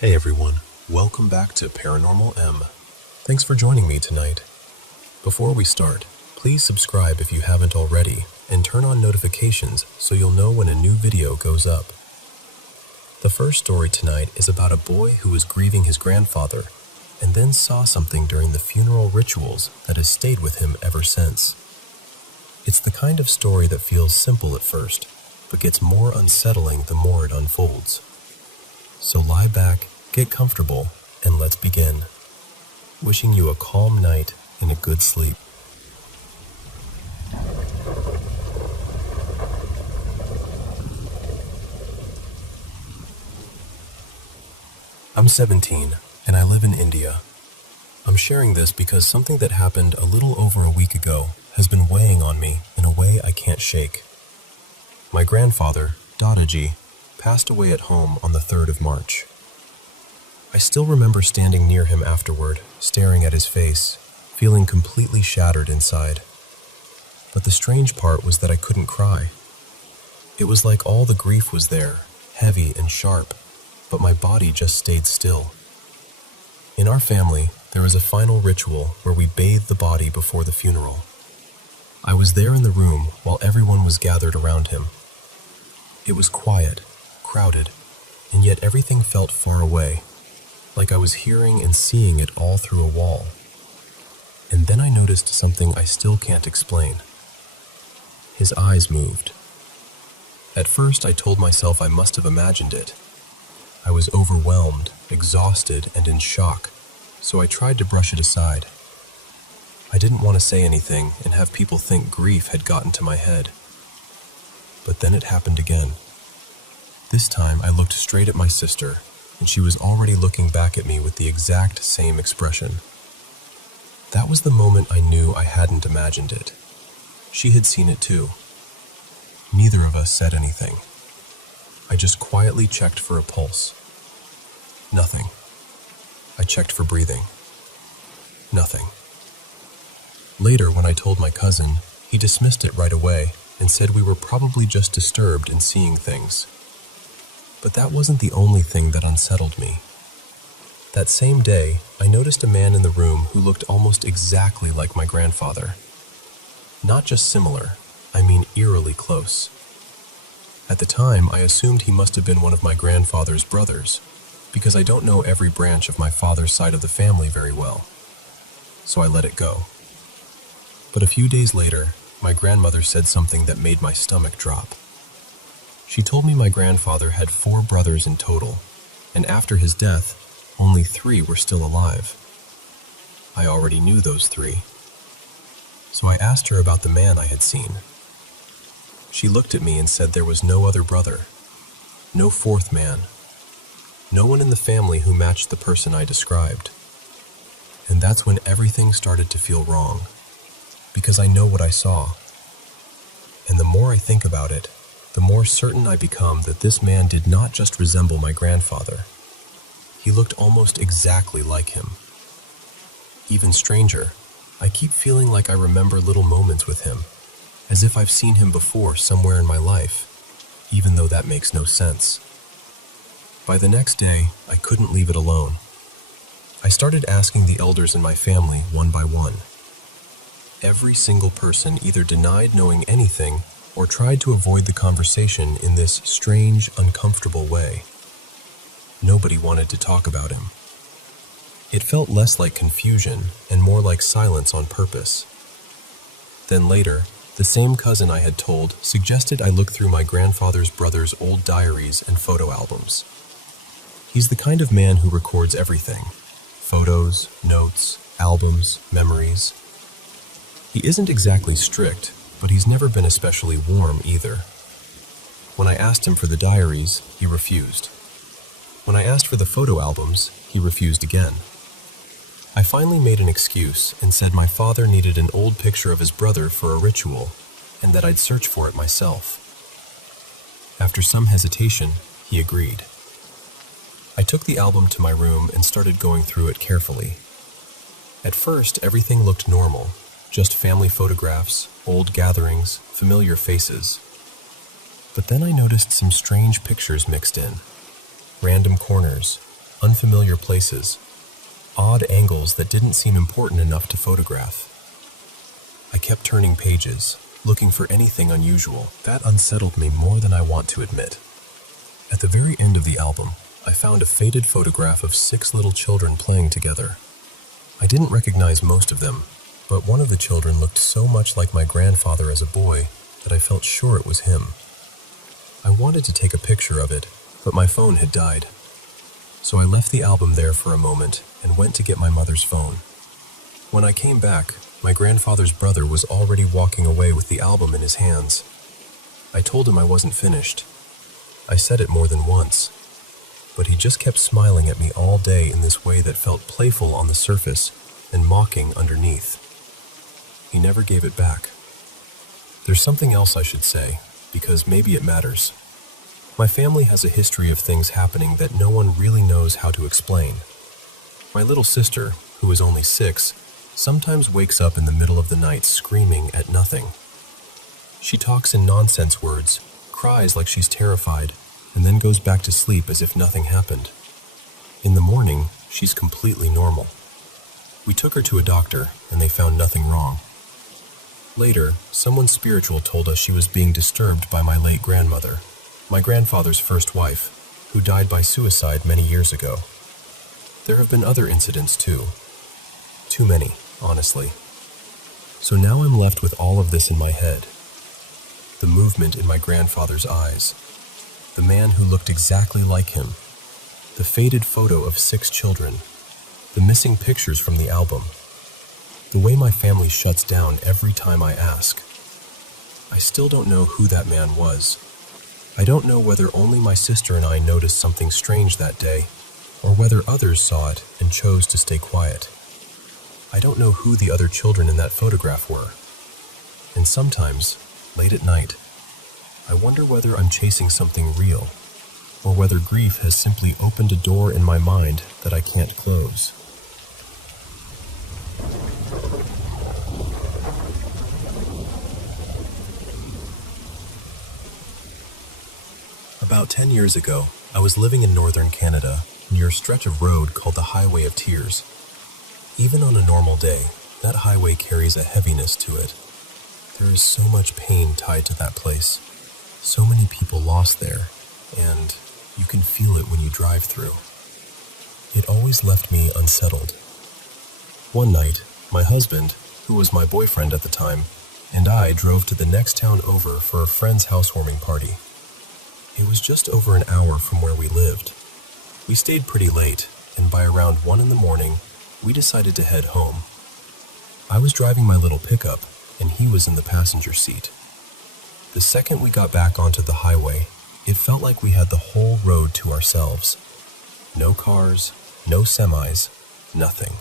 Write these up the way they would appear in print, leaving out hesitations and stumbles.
Hey everyone, welcome back to Paranormal M. Thanks for joining me tonight. Before we start, please subscribe if you haven't already and turn on notifications so you'll know when a new video goes up. The first story tonight is about a boy who was grieving his grandfather and then saw something during the funeral rituals that has stayed with him ever since. It's the kind of story that feels simple at first, but gets more unsettling the more it unfolds. So lie back, get comfortable, and let's begin. Wishing you a calm night and a good sleep. I'm 17, and I live in India. I'm sharing this because something that happened a little over a week ago has been weighing on me in a way I can't shake. My grandfather, Dadaji, passed away at home on the 3rd of March. I still remember standing near him afterward, staring at his face, feeling completely shattered inside. But the strange part was that I couldn't cry. It was like all the grief was there, heavy and sharp, but my body just stayed still. In our family, there was a final ritual where we bathed the body before the funeral. I was there in the room while everyone was gathered around him. It was quiet, crowded, and yet everything felt far away, like I was hearing and seeing it all through a wall. And then I noticed something I still can't explain. His eyes moved. At first I told myself I must have imagined it. I was overwhelmed, exhausted, and in shock, so I tried to brush it aside. I didn't want to say anything and have people think grief had gotten to my head. But then it happened again. This time I looked straight at my sister, and she was already looking back at me with the exact same expression. That was the moment I knew I hadn't imagined it. She had seen it too. Neither of us said anything. I just quietly checked for a pulse. Nothing. I checked for breathing. Nothing. Later, when I told my cousin, he dismissed it right away and said we were probably just disturbed and seeing things. But that wasn't the only thing that unsettled me. That same day, I noticed a man in the room who looked almost exactly like my grandfather. Not just similar, I mean eerily close. At the time, I assumed he must have been one of my grandfather's brothers, because I don't know every branch of my father's side of the family very well. So I let it go. But a few days later, my grandmother said something that made my stomach drop. She told me my grandfather had 4 brothers in total, and after his death, only 3 were still alive. I already knew those 3. So I asked her about the man I had seen. She looked at me and said there was no other brother, no 4th man, no one in the family who matched the person I described. And that's when everything started to feel wrong, because I know what I saw. And the more I think about it, the more certain I become that this man did not just resemble my grandfather. He looked almost exactly like him. Even stranger, I keep feeling like I remember little moments with him, as if I've seen him before somewhere in my life, even though that makes no sense. By the next day, I couldn't leave it alone. I started asking the elders in my family one by one. Every single person either denied knowing anything or tried to avoid the conversation in this strange, uncomfortable way. Nobody wanted to talk about him. It felt less like confusion and more like silence on purpose. Then later, the same cousin I had told suggested I look through my grandfather's brother's old diaries and photo albums. He's the kind of man who records everything: photos, notes, albums, memories. He isn't exactly strict, but he's never been especially warm either. When I asked him for the diaries, he refused. When I asked for the photo albums, he refused again. I finally made an excuse and said my father needed an old picture of his brother for a ritual, and that I'd search for it myself. After some hesitation, he agreed. I took the album to my room and started going through it carefully. At first, everything looked normal, just family photographs, old gatherings, familiar faces. But then I noticed some strange pictures mixed in. Random corners, unfamiliar places, odd angles that didn't seem important enough to photograph. I kept turning pages, looking for anything unusual. That unsettled me more than I want to admit. At the very end of the album, I found a faded photograph of 6 little children playing together. I didn't recognize most of them, but one of the children looked so much like my grandfather as a boy that I felt sure it was him. I wanted to take a picture of it, but my phone had died. So I left the album there for a moment and went to get my mother's phone. When I came back, my grandfather's brother was already walking away with the album in his hands. I told him I wasn't finished. I said it more than once, but he just kept smiling at me all day in this way that felt playful on the surface and mocking underneath. He never gave it back. There's something else I should say, because maybe it matters. My family has a history of things happening that no one really knows how to explain. My little sister, who is only 6, sometimes wakes up in the middle of the night screaming at nothing. She talks in nonsense words, cries like she's terrified, and then goes back to sleep as if nothing happened. In the morning, she's completely normal. We took her to a doctor, and they found nothing wrong. Later, someone spiritual told us she was being disturbed by my late grandmother, my grandfather's first wife, who died by suicide many years ago. There have been other incidents too. Too many, honestly. So now I'm left with all of this in my head. The movement in my grandfather's eyes, the man who looked exactly like him, the faded photo of 6 children, the missing pictures from the album, the way my family shuts down every time I ask. I still don't know who that man was. I don't know whether only my sister and I noticed something strange that day, or whether others saw it and chose to stay quiet. I don't know who the other children in that photograph were. And sometimes, late at night, I wonder whether I'm chasing something real, or whether grief has simply opened a door in my mind that I can't close. About 10 years ago, I was living in northern Canada, near a stretch of road called the Highway of Tears. Even on a normal day, that highway carries a heaviness to it. There is so much pain tied to that place. So many people lost there, and you can feel it when you drive through. It always left me unsettled. One night, my husband, who was my boyfriend at the time, and I drove to the next town over for a friend's housewarming party. It was just over an hour from where we lived. We stayed pretty late, and by around 1 in the morning, we decided to head home. I was driving my little pickup, and he was in the passenger seat. The second we got back onto the highway, it felt like we had the whole road to ourselves. No cars, no semis, nothing.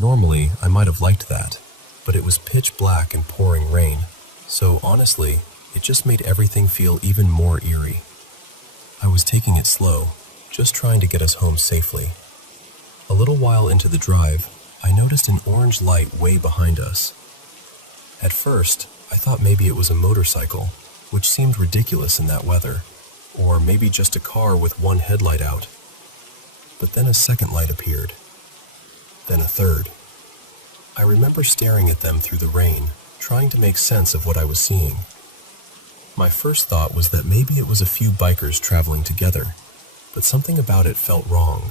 Normally, I might have liked that, but it was pitch black and pouring rain, so honestly, it just made everything feel even more eerie. I was taking it slow, just trying to get us home safely. A little while into the drive, I noticed an orange light way behind us. At first, I thought maybe it was a motorcycle, which seemed ridiculous in that weather, or maybe just a car with one headlight out. But then a second light appeared, then a third. I remember staring at them through the rain, trying to make sense of what I was seeing. My first thought was that maybe it was a few bikers traveling together, but something about it felt wrong.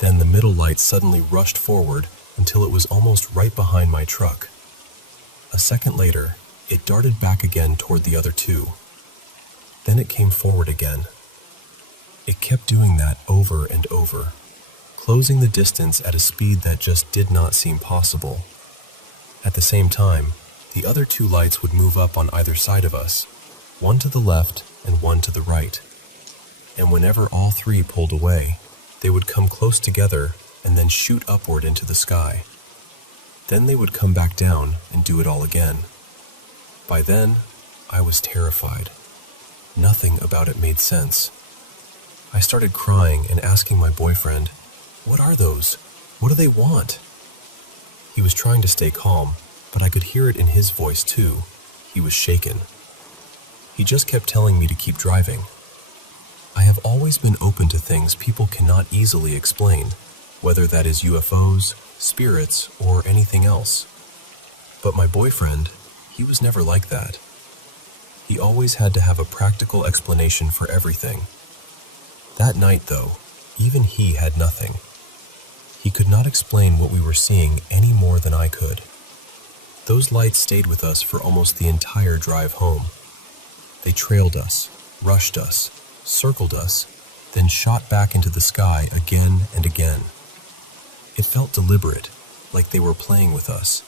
Then the middle light suddenly rushed forward until it was almost right behind my truck. A second later, it darted back again toward the other 2. Then it came forward again. It kept doing that over and over, closing the distance at a speed that just did not seem possible. At the same time, the other 2 lights would move up on either side of us, one to the left and one to the right. And whenever all 3 pulled away, they would come close together and then shoot upward into the sky. Then they would come back down and do it all again. By then, I was terrified. Nothing about it made sense. I started crying and asking my boyfriend, "What are those? What do they want?" He was trying to stay calm, but I could hear it in his voice too. He was shaken. He just kept telling me to keep driving. I have always been open to things people cannot easily explain, whether that is UFOs, spirits, or anything else. But my boyfriend, he was never like that. He always had to have a practical explanation for everything. That night, though, even he had nothing. He could not explain what we were seeing any more than I could. Those lights stayed with us for almost the entire drive home. They trailed us, rushed us, circled us, then shot back into the sky again and again. It felt deliberate, like they were playing with us,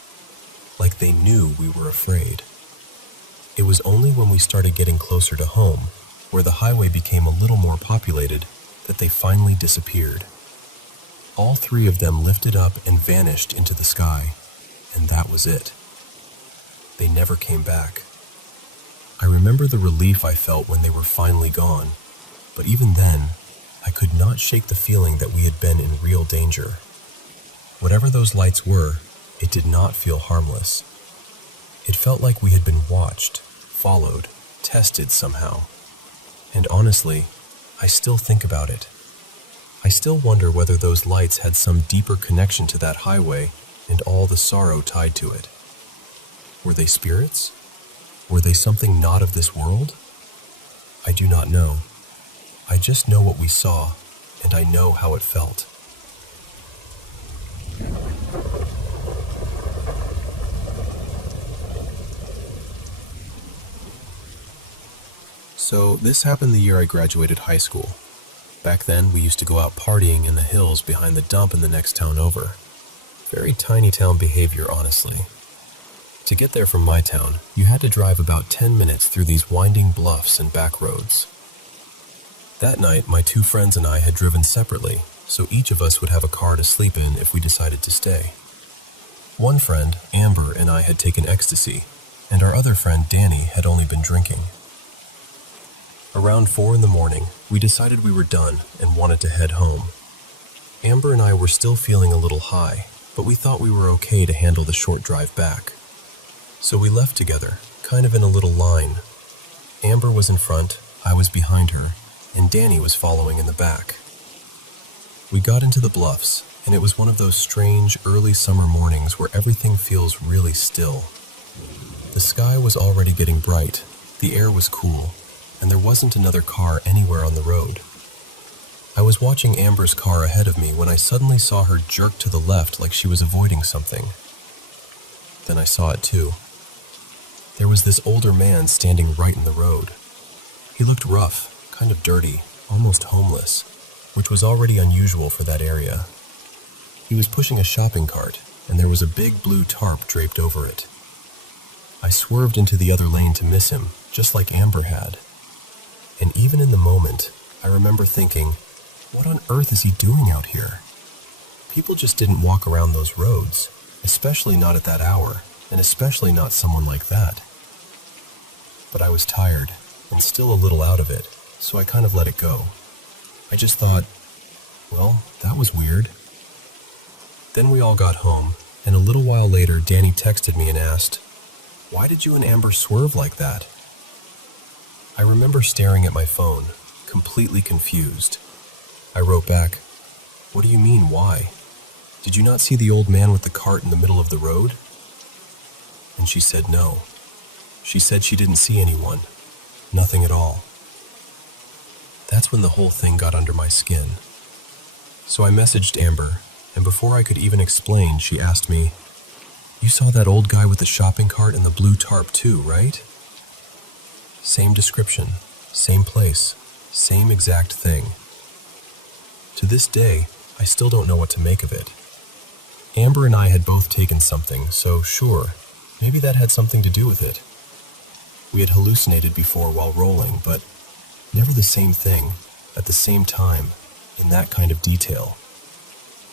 like they knew we were afraid. It was only when we started getting closer to home, where the highway became a little more populated, that they finally disappeared. All three of them lifted up and vanished into the sky, and that was it. They never came back. I remember the relief I felt when they were finally gone, but even then, I could not shake the feeling that we had been in real danger. Whatever those lights were, it did not feel harmless. It felt like we had been watched, followed, tested somehow. And honestly, I still think about it. I still wonder whether those lights had some deeper connection to that highway and all the sorrow tied to it. Were they spirits? Were they something not of this world? I do not know. I just know what we saw, and I know how it felt. So this happened the year I graduated high school. Back then, we used to go out partying in the hills behind the dump in the next town over. Very tiny town behavior, honestly. To get there from my town, you had to drive about 10 minutes through these winding bluffs and back roads. That night, my two friends and I had driven separately, so each of us would have a car to sleep in if we decided to stay. One friend, Amber, and I had taken ecstasy, and our other friend, Danny, had only been drinking. Around 4 in the morning, we decided we were done and wanted to head home. Amber and I were still feeling a little high, but we thought we were okay to handle the short drive back. So we left together, kind of in a little line. Amber was in front, I was behind her, and Danny was following in the back. We got into the bluffs, and it was one of those strange early summer mornings where everything feels really still. The sky was already getting bright, the air was cool, and there wasn't another car anywhere on the road. I was watching Amber's car ahead of me when I suddenly saw her jerk to the left like she was avoiding something. Then I saw it too. There was this older man standing right in the road. He looked rough, kind of dirty, almost homeless, which was already unusual for that area. He was pushing a shopping cart, and there was a big blue tarp draped over it. I swerved into the other lane to miss him, just like Amber had. And even in the moment, I remember thinking, what on earth is he doing out here? People just didn't walk around those roads, especially not at that hour, and especially not someone like that. But I was tired, and still a little out of it, so I kind of let it go. I just thought, well, that was weird. Then we all got home, and a little while later Danny texted me and asked, "Why did you and Amber swerve like that?" I remember staring at my phone, completely confused. I wrote back, "What do you mean, why? Did you not see the old man with the cart in the middle of the road?" And she said no. She said she didn't see anyone. Nothing at all. That's when the whole thing got under my skin. So I messaged Amber, and before I could even explain, she asked me, "You saw that old guy with the shopping cart and the blue tarp too, right?" Same description, same place, same exact thing. To this day, I still don't know what to make of it. Amber and I had both taken something, so sure, maybe that had something to do with it. We had hallucinated before while rolling, but never the same thing, at the same time, in that kind of detail.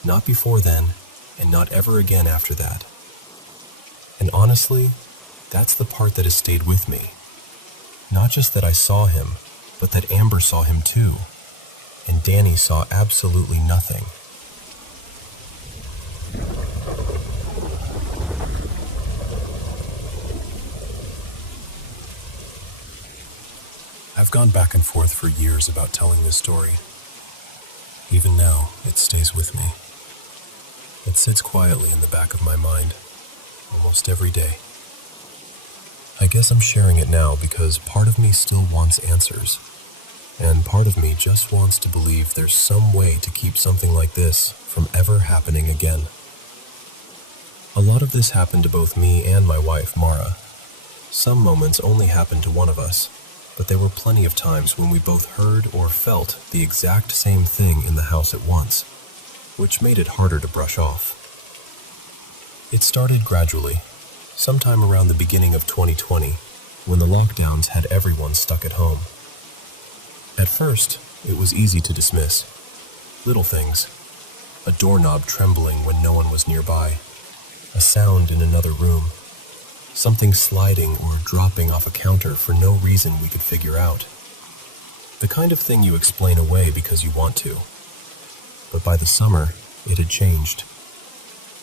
Not before then, and not ever again after that. And honestly, that's the part that has stayed with me. Not just that I saw him, but that Amber saw him too, and Danny saw absolutely nothing. I've gone back and forth for years about telling this story. Even now, it stays with me. It sits quietly in the back of my mind, almost every day. I guess I'm sharing it now because part of me still wants answers, and part of me just wants to believe there's some way to keep something like this from ever happening again. A lot of this happened to both me and my wife, Mara. Some moments only happened to one of us, but there were plenty of times when we both heard or felt the exact same thing in the house at once, which made it harder to brush off. It started gradually, sometime around the beginning of 2020, when the lockdowns had everyone stuck at home. At first, it was easy to dismiss. Little things. A doorknob trembling when no one was nearby. A sound in another room. Something sliding or dropping off a counter for no reason we could figure out. The kind of thing you explain away because you want to. But by the summer, it had changed.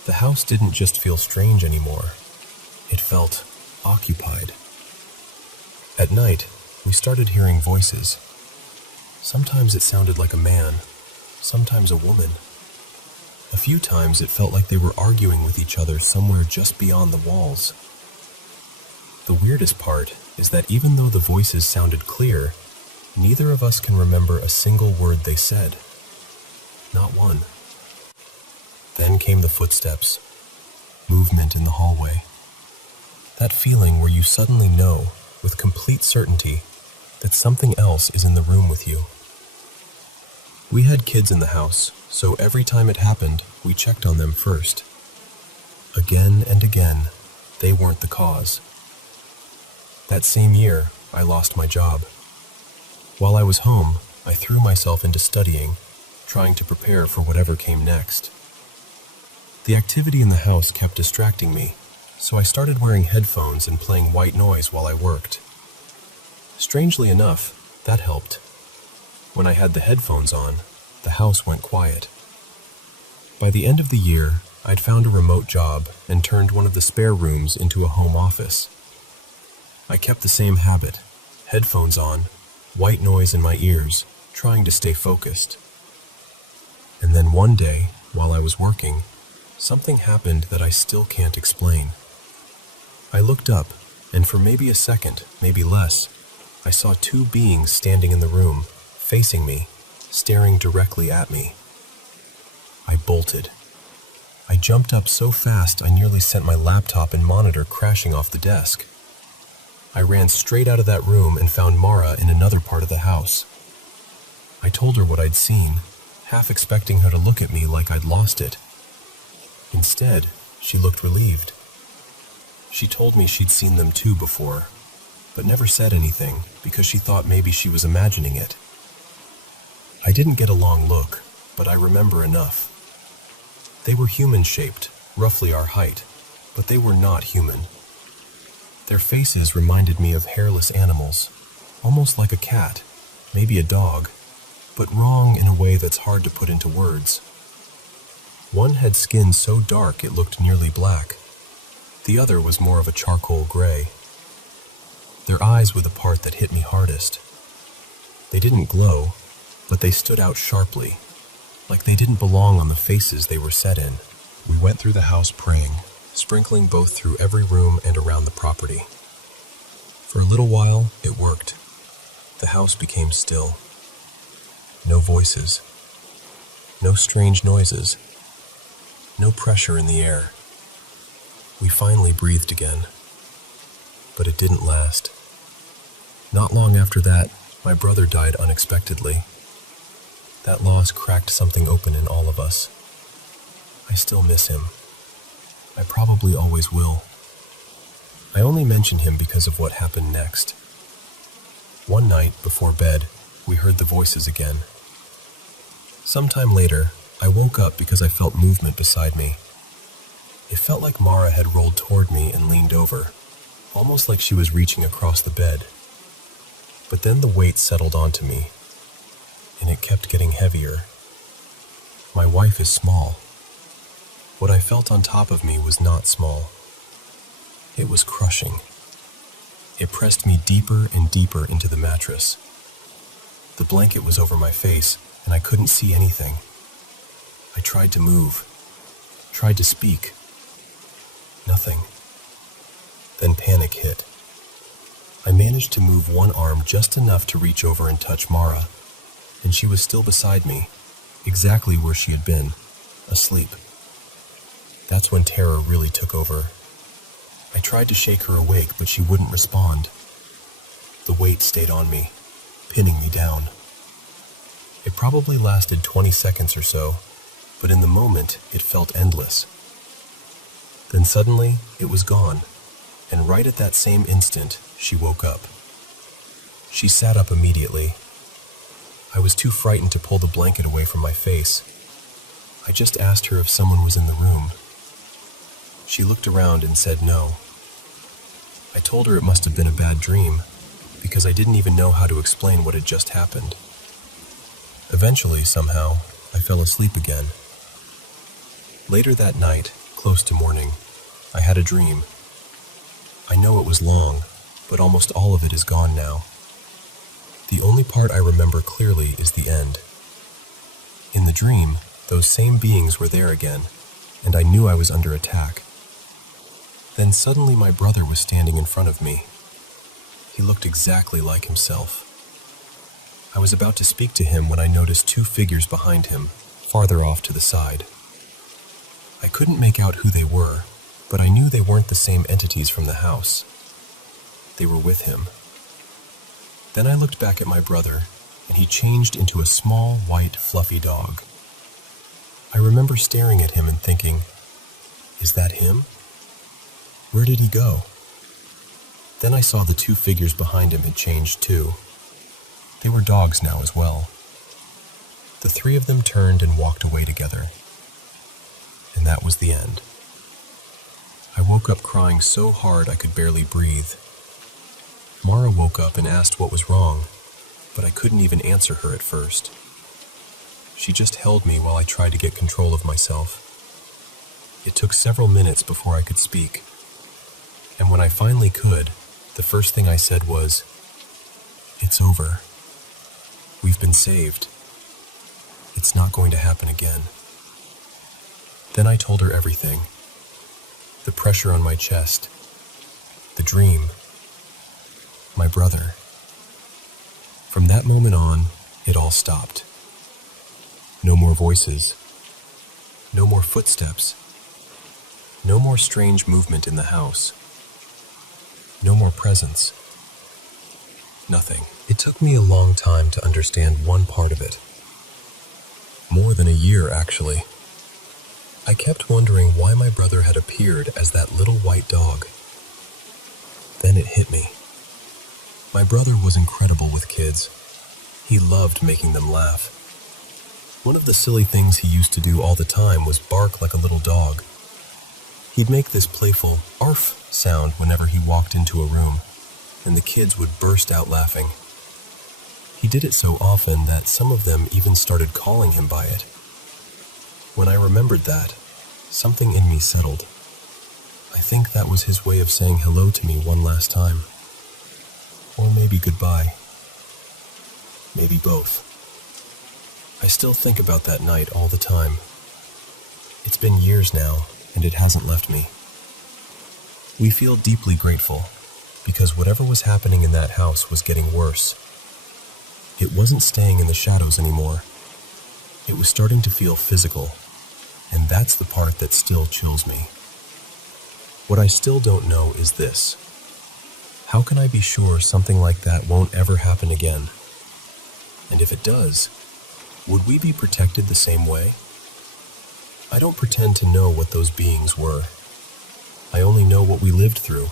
The house didn't just feel strange anymore. It felt occupied. At night, we started hearing voices. Sometimes it sounded like a man, sometimes a woman. A few times it felt like they were arguing with each other somewhere just beyond the walls. The weirdest part is that even though the voices sounded clear, neither of us can remember a single word they said. Not one. Then came the footsteps, movement in the hallway. That feeling where you suddenly know, with complete certainty, that something else is in the room with you. We had kids in the house, so every time it happened, we checked on them first. Again and again, they weren't the cause. That same year, I lost my job. While I was home, I threw myself into studying, trying to prepare for whatever came next. The activity in the house kept distracting me, so I started wearing headphones and playing white noise while I worked. Strangely enough, that helped. When I had the headphones on, the house went quiet. By the end of the year, I'd found a remote job and turned one of the spare rooms into a home office. I kept the same habit, headphones on, white noise in my ears, trying to stay focused. And then one day, while I was working, something happened that I still can't explain. I looked up, and for maybe a second, maybe less, I saw two beings standing in the room, facing me, staring directly at me. I bolted. I jumped up so fast I nearly sent my laptop and monitor crashing off the desk. I ran straight out of that room and found Mara in another part of the house. I told her what I'd seen, half expecting her to look at me like I'd lost it. Instead, she looked relieved. She told me she'd seen them too before, but never said anything because she thought maybe she was imagining it. I didn't get a long look, but I remember enough. They were human-shaped, roughly our height, but they were not human. Their faces reminded me of hairless animals, almost like a cat, maybe a dog, but wrong in a way that's hard to put into words. One had skin so dark it looked nearly black. The other was more of a charcoal gray. Their eyes were the part that hit me hardest. They didn't glow, but they stood out sharply, like they didn't belong on the faces they were set in. We went through the house praying, sprinkling both through every room and around the property. For a little while, it worked. The house became still. No voices. No strange noises. No pressure in the air. We finally breathed again. But it didn't last. Not long after that, my brother died unexpectedly. That loss cracked something open in all of us. I still miss him. I probably always will. I only mention him because of what happened next. One night, before bed, we heard the voices again. Sometime later, I woke up because I felt movement beside me. It felt like Mara had rolled toward me and leaned over, almost like she was reaching across the bed. But then the weight settled onto me, and it kept getting heavier. My wife is small. What I felt on top of me was not small. It was crushing. It pressed me deeper and deeper into the mattress. The blanket was over my face, and I couldn't see anything. I tried to move, tried to speak. Nothing. Then panic hit. I managed to move one arm just enough to reach over and touch Mara, and she was still beside me, exactly where she had been, asleep. That's when terror really took over. I tried to shake her awake, but she wouldn't respond. The weight stayed on me, pinning me down. It probably lasted 20 seconds or so, but in the moment, it felt endless. Then suddenly, it was gone, and right at that same instant, she woke up. She sat up immediately. I was too frightened to pull the blanket away from my face. I just asked her if someone was in the room. She looked around and said no. I told her it must have been a bad dream, because I didn't even know how to explain what had just happened. Eventually, somehow, I fell asleep again. Later that night, close to morning, I had a dream. I know it was long, but almost all of it is gone now. The only part I remember clearly is the end. In the dream, those same beings were there again, and I knew I was under attack. Then suddenly my brother was standing in front of me. He looked exactly like himself. I was about to speak to him when I noticed two figures behind him, farther off to the side. I couldn't make out who they were, but I knew they weren't the same entities from the house. They were with him. Then I looked back at my brother, and he changed into a small, white, fluffy dog. I remember staring at him and thinking, is that him? Where did he go? Then I saw the two figures behind him had changed too. They were dogs now as well. The three of them turned and walked away together. And that was the end. I woke up crying so hard I could barely breathe. Mara woke up and asked what was wrong, but I couldn't even answer her at first. She just held me while I tried to get control of myself. It took several minutes before I could speak. And when I finally could, the first thing I said was, "It's over. We've been saved. It's not going to happen again." Then I told her everything. The pressure on my chest, the dream, my brother. From that moment on, it all stopped. No more voices. No more footsteps. No more strange movement in the house. No more presence. Nothing. It took me a long time to understand one part of it. More than a year, actually. I kept wondering why my brother had appeared as that little white dog. Then it hit me. My brother was incredible with kids. He loved making them laugh. One of the silly things he used to do all the time was bark like a little dog. He'd make this playful "arf" sound whenever he walked into a room, and the kids would burst out laughing. He did it so often that some of them even started calling him by it. When I remembered that, something in me settled. I think that was his way of saying hello to me one last time. Or maybe goodbye. Maybe both. I still think about that night all the time. It's been years now, and it hasn't left me. We feel deeply grateful, because whatever was happening in that house was getting worse. It wasn't staying in the shadows anymore. It was starting to feel physical, and that's the part that still chills me. What I still don't know is this. How can I be sure something like that won't ever happen again? And if it does, would we be protected the same way? I don't pretend to know what those beings were. I only know what we lived through,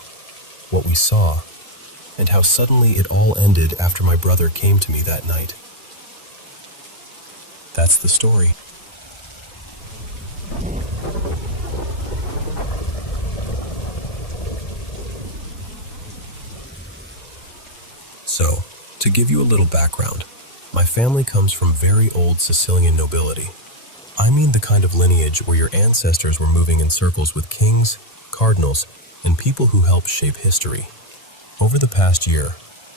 what we saw, and how suddenly it all ended after my brother came to me that night. That's the story. So, to give you a little background, my family comes from very old Sicilian nobility. I mean the kind of lineage where your ancestors were moving in circles with kings, cardinals, and people who helped shape history. Over the past year,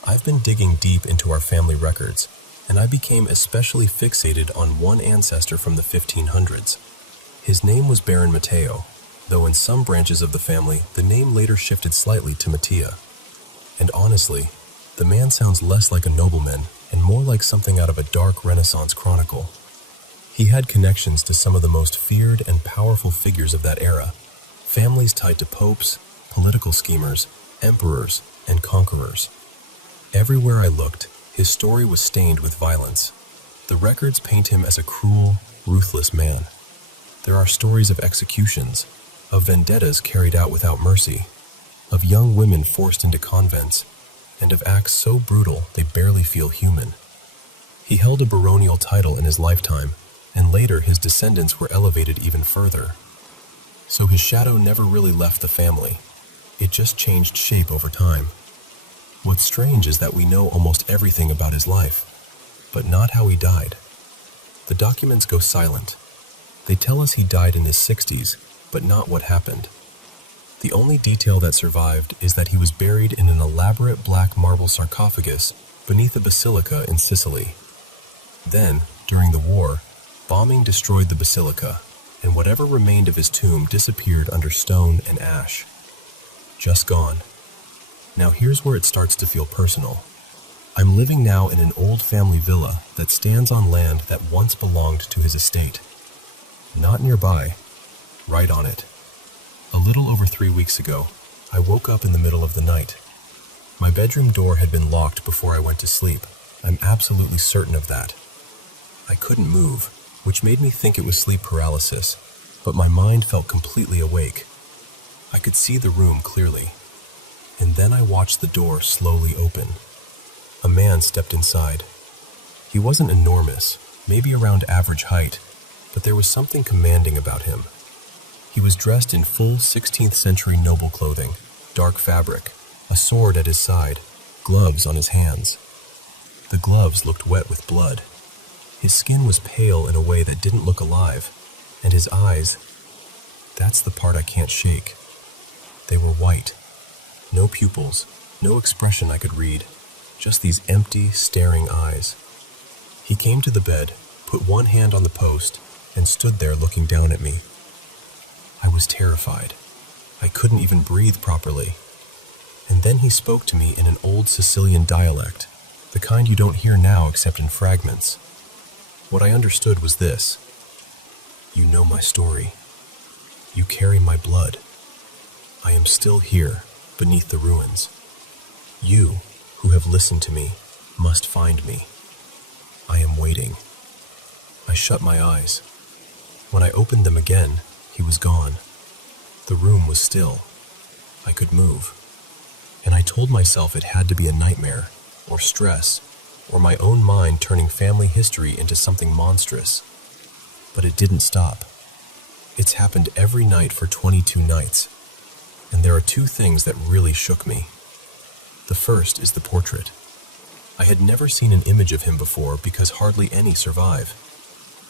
I've been digging deep into our family records, and I became especially fixated on one ancestor from the 1500s. His name was Baron Matteo, though in some branches of the family, the name later shifted slightly to Mattia. And honestly, the man sounds less like a nobleman and more like something out of a dark Renaissance chronicle. He had connections to some of the most feared and powerful figures of that era, families tied to popes, political schemers, emperors, and conquerors. Everywhere I looked, his story was stained with violence. The records paint him as a cruel, ruthless man. There are stories of executions, of vendettas carried out without mercy, of young women forced into convents, and of acts so brutal they barely feel human. He held a baronial title in his lifetime, and later his descendants were elevated even further. So his shadow never really left the family. It just changed shape over time. What's strange is that we know almost everything about his life, but not how he died. The documents go silent. They tell us he died in his 60s, but not what happened. The only detail that survived is that he was buried in an elaborate black marble sarcophagus beneath a basilica in Sicily. Then, during the war, bombing destroyed the basilica, and whatever remained of his tomb disappeared under stone and ash. Just gone. Now here's where it starts to feel personal. I'm living now in an old family villa that stands on land that once belonged to his estate. Not nearby, right on it. A little over 3 weeks ago, I woke up in the middle of the night. My bedroom door had been locked before I went to sleep. I'm absolutely certain of that. I couldn't move, which made me think it was sleep paralysis, but my mind felt completely awake. I could see the room clearly. And then I watched the door slowly open. A man stepped inside. He wasn't enormous, maybe around average height, but there was something commanding about him. He was dressed in full 16th century noble clothing, dark fabric, a sword at his side, gloves on his hands. The gloves looked wet with blood. His skin was pale in a way that didn't look alive, and his eyes, that's the part I can't shake. They were white. No pupils, no expression I could read, just these empty, staring eyes. He came to the bed, put one hand on the post, and stood there looking down at me. I was terrified. I couldn't even breathe properly. And then he spoke to me in an old Sicilian dialect, the kind you don't hear now except in fragments. What I understood was this: you know my story. You carry my blood. I am still here, beneath the ruins. You, who have listened to me, must find me. I am waiting. I shut my eyes. When I opened them again, he was gone. The room was still. I could move. And I told myself it had to be a nightmare, or stress, or my own mind turning family history into something monstrous. But it didn't stop. It's happened every night for 22 nights. And there are two things that really shook me. The first is the portrait. I had never seen an image of him before because hardly any survive.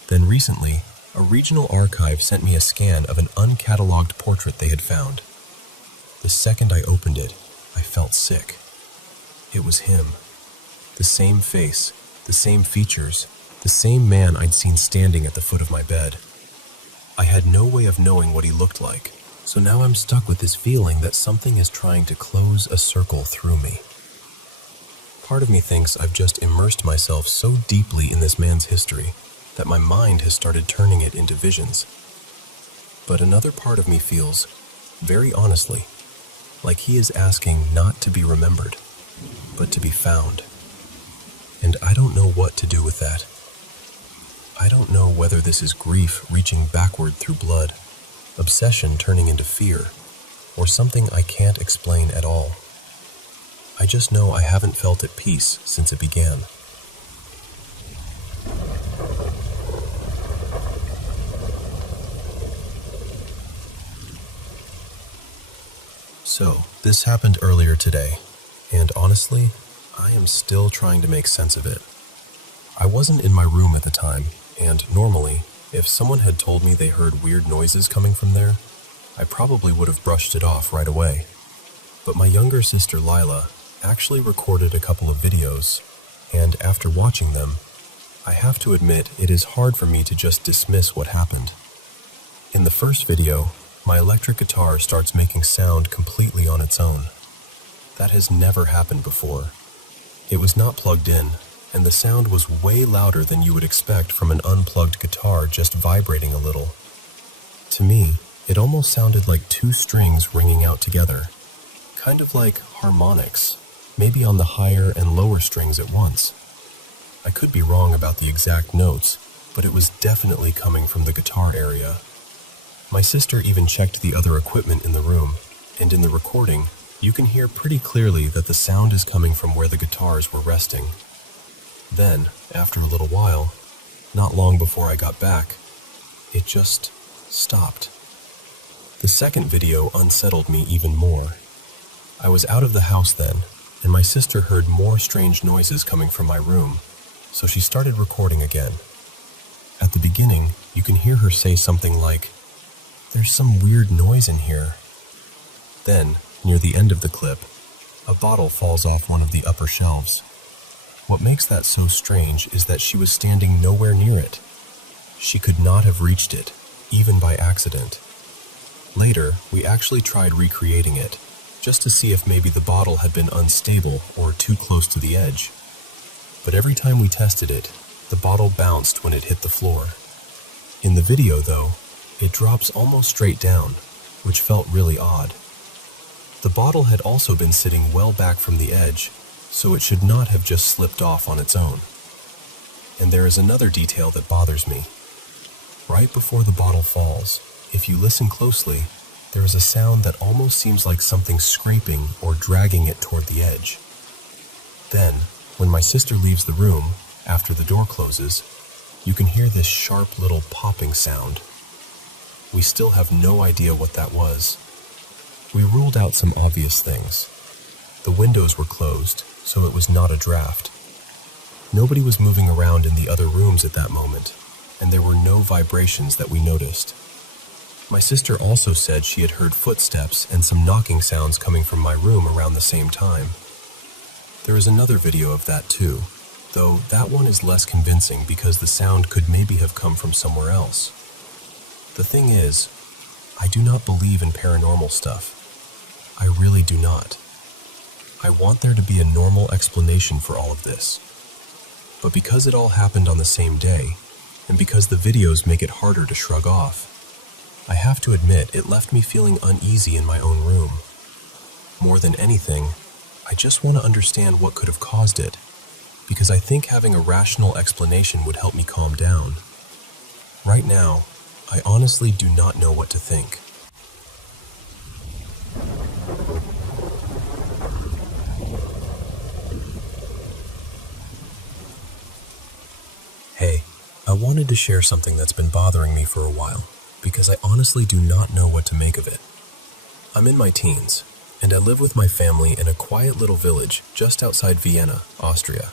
Then recently, a regional archive sent me a scan of an uncatalogued portrait they had found. The second I opened it, I felt sick. It was him. The same face, the same features, the same man I'd seen standing at the foot of my bed. I had no way of knowing what he looked like, so now I'm stuck with this feeling that something is trying to close a circle through me. Part of me thinks I've just immersed myself so deeply in this man's history that my mind has started turning it into visions. But another part of me feels, very honestly, like he is asking not to be remembered, but to be found. And I don't know what to do with that. I don't know whether this is grief reaching backward through blood, obsession turning into fear, or something I can't explain at all. I just know I haven't felt at peace since it began. So, this happened earlier today, and honestly, I am still trying to make sense of it. I wasn't in my room at the time, and normally, if someone had told me they heard weird noises coming from there, I probably would have brushed it off right away. But my younger sister Lila, actually recorded a couple of videos, and after watching them, I have to admit it is hard for me to just dismiss what happened. In the first video, my electric guitar starts making sound completely on its own. That has never happened before. It was not plugged in, and the sound was way louder than you would expect from an unplugged guitar just vibrating a little. To me, it almost sounded like two strings ringing out together, kind of like harmonics, maybe on the higher and lower strings at once. I could be wrong about the exact notes, but it was definitely coming from the guitar area. My sister even checked the other equipment in the room, and in the recording, you can hear pretty clearly that the sound is coming from where the guitars were resting. Then, after a little while, not long before I got back, it just stopped. The second video unsettled me even more. I was out of the house then, and my sister heard more strange noises coming from my room, so she started recording again. At the beginning, you can hear her say something like, "There's some weird noise in here." Then, near the end of the clip, a bottle falls off one of the upper shelves. What makes that so strange is that she was standing nowhere near it. She could not have reached it, even by accident. Later, we actually tried recreating it, just to see if maybe the bottle had been unstable or too close to the edge. But every time we tested it, the bottle bounced when it hit the floor. In the video, though, it drops almost straight down, which felt really odd. The bottle had also been sitting well back from the edge, so it should not have just slipped off on its own. And there is another detail that bothers me. Right before the bottle falls, if you listen closely, there is a sound that almost seems like something scraping or dragging it toward the edge. Then, when my sister leaves the room, after the door closes, you can hear this sharp little popping sound. We still have no idea what that was. We ruled out some obvious things. The windows were closed, so it was not a draft. Nobody was moving around in the other rooms at that moment, and there were no vibrations that we noticed. My sister also said she had heard footsteps and some knocking sounds coming from my room around the same time. There is another video of that too, though that one is less convincing because the sound could maybe have come from somewhere else. The thing is, I do not believe in paranormal stuff. I really do not. I want there to be a normal explanation for all of this. But because it all happened on the same day, and because the videos make it harder to shrug off, I have to admit it left me feeling uneasy in my own room. More than anything, I just want to understand what could have caused it, because I think having a rational explanation would help me calm down. Right now, I honestly do not know what to think. Hey, I wanted to share something that's been bothering me for a while, because I honestly do not know what to make of it. I'm in my teens, and I live with my family in a quiet little village just outside Vienna, Austria.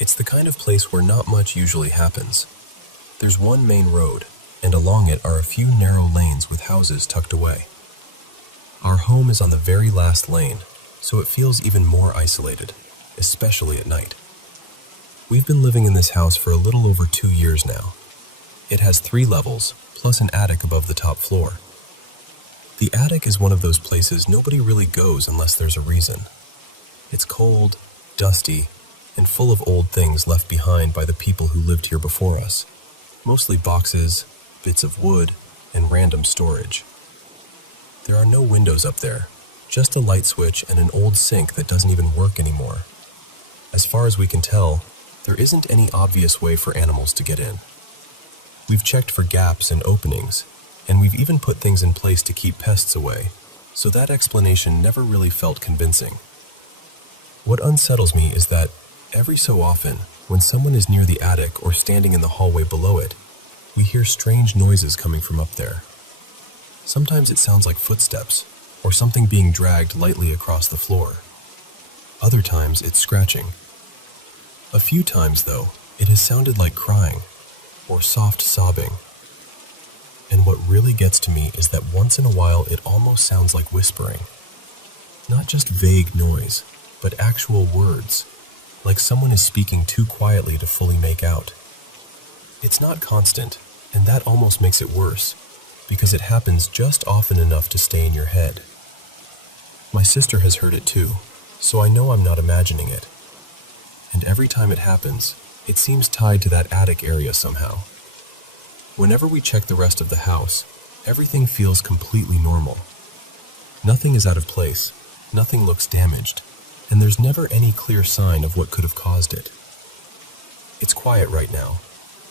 It's the kind of place where not much usually happens. There's one main road, and along it are a few narrow lanes with houses tucked away. Our home is on the very last lane, so it feels even more isolated, especially at night. We've been living in this house for a little over 2 years now. It has 3 levels, plus an attic above the top floor. The attic is one of those places nobody really goes unless there's a reason. It's cold, dusty, and full of old things left behind by the people who lived here before us. Mostly boxes, bits of wood, and random storage. There are no windows up there, just a light switch and an old sink that doesn't even work anymore. As far as we can tell, there isn't any obvious way for animals to get in. We've checked for gaps and openings, and we've even put things in place to keep pests away, so that explanation never really felt convincing. What unsettles me is that, every so often, when someone is near the attic or standing in the hallway below it, we hear strange noises coming from up there. Sometimes it sounds like footsteps, or something being dragged lightly across the floor. Other times it's scratching. A few times, though, it has sounded like crying, or soft sobbing. And what really gets to me is that once in a while it almost sounds like whispering. Not just vague noise, but actual words, like someone is speaking too quietly to fully make out. It's not constant, and that almost makes it worse, because it happens just often enough to stay in your head. My sister has heard it too, so I know I'm not imagining it. And every time it happens, it seems tied to that attic area somehow. Whenever we check the rest of the house, everything feels completely normal. Nothing is out of place, nothing looks damaged, and there's never any clear sign of what could have caused it. It's quiet right now,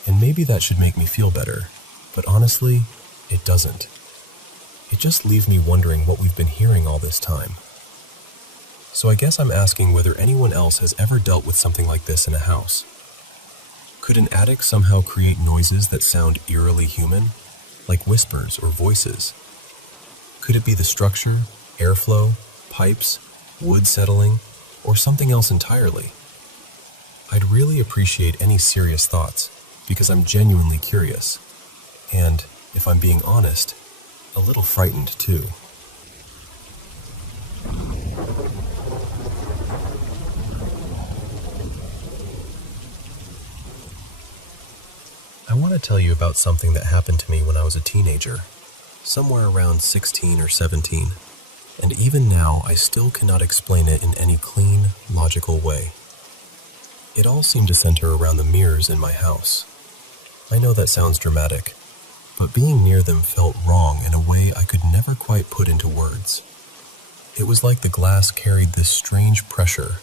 and maybe that should make me feel better, but honestly, it doesn't. It just leaves me wondering what we've been hearing all this time. So I guess I'm asking whether anyone else has ever dealt with something like this in a house. Could an attic somehow create noises that sound eerily human, like whispers or voices? Could it be the structure, airflow, pipes, wood settling, or something else entirely? I'd really appreciate any serious thoughts, because I'm genuinely curious, and, if I'm being honest, a little frightened too. I want to tell you about something that happened to me when I was a teenager, somewhere around 16 or 17, and even now I still cannot explain it in any clean, logical way. It all seemed to center around the mirrors in my house. I know that sounds dramatic, but being near them felt wrong in a way I could never quite put into words. It was like the glass carried this strange pressure,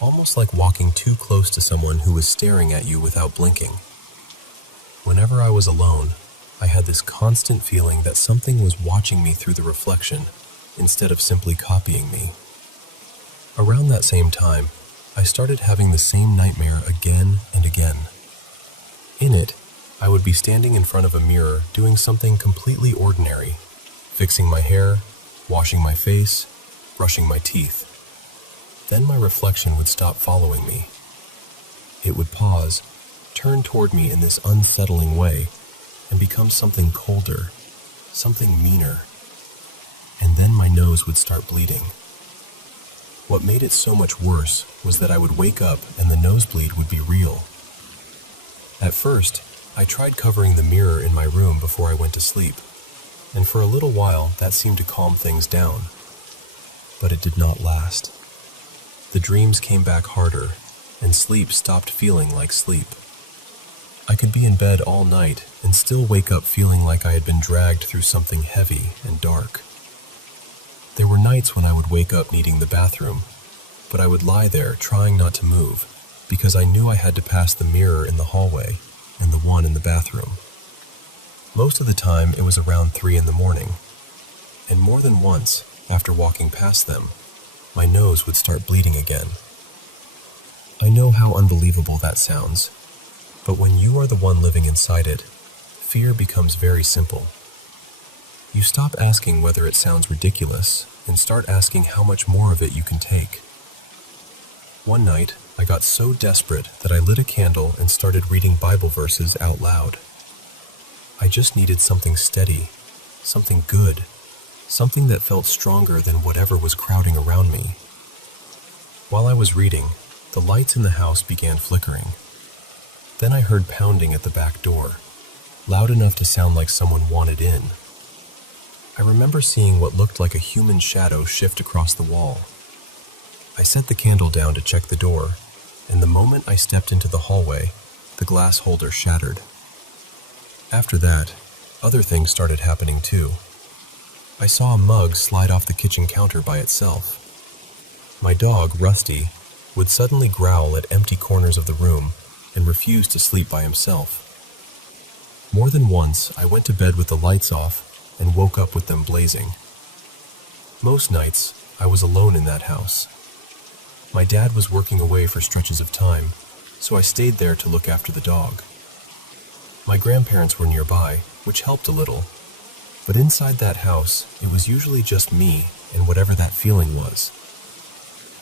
almost like walking too close to someone who was staring at you without blinking. Whenever I was alone, I had this constant feeling that something was watching me through the reflection instead of simply copying me. Around that same time, I started having the same nightmare again and again. In it, I would be standing in front of a mirror doing something completely ordinary, fixing my hair, washing my face, brushing my teeth. Then my reflection would stop following me. It would pause, turn toward me in this unsettling way, and become something colder, something meaner. And then my nose would start bleeding. What made it so much worse was that I would wake up and the nosebleed would be real. At first, I tried covering the mirror in my room before I went to sleep, and for a little while that seemed to calm things down. But it did not last. The dreams came back harder, and sleep stopped feeling like sleep. I could be in bed all night and still wake up feeling like I had been dragged through something heavy and dark. There were nights when I would wake up needing the bathroom, but I would lie there trying not to move because I knew I had to pass the mirror in the hallway and the one in the bathroom. Most of the time it was around 3 in the morning, and more than once, after walking past them, my nose would start bleeding again. I know how unbelievable that sounds, but when you are the one living inside it, fear becomes very simple. You stop asking whether it sounds ridiculous and start asking how much more of it you can take. One night, I got so desperate that I lit a candle and started reading Bible verses out loud. I just needed something steady, something good, something that felt stronger than whatever was crowding around me. While I was reading, the lights in the house began flickering. Then I heard pounding at the back door, loud enough to sound like someone wanted in. I remember seeing what looked like a human shadow shift across the wall. I set the candle down to check the door, and the moment I stepped into the hallway, the glass holder shattered. After that, other things started happening too. I saw a mug slide off the kitchen counter by itself. My dog, Rusty, would suddenly growl at empty corners of the room and refuse to sleep by himself. More than once, I went to bed with the lights off and woke up with them blazing. Most nights, I was alone in that house. My dad was working away for stretches of time, so I stayed there to look after the dog. My grandparents were nearby, which helped a little, but inside that house, it was usually just me and whatever that feeling was.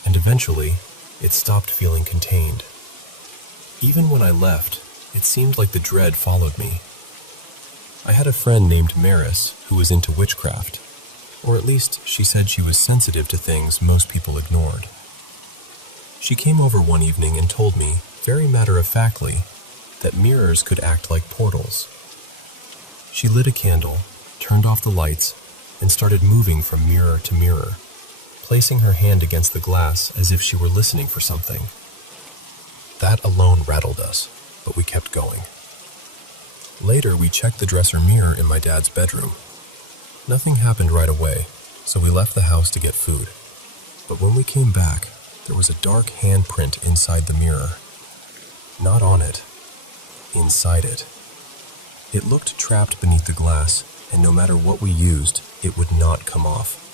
And eventually, it stopped feeling contained. Even when I left, it seemed like the dread followed me. I had a friend named Maris who was into witchcraft, or at least she said she was sensitive to things most people ignored. She came over one evening and told me, very matter-of-factly, that mirrors could act like portals. She lit a candle, turned off the lights, and started moving from mirror to mirror, placing her hand against the glass as if she were listening for something. That alone rattled us, but we kept going. Later, we checked the dresser mirror in my dad's bedroom. Nothing happened right away, so we left the house to get food. But when we came back, there was a dark handprint inside the mirror. Not on it, inside it. It looked trapped beneath the glass, and no matter what we used, it would not come off.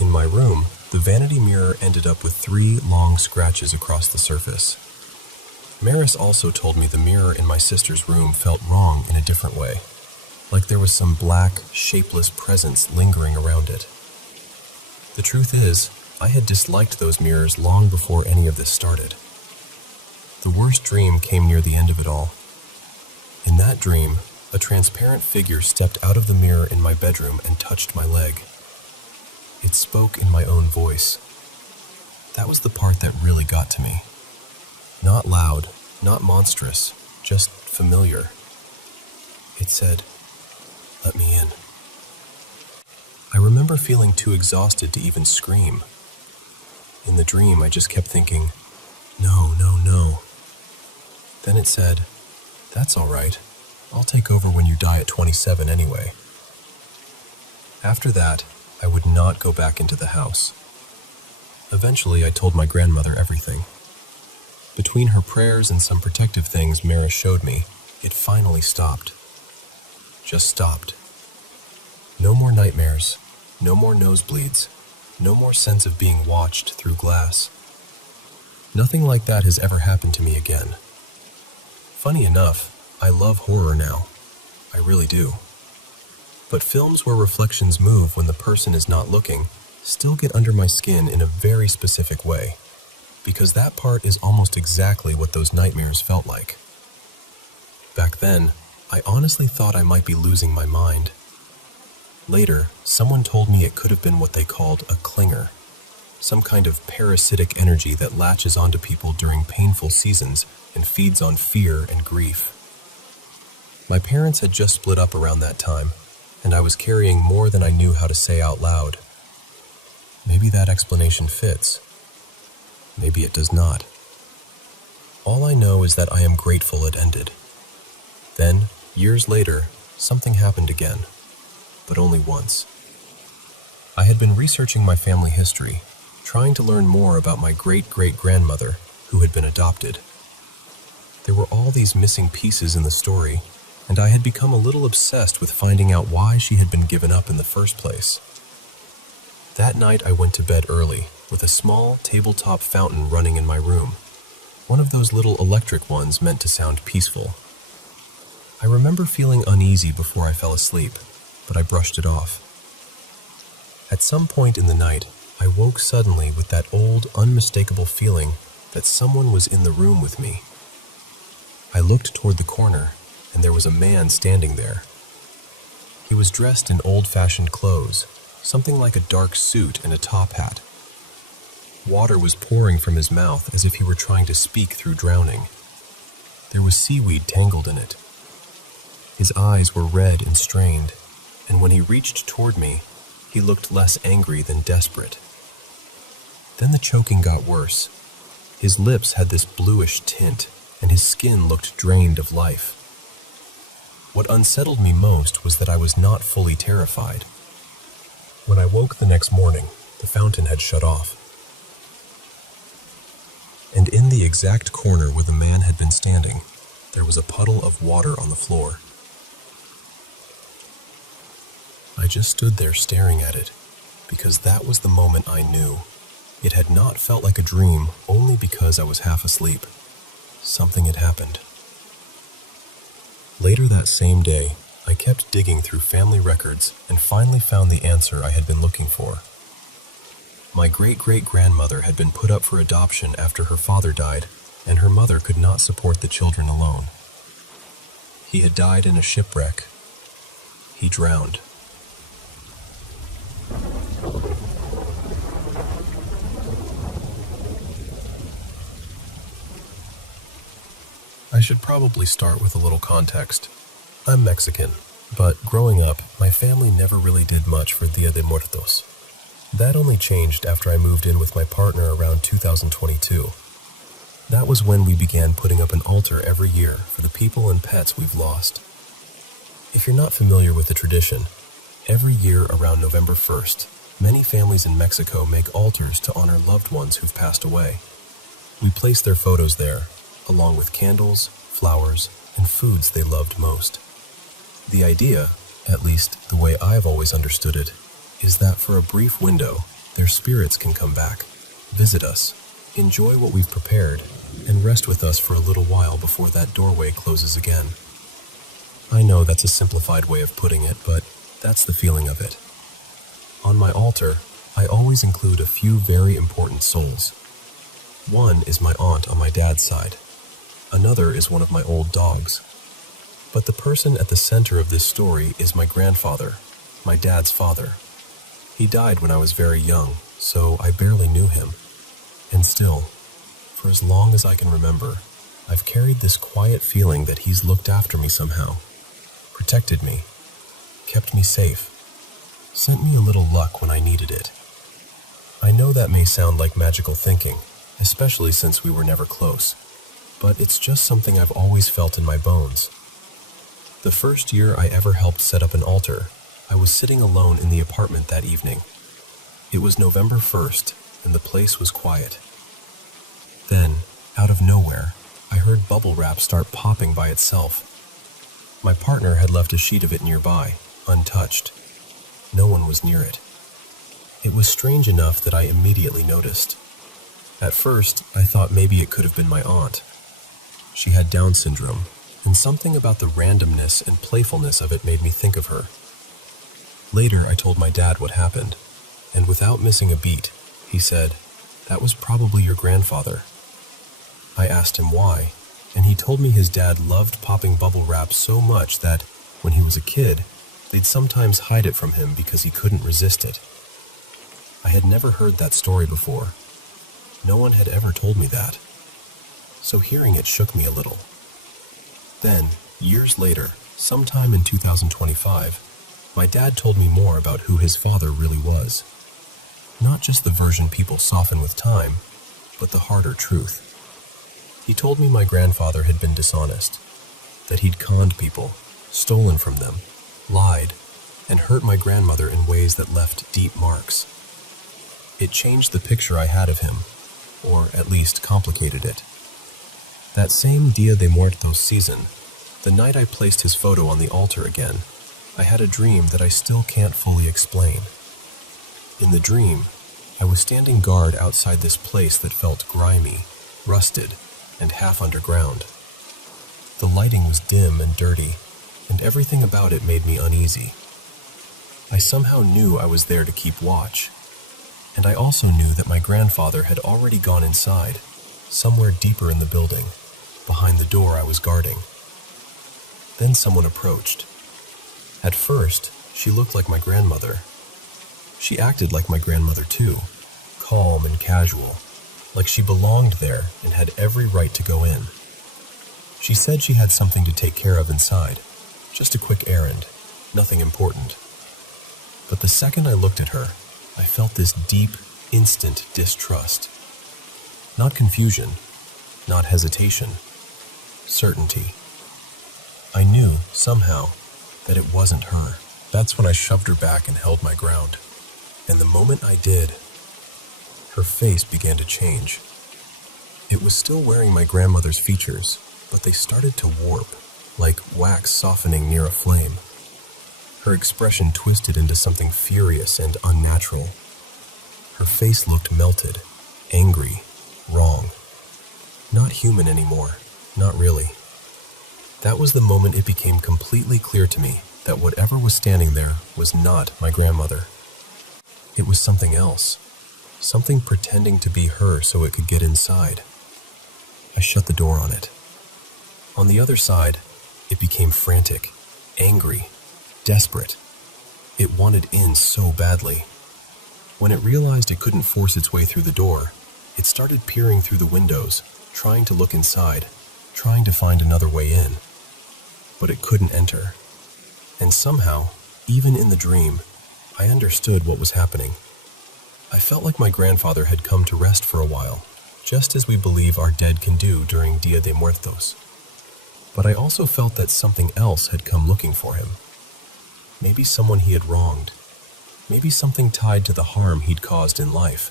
In my room, the vanity mirror ended up with 3 long scratches across the surface. Maris also told me the mirror in my sister's room felt wrong in a different way, like there was some black, shapeless presence lingering around it. The truth is, I had disliked those mirrors long before any of this started. The worst dream came near the end of it all. In that dream, a transparent figure stepped out of the mirror in my bedroom and touched my leg. It spoke in my own voice. That was the part that really got to me. Not loud, not monstrous, just familiar. It said, "Let me in." I remember feeling too exhausted to even scream. In the dream, I just kept thinking, "No, no, no." Then it said, "That's all right. I'll take over when you die at 27 anyway." After that, I would not go back into the house. Eventually, I told my grandmother everything. Between her prayers and some protective things Maris showed me, it finally stopped. Just stopped. No more nightmares, no more nosebleeds, no more sense of being watched through glass. Nothing like that has ever happened to me again. Funny enough, I love horror now. I really do. But films where reflections move when the person is not looking still get under my skin in a very specific way, because that part is almost exactly what those nightmares felt like. Back then, I honestly thought I might be losing my mind. Later, someone told me it could have been what they called a clinger, some kind of parasitic energy that latches onto people during painful seasons and feeds on fear and grief. My parents had just split up around that time, and I was carrying more than I knew how to say out loud. Maybe that explanation fits. Maybe it does not. All I know is that I am grateful it ended. Then, years later, something happened again, but only once. I had been researching my family history, trying to learn more about my great-great-grandmother, who had been adopted. There were all these missing pieces in the story, and I had become a little obsessed with finding out why she had been given up in the first place. That night I went to bed early, with a small tabletop fountain running in my room, one of those little electric ones meant to sound peaceful. I remember feeling uneasy before I fell asleep, but I brushed it off. At some point in the night, I woke suddenly with that old, unmistakable feeling that someone was in the room with me. I looked toward the corner, and there was a man standing there. He was dressed in old-fashioned clothes, something like a dark suit and a top hat. Water was pouring from his mouth as if he were trying to speak through drowning. There was seaweed tangled in it. His eyes were red and strained, and when he reached toward me, he looked less angry than desperate. Then the choking got worse. His lips had this bluish tint, and his skin looked drained of life. What unsettled me most was that I was not fully terrified. When I woke the next morning, the fountain had shut off. And in the exact corner where the man had been standing, there was a puddle of water on the floor. I just stood there staring at it, because that was the moment I knew. It had not felt like a dream only because I was half asleep. Something had happened. Later that same day, I kept digging through family records and finally found the answer I had been looking for. My great-great-grandmother had been put up for adoption after her father died, and her mother could not support the children alone. He had died in a shipwreck. He drowned. should probably start with a little context. I'm Mexican, but growing up, my family never really did much for Dia de Muertos. That only changed after I moved in with my partner around 2022. That was when we began putting up an altar every year for the people and pets we've lost. If you're not familiar with the tradition, every year around November 1st, many families in Mexico make altars to honor loved ones who've passed away. We place their photos there, along with candles, flowers, and foods they loved most. The idea, at least the way I've always understood it, is that for a brief window, their spirits can come back, visit us, enjoy what we've prepared, and rest with us for a little while before that doorway closes again. I know that's a simplified way of putting it, but that's the feeling of it. On my altar, I always include a few very important souls. One is my aunt on my dad's side. Another is one of my old dogs. But the person at the center of this story is my grandfather, my dad's father. He died when I was very young, so I barely knew him. And still, for as long as I can remember, I've carried this quiet feeling that he's looked after me somehow, protected me, kept me safe, sent me a little luck when I needed it. I know that may sound like magical thinking, especially since we were never close, but it's just something I've always felt in my bones. The first year I ever helped set up an altar, I was sitting alone in the apartment that evening. It was November 1st, and the place was quiet. Then, out of nowhere, I heard bubble wrap start popping by itself. My partner had left a sheet of it nearby, untouched. No one was near it. It was strange enough that I immediately noticed. At first, I thought maybe it could have been my aunt. She had Down syndrome, and something about the randomness and playfulness of it made me think of her. Later, I told my dad what happened, and without missing a beat, he said, "That was probably your grandfather." I asked him why, and he told me his dad loved popping bubble wrap so much that, when he was a kid, they'd sometimes hide it from him because he couldn't resist it. I had never heard that story before. No one had ever told me that. So hearing it shook me a little. Then, years later, sometime in 2025, my dad told me more about who his father really was. Not just the version people soften with time, but the harder truth. He told me my grandfather had been dishonest, that he'd conned people, stolen from them, lied, and hurt my grandmother in ways that left deep marks. It changed the picture I had of him, or at least complicated it. That same Dia de Muertos season, the night I placed his photo on the altar again, I had a dream that I still can't fully explain. In the dream, I was standing guard outside this place that felt grimy, rusted, and half underground. The lighting was dim and dirty, and everything about it made me uneasy. I somehow knew I was there to keep watch, and I also knew that my grandfather had already gone inside, somewhere deeper in the building, behind the door I was guarding. Then someone approached. At first, she looked like my grandmother. She acted like my grandmother too, calm and casual, like she belonged there and had every right to go in. She said she had something to take care of inside, just a quick errand, nothing important. But the second I looked at her, I felt this deep, instant distrust. Not confusion, not hesitation, certainty. I knew, somehow, that it wasn't her. That's when I shoved her back and held my ground. And the moment I did, her face began to change. It was still wearing my grandmother's features, but they started to warp, like wax softening near a flame. Her expression twisted into something furious and unnatural. Her face looked melted, angry, wrong. Not human anymore, not really. That was the moment it became completely clear to me that whatever was standing there was not my grandmother. It was something else, something pretending to be her so it could get inside. I shut the door on it. On the other side, it became frantic, angry, desperate. It wanted in so badly. When it realized it couldn't force its way through the door, it started peering through the windows, trying to look inside, trying to find another way in. But it couldn't enter. And somehow, even in the dream, I understood what was happening. I felt like my grandfather had come to rest for a while, just as we believe our dead can do during Dia de Muertos. But I also felt that something else had come looking for him. Maybe someone he had wronged. Maybe something tied to the harm he'd caused in life.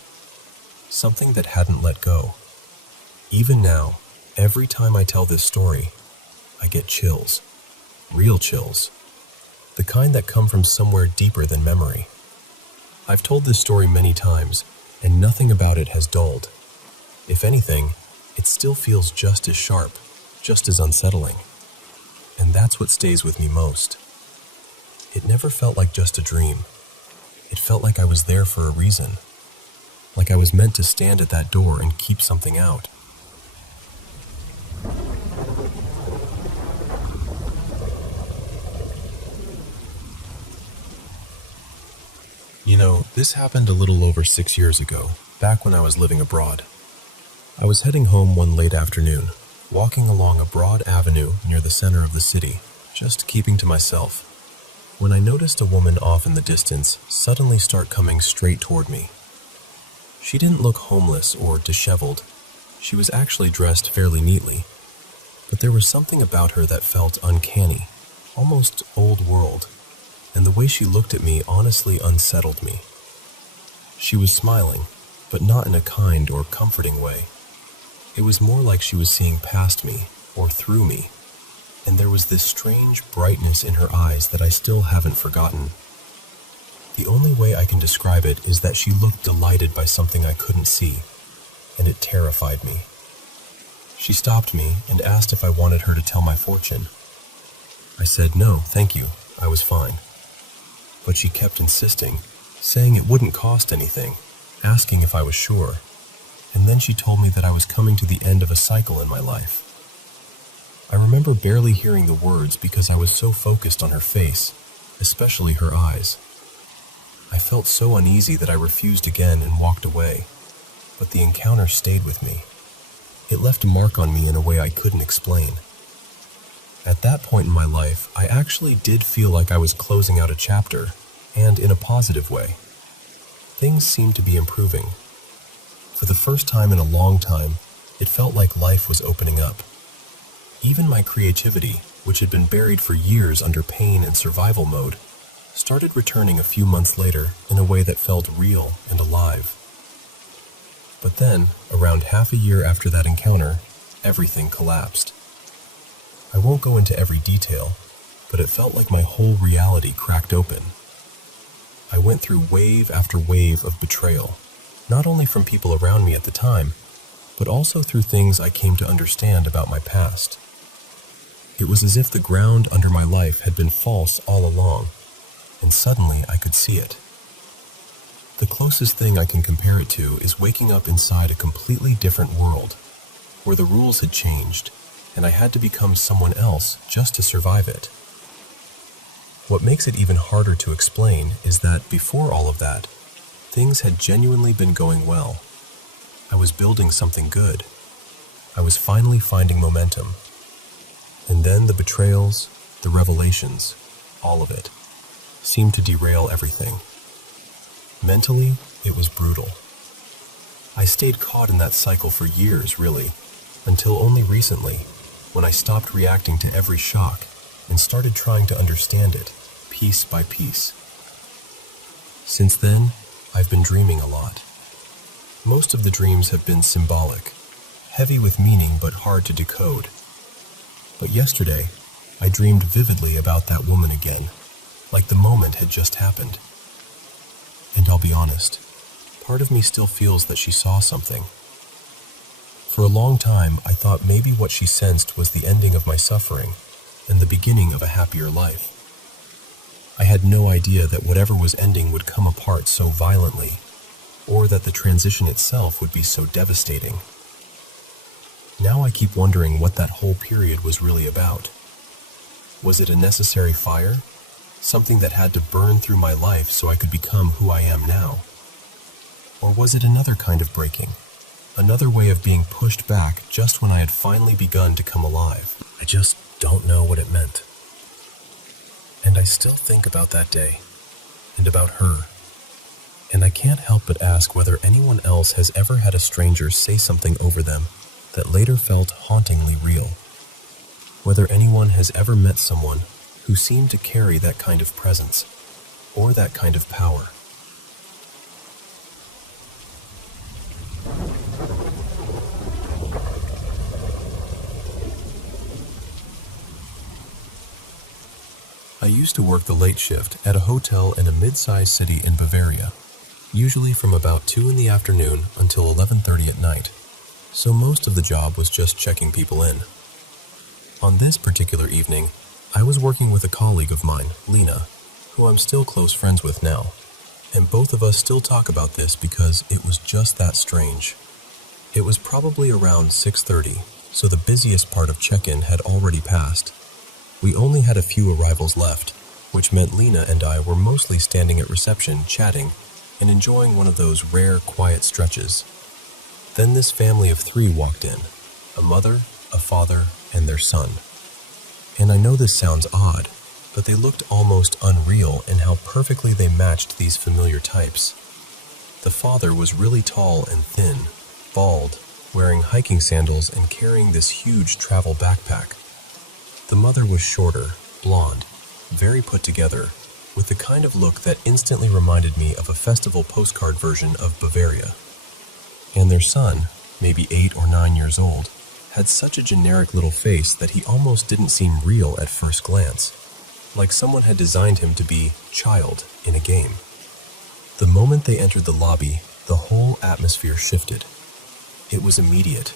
Something that hadn't let go. Even now, every time I tell this story, I get chills. Real chills. The kind that come from somewhere deeper than memory. I've told this story many times, and nothing about it has dulled. If anything, it still feels just as sharp, just as unsettling. And that's what stays with me most. It never felt like just a dream. It felt like I was there for a reason. Like I was meant to stand at that door and keep something out. You know, this happened a little over 6 years ago, back when I was living abroad. I was heading home one late afternoon, walking along a broad avenue near the center of the city, just keeping to myself, when I noticed a woman off in the distance suddenly start coming straight toward me. She didn't look homeless or disheveled. She was actually dressed fairly neatly, but there was something about her that felt uncanny, almost old world, and the way she looked at me honestly unsettled me. She was smiling, but not in a kind or comforting way. It was more like she was seeing past me or through me, and there was this strange brightness in her eyes that I still haven't forgotten. The only way I can describe it is that she looked delighted by something I couldn't see, and it terrified me. She stopped me and asked if I wanted her to tell my fortune. I said no, thank you, I was fine. But she kept insisting, saying it wouldn't cost anything, asking if I was sure, and then she told me that I was coming to the end of a cycle in my life. I remember barely hearing the words because I was so focused on her face, especially her eyes. I felt so uneasy that I refused again and walked away, but the encounter stayed with me. It left a mark on me in a way I couldn't explain. At that point in my life, I actually did feel like I was closing out a chapter, and in a positive way. Things seemed to be improving. For the first time in a long time, it felt like life was opening up. Even my creativity, which had been buried for years under pain and survival mode, started returning a few months later in a way that felt real and alive. But then, around half a year after that encounter, everything collapsed. I won't go into every detail, but it felt like my whole reality cracked open. I went through wave after wave of betrayal, not only from people around me at the time, but also through things I came to understand about my past. It was as if the ground under my life had been false all along, and suddenly I could see it. The closest thing I can compare it to is waking up inside a completely different world, where the rules had changed, and I had to become someone else just to survive it. What makes it even harder to explain is that before all of that, things had genuinely been going well. I was building something good. I was finally finding momentum. And then the betrayals, the revelations, all of it, seemed to derail everything. Mentally, it was brutal. I stayed caught in that cycle for years, really, until only recently, when I stopped reacting to every shock and started trying to understand it, piece by piece. Since then, I've been dreaming a lot. Most of the dreams have been symbolic, heavy with meaning but hard to decode. But yesterday, I dreamed vividly about that woman again, like the moment had just happened. And I'll be honest, part of me still feels that she saw something. For a long time, I thought maybe what she sensed was the ending of my suffering and the beginning of a happier life. I had no idea that whatever was ending would come apart so violently, or that the transition itself would be so devastating. Now I keep wondering what that whole period was really about. Was it a necessary fire? Something that had to burn through my life so I could become who I am now? Or was it another kind of breaking? Another way of being pushed back just when I had finally begun to come alive. I just don't know what it meant. And I still think about that day, and about her. And I can't help but ask whether anyone else has ever had a stranger say something over them that later felt hauntingly real. Whether anyone has ever met someone who seemed to carry that kind of presence, or that kind of power. I used to work the late shift at a hotel in a mid-sized city in Bavaria, usually from about 2 in the afternoon until 11:30 at night, so most of the job was just checking people in. On this particular evening, I was working with a colleague of mine, Lena, who I'm still close friends with now, and both of us still talk about this because it was just that strange. It was probably around 6:30, so the busiest part of check-in had already passed. We only had a few arrivals left, which meant Lena and I were mostly standing at reception chatting and enjoying one of those rare quiet stretches. Then this family of 3 walked in, a mother, a father, and their son. And I know this sounds odd, but they looked almost unreal in how perfectly they matched these familiar types. The father was really tall and thin, bald, wearing hiking sandals and carrying this huge travel backpack. The mother was shorter, blonde, very put together, with the kind of look that instantly reminded me of a festival postcard version of Bavaria. And their son, maybe 8 or 9 years old, had such a generic little face that he almost didn't seem real at first glance, like someone had designed him to be child in a game. The moment they entered the lobby, the whole atmosphere shifted. It was immediate.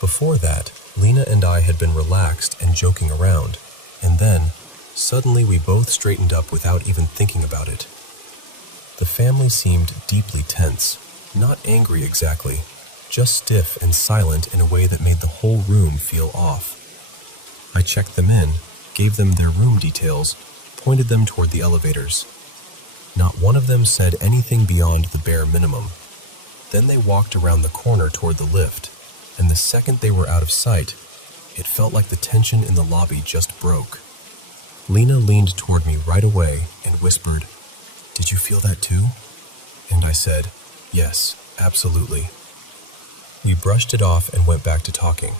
Before that, Lena and I had been relaxed and joking around, and then, suddenly we both straightened up without even thinking about it. The family seemed deeply tense, not angry exactly, just stiff and silent in a way that made the whole room feel off. I checked them in, gave them their room details, pointed them toward the elevators. Not one of them said anything beyond the bare minimum. Then they walked around the corner toward the lift, and the second they were out of sight, it felt like the tension in the lobby just broke. Lena leaned toward me right away and whispered, "Did you feel that too?" And I said, "Yes, absolutely." We brushed it off and went back to talking.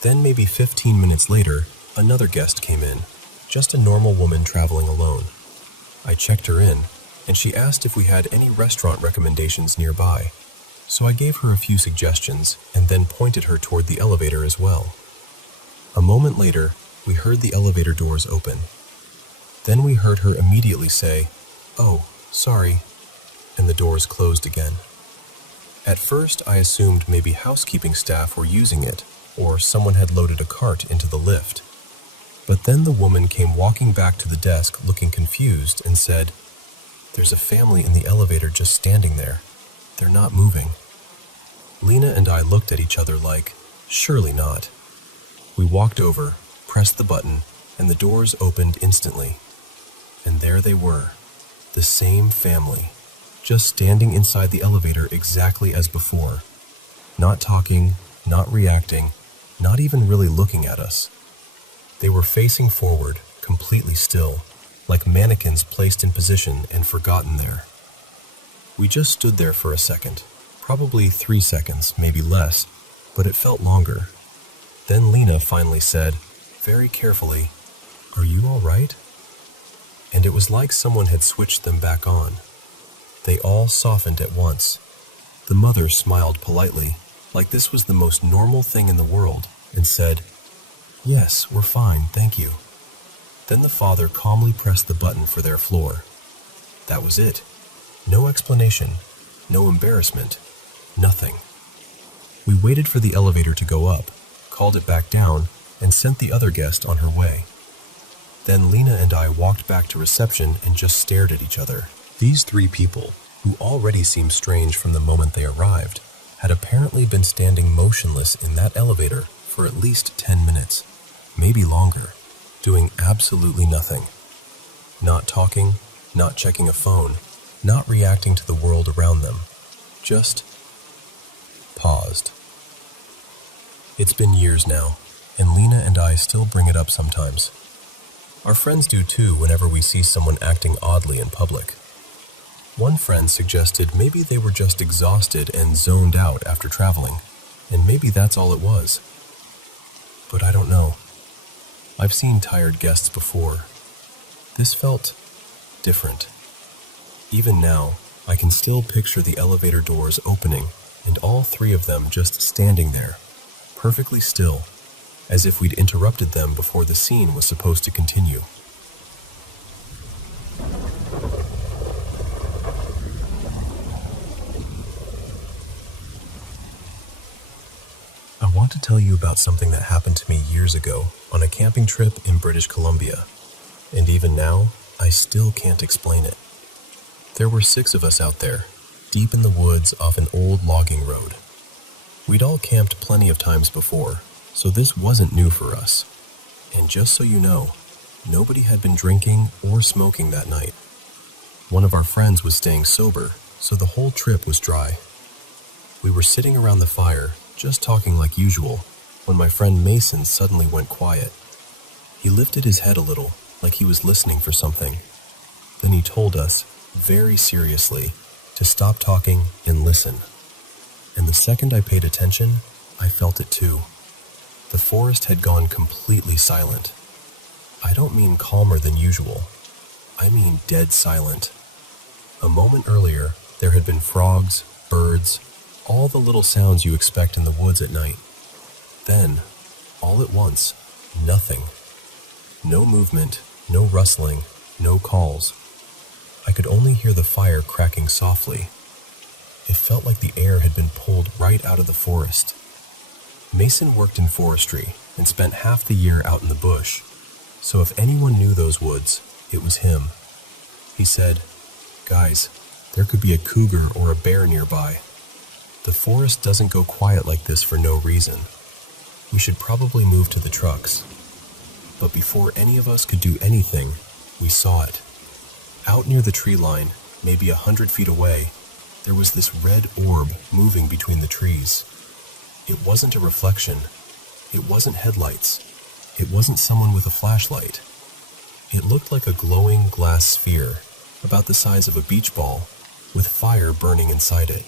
Then maybe 15 minutes later, another guest came in, just a normal woman traveling alone. I checked her in, and she asked if we had any restaurant recommendations nearby. So I gave her a few suggestions and then pointed her toward the elevator as well. A moment later, we heard the elevator doors open. Then we heard her immediately say, "Oh, sorry," and the doors closed again. At first, I assumed maybe housekeeping staff were using it, or someone had loaded a cart into the lift. But then the woman came walking back to the desk looking confused and said, "There's a family in the elevator just standing there. They're not moving." Lena and I looked at each other like, surely not. We walked over, pressed the button, and the doors opened instantly. And there they were, the same family, just standing inside the elevator exactly as before. Not talking, not reacting, not even really looking at us. They were facing forward, completely still, like mannequins placed in position and forgotten there. We just stood there for a second, probably 3 seconds, maybe less, but it felt longer. Then Lena finally said, very carefully, "Are you all right?" And it was like someone had switched them back on. They all softened at once. The mother smiled politely, like this was the most normal thing in the world, and said, "Yes, we're fine, thank you." Then the father calmly pressed the button for their floor. That was it. No explanation, no embarrassment, nothing. We waited for the elevator to go up, called it back down, and sent the other guest on her way. Then Lena and I walked back to reception and just stared at each other. These 3 people, who already seemed strange from the moment they arrived, had apparently been standing motionless in that elevator for at least 10 minutes, maybe longer, doing absolutely nothing. Not talking, not checking a phone, not reacting to the world around them. Just paused. It's been years now, and Lena and I still bring it up sometimes. Our friends do too whenever we see someone acting oddly in public. One friend suggested maybe they were just exhausted and zoned out after traveling, and maybe that's all it was. But I don't know. I've seen tired guests before. This felt different. Even now, I can still picture the elevator doors opening and all three of them just standing there, perfectly still, as if we'd interrupted them before the scene was supposed to continue. I want to tell you about something that happened to me years ago on a camping trip in British Columbia, and even now, I still can't explain it. There were 6 of us out there, deep in the woods off an old logging road. We'd all camped plenty of times before, so this wasn't new for us. And just so you know, nobody had been drinking or smoking that night. One of our friends was staying sober, so the whole trip was dry. We were sitting around the fire, just talking like usual, when my friend Mason suddenly went quiet. He lifted his head a little, like he was listening for something. Then he told us, very seriously, to stop talking and listen. And the second I paid attention, I felt it too. The forest had gone completely silent. I don't mean calmer than usual. I mean dead silent. A moment earlier, there had been frogs, birds, all the little sounds you expect in the woods at night. Then, all at once, nothing. No movement, no rustling, no calls. I could only hear the fire cracking softly. It felt like the air had been pulled right out of the forest. Mason worked in forestry and spent half the year out in the bush, so if anyone knew those woods, it was him. He said, "Guys, there could be a cougar or a bear nearby. The forest doesn't go quiet like this for no reason. We should probably move to the trucks." But before any of us could do anything, we saw it. Out near the tree line, maybe 100 feet away, there was this red orb moving between the trees. It wasn't a reflection. It wasn't headlights. It wasn't someone with a flashlight. It looked like a glowing glass sphere, about the size of a beach ball, with fire burning inside it.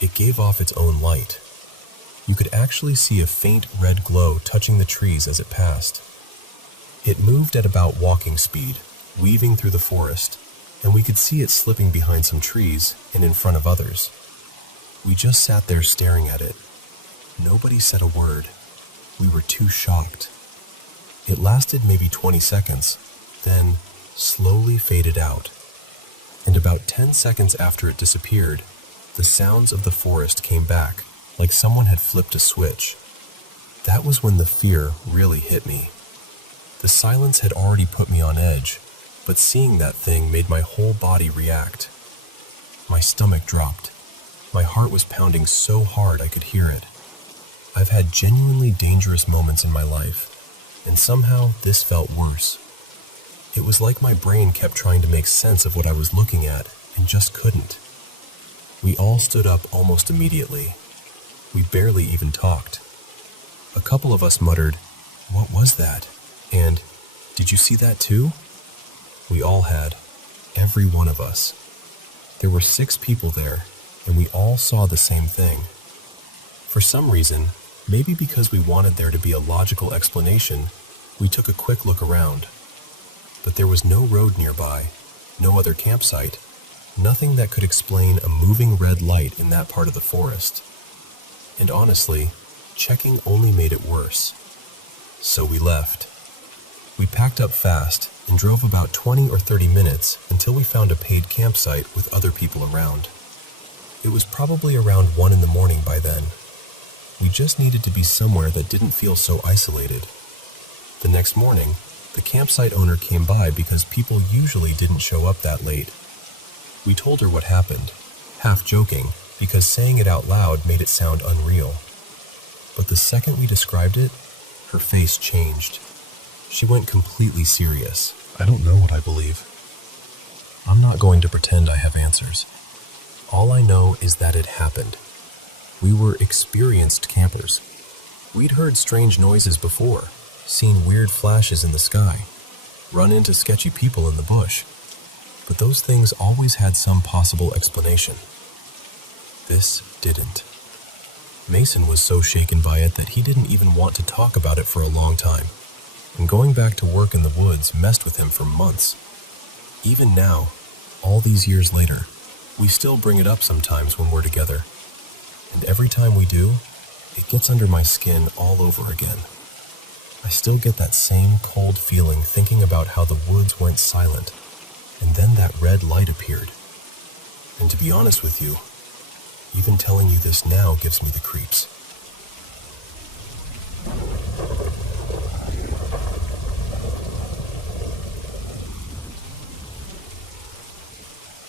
It gave off its own light. You could actually see a faint red glow touching the trees as it passed. It moved at about walking speed, weaving through the forest, and we could see it slipping behind some trees and in front of others. We just sat there staring at it. Nobody said a word. We were too shocked. It lasted maybe 20 seconds, then slowly faded out. And about 10 seconds after it disappeared, the sounds of the forest came back, like someone had flipped a switch. That was when the fear really hit me. The silence had already put me on edge, but seeing that thing made my whole body react. My stomach dropped. My heart was pounding so hard I could hear it. I've had genuinely dangerous moments in my life, and somehow this felt worse. It was like my brain kept trying to make sense of what I was looking at and just couldn't. We all stood up almost immediately. We barely even talked. A couple of us muttered, "What was that?" And, "Did you see that too?" We all had. Every one of us. There were 6 people there, and we all saw the same thing. For some reason, maybe because we wanted there to be a logical explanation, we took a quick look around. But there was no road nearby, no other campsite, nothing that could explain a moving red light in that part of the forest. And honestly, checking only made it worse. So we left. We packed up fast and drove about 20 or 30 minutes until we found a paid campsite with other people around. It was probably around 1 in the morning by then. We just needed to be somewhere that didn't feel so isolated. The next morning, the campsite owner came by because people usually didn't show up that late. We told her what happened, half joking, because saying it out loud made it sound unreal. But the second we described it, her face changed. She went completely serious. I don't know what I believe. I'm not going to pretend I have answers. All I know is that it happened. We were experienced campers. We'd heard strange noises before, seen weird flashes in the sky, run into sketchy people in the bush. But those things always had some possible explanation. This didn't. Mason was so shaken by it that he didn't even want to talk about it for a long time, and going back to work in the woods messed with him for months. Even now, all these years later, we still bring it up sometimes when we're together, and every time we do, it gets under my skin all over again. I still get that same cold feeling thinking about how the woods went silent, and then that red light appeared. And to be honest with you, even telling you this now gives me the creeps.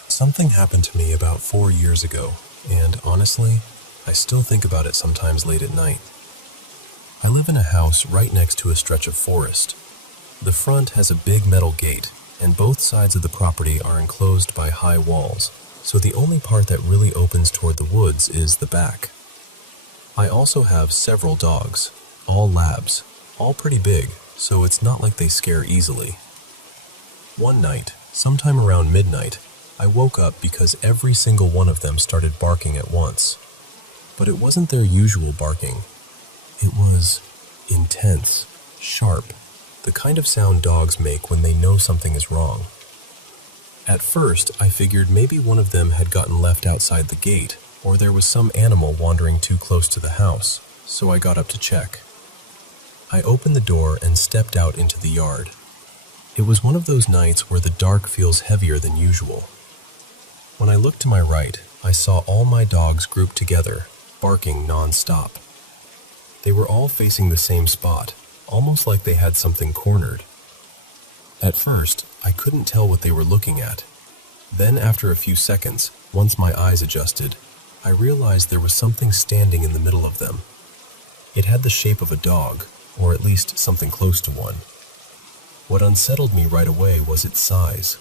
Something happened to me about 4 years ago, and honestly, I still think about it sometimes late at night. I live in a house right next to a stretch of forest. The front has a big metal gate, and both sides of the property are enclosed by high walls, so the only part that really opens toward the woods is the back. I also have several dogs, all labs, all pretty big, so it's not like they scare easily. One night, sometime around midnight, I woke up because every single one of them started barking at once. But it wasn't their usual barking. It was intense, sharp, the kind of sound dogs make when they know something is wrong. At first, I figured maybe one of them had gotten left outside the gate, or there was some animal wandering too close to the house, so I got up to check. I opened the door and stepped out into the yard. It was one of those nights where the dark feels heavier than usual. When I looked to my right, I saw all my dogs grouped together, barking non-stop. They were all facing the same spot, almost like they had something cornered. At first, I couldn't tell what they were looking at. Then, after a few seconds, once my eyes adjusted, I realized there was something standing in the middle of them. It had the shape of a dog, or at least something close to one. What unsettled me right away was its size.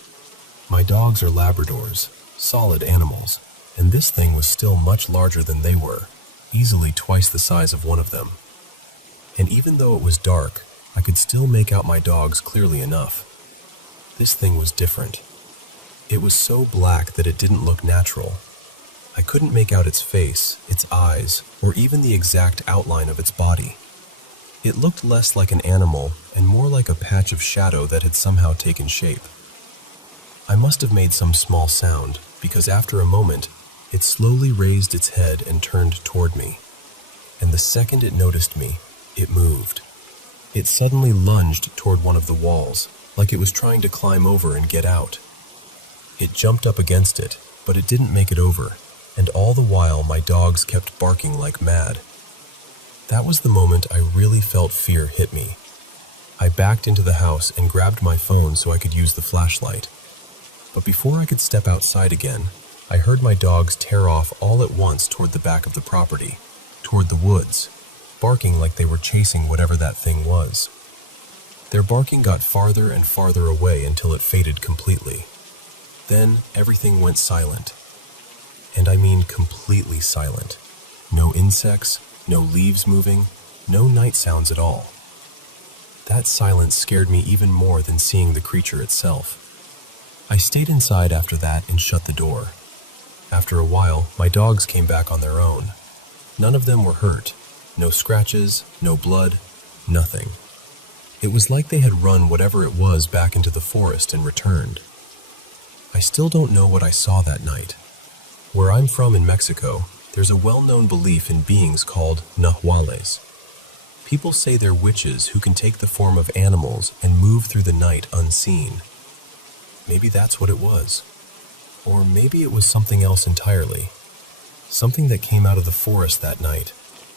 My dogs are Labradors, solid animals, and this thing was still much larger than they were, easily twice the size of one of them. And even though it was dark, I could still make out my dogs clearly enough. This thing was different. It was so black that it didn't look natural. I couldn't make out its face, its eyes, or even the exact outline of its body. It looked less like an animal and more like a patch of shadow that had somehow taken shape. I must have made some small sound, because after a moment, it slowly raised its head and turned toward me. And the second it noticed me, it moved. It suddenly lunged toward one of the walls, like it was trying to climb over and get out. It jumped up against it, but it didn't make it over, and all the while my dogs kept barking like mad. That was the moment I really felt fear hit me. I backed into the house and grabbed my phone so I could use the flashlight. But before I could step outside again, I heard my dogs tear off all at once toward the back of the property, toward the woods, barking like they were chasing whatever that thing was. Their barking got farther and farther away until it faded completely. Then everything went silent. And I mean completely silent. No insects, no leaves moving, no night sounds at all. That silence scared me even more than seeing the creature itself. I stayed inside after that and shut the door. After a while, my dogs came back on their own. None of them were hurt. No scratches, no blood, nothing. It was like they had run whatever it was back into the forest and returned. I still don't know what I saw that night. Where I'm from in Mexico, there's a well-known belief in beings called nahuales. People say they're witches who can take the form of animals and move through the night unseen. Maybe that's what it was. Or maybe it was something else entirely. Something that came out of the forest that night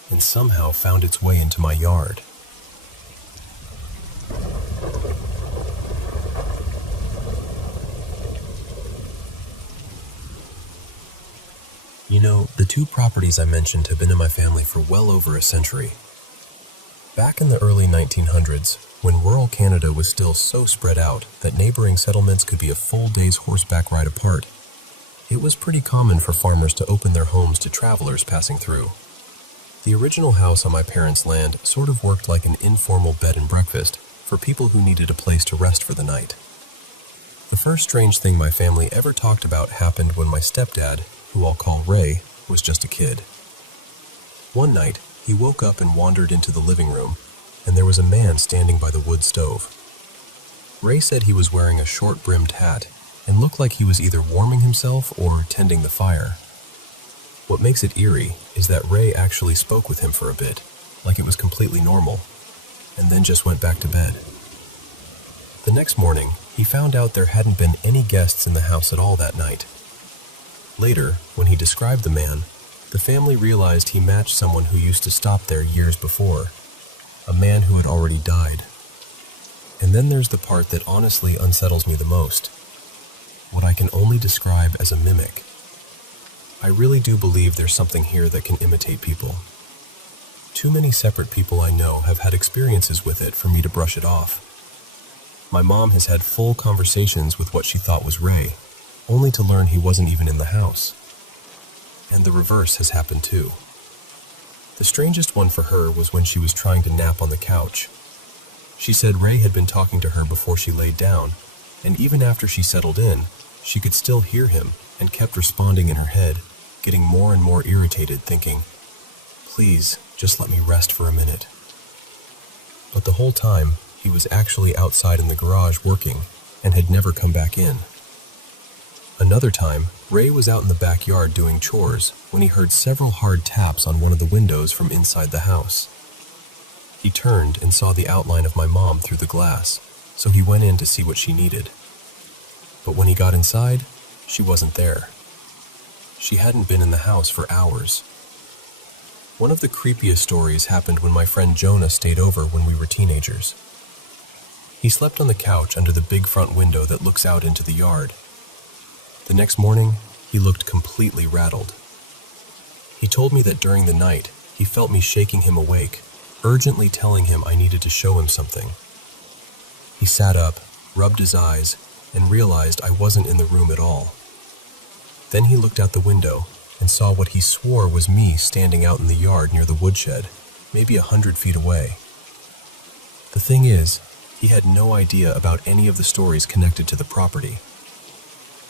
and somehow found its way into my yard. You know, the two properties I mentioned have been in my family for well over a century. Back in the early 1900s, when rural Canada was still so spread out that neighboring settlements could be a full day's horseback ride apart, it was pretty common for farmers to open their homes to travelers passing through. The original house on my parents' land sort of worked like an informal bed and breakfast for people who needed a place to rest for the night. The first strange thing my family ever talked about happened when my stepdad, who I'll call Ray, was just a kid. One night, he woke up and wandered into the living room, and there was a man standing by the wood stove. Ray said he was wearing a short-brimmed hat and looked like he was either warming himself or tending the fire. What makes it eerie is that Ray actually spoke with him for a bit, like it was completely normal, and then just went back to bed. The next morning, he found out there hadn't been any guests in the house at all that night. Later, when he described the man, the family realized he matched someone who used to stop there years before, a man who had already died. And then there's the part that honestly unsettles me the most, what I can only describe as a mimic. I really do believe there's something here that can imitate people. Too many separate people I know have had experiences with it for me to brush it off. My mom has had full conversations with what she thought was Ray, only to learn he wasn't even in the house. And the reverse has happened too. The strangest one for her was when she was trying to nap on the couch. She said Ray had been talking to her before she laid down, and even after she settled in, she could still hear him and kept responding in her head, getting more and more irritated, thinking, "Please, just let me rest for a minute." But the whole time, he was actually outside in the garage working and had never come back in. Another time, Ray was out in the backyard doing chores when he heard several hard taps on one of the windows from inside the house. He turned and saw the outline of my mom through the glass, so he went in to see what she needed. But when he got inside, she wasn't there. She hadn't been in the house for hours. One of the creepiest stories happened when my friend Jonah stayed over when we were teenagers. He slept on the couch under the big front window that looks out into the yard. The next morning, he looked completely rattled. He told me that during the night, he felt me shaking him awake, urgently telling him I needed to show him something. He sat up, rubbed his eyes, and realized I wasn't in the room at all. Then he looked out the window and saw what he swore was me standing out in the yard near the woodshed, maybe 100 feet away. The thing is, he had no idea about any of the stories connected to the property.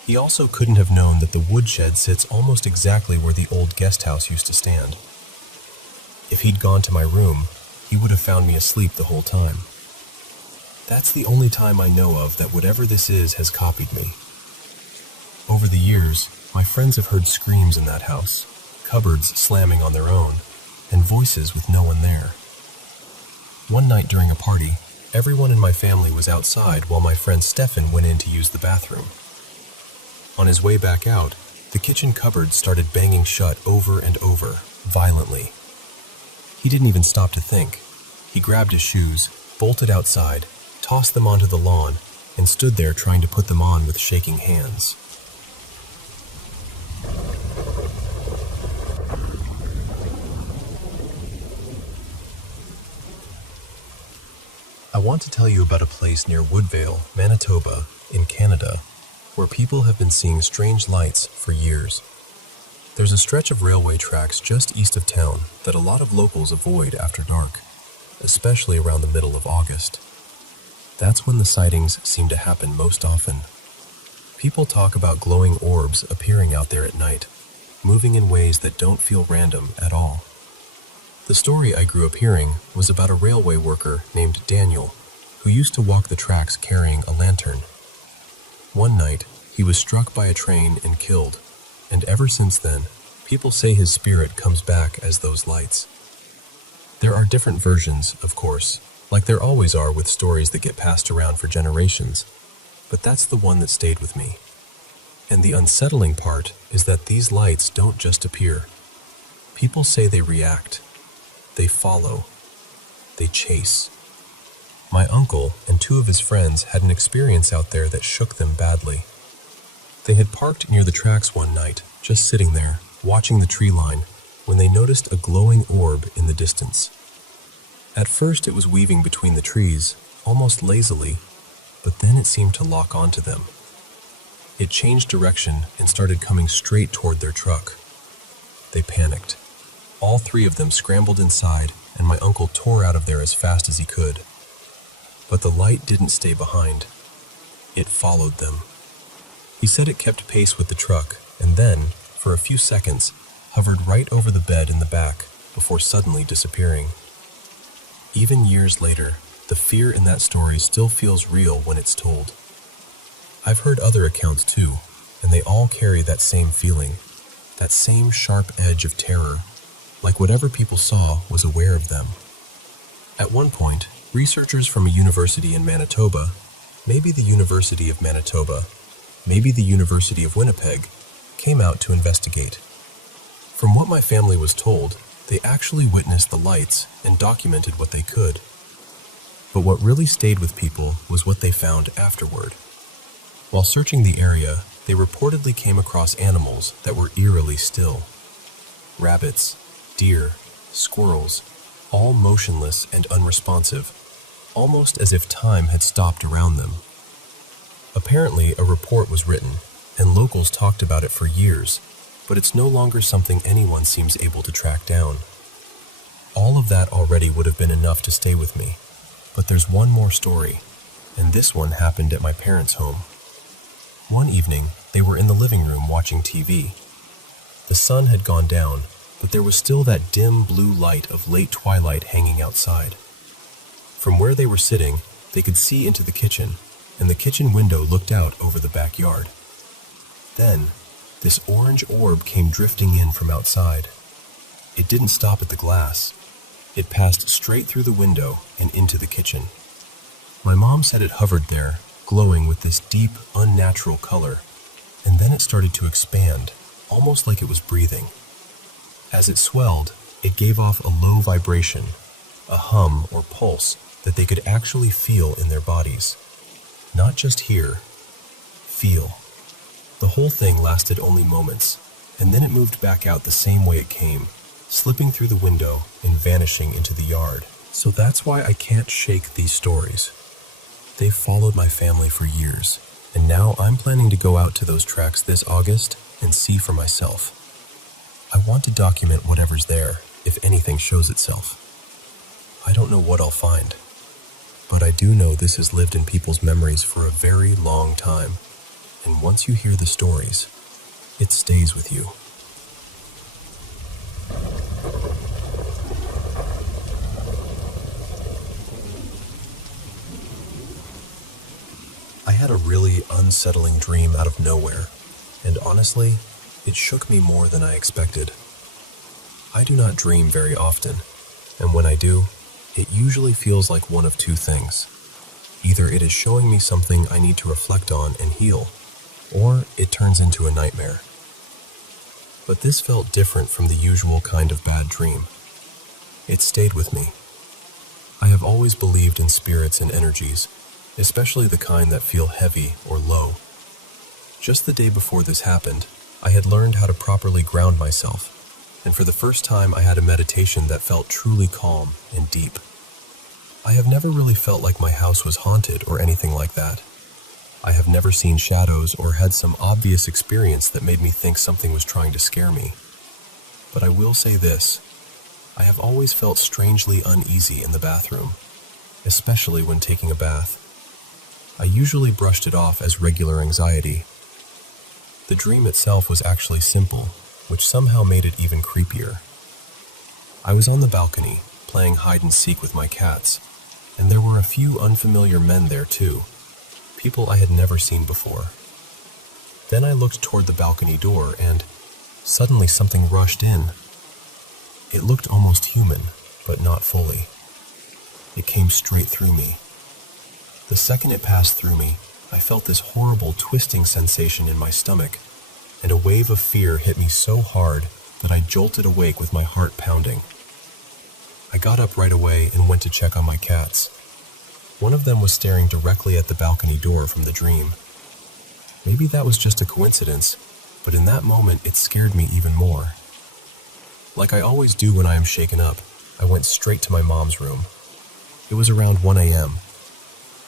He also couldn't have known that the woodshed sits almost exactly where the old guest house used to stand. If he'd gone to my room, he would have found me asleep the whole time. That's the only time I know of that whatever this is has copied me. Over the years, my friends have heard screams in that house, cupboards slamming on their own, and voices with no one there. One night during a party, everyone in my family was outside while my friend Stefan went in to use the bathroom. On his way back out, the kitchen cupboard started banging shut over and over, violently. He didn't even stop to think. He grabbed his shoes, bolted outside, tossed them onto the lawn, and stood there trying to put them on with shaking hands. I want to tell you about a place near Woodvale, Manitoba, in Canada, where people have been seeing strange lights for years. There's a stretch of railway tracks just east of town that a lot of locals avoid after dark, especially around the middle of August. That's when the sightings seem to happen most often. People talk about glowing orbs appearing out there at night, moving in ways that don't feel random at all. The story I grew up hearing was about a railway worker named Daniel, who used to walk the tracks carrying a lantern. One night, he was struck by a train and killed, and ever since then, people say his spirit comes back as those lights. There are different versions, of course, like there always are with stories that get passed around for generations, but that's the one that stayed with me. And the unsettling part is that these lights don't just appear. People say they react. They follow. They chase. My uncle and two of his friends had an experience out there that shook them badly. They had parked near the tracks one night, just sitting there, watching the tree line, when they noticed a glowing orb in the distance. At first it was weaving between the trees, almost lazily, but then it seemed to lock onto them. It changed direction and started coming straight toward their truck. They panicked. All three of them scrambled inside, and my uncle tore out of there as fast as he could. But the light didn't stay behind. It followed them. He said it kept pace with the truck, and then, for a few seconds, hovered right over the bed in the back before suddenly disappearing. Even years later, the fear in that story still feels real when it's told. I've heard other accounts too, and they all carry that same feeling, that same sharp edge of terror, like whatever people saw was aware of them. At one point, researchers from a university in Manitoba, maybe the University of Manitoba, maybe the University of Winnipeg, came out to investigate. From what my family was told, they actually witnessed the lights and documented what they could. But what really stayed with people was what they found afterward. While searching the area, they reportedly came across animals that were eerily still. Rabbits, deer, squirrels, all motionless and unresponsive, almost as if time had stopped around them. Apparently, a report was written, and locals talked about it for years, but it's no longer something anyone seems able to track down. All of that already would have been enough to stay with me, but there's one more story, and this one happened at my parents' home. One evening, they were in the living room watching TV. The sun had gone down, but there was still that dim blue light of late twilight hanging outside. From where they were sitting, they could see into the kitchen, and the kitchen window looked out over the backyard. Then, this orange orb came drifting in from outside. It didn't stop at the glass. It passed straight through the window and into the kitchen. My mom said it hovered there, glowing with this deep, unnatural color, and then it started to expand, almost like it was breathing. As it swelled, it gave off a low vibration, a hum or pulse that they could actually feel in their bodies. Not just hear, feel. The whole thing lasted only moments, and then it moved back out the same way it came, slipping through the window and vanishing into the yard. So that's why I can't shake these stories. They've followed my family for years, and now I'm planning to go out to those tracks this August and see for myself. I want to document whatever's there, if anything shows itself. I don't know what I'll find, but I do know this has lived in people's memories for a very long time. And once you hear the stories, it stays with you. I had a really unsettling dream out of nowhere, and honestly, it shook me more than I expected. I do not dream very often, and when I do, it usually feels like one of two things. Either it is showing me something I need to reflect on and heal, or it turns into a nightmare. But this felt different from the usual kind of bad dream. It stayed with me. I have always believed in spirits and energies, especially the kind that feel heavy or low. Just the day before this happened, I had learned how to properly ground myself, and for the first time I had a meditation that felt truly calm and deep. I have never really felt like my house was haunted or anything like that. I have never seen shadows or had some obvious experience that made me think something was trying to scare me. But I will say this, I have always felt strangely uneasy in the bathroom, especially when taking a bath. I usually brushed it off as regular anxiety. The dream itself was actually simple, which somehow made it even creepier. I was on the balcony, playing hide and seek with my cats, and there were a few unfamiliar men there too. People I had never seen before. Then I looked toward the balcony door and suddenly something rushed in. It looked almost human, but not fully. It came straight through me. The second it passed through me, I felt this horrible twisting sensation in my stomach, and a wave of fear hit me so hard that I jolted awake with my heart pounding. I got up right away and went to check on my cats. One of them was staring directly at the balcony door from the dream. Maybe that was just a coincidence, but in that moment it scared me even more. Like I always do when I am shaken up, I went straight to my mom's room. It was around 1 a.m.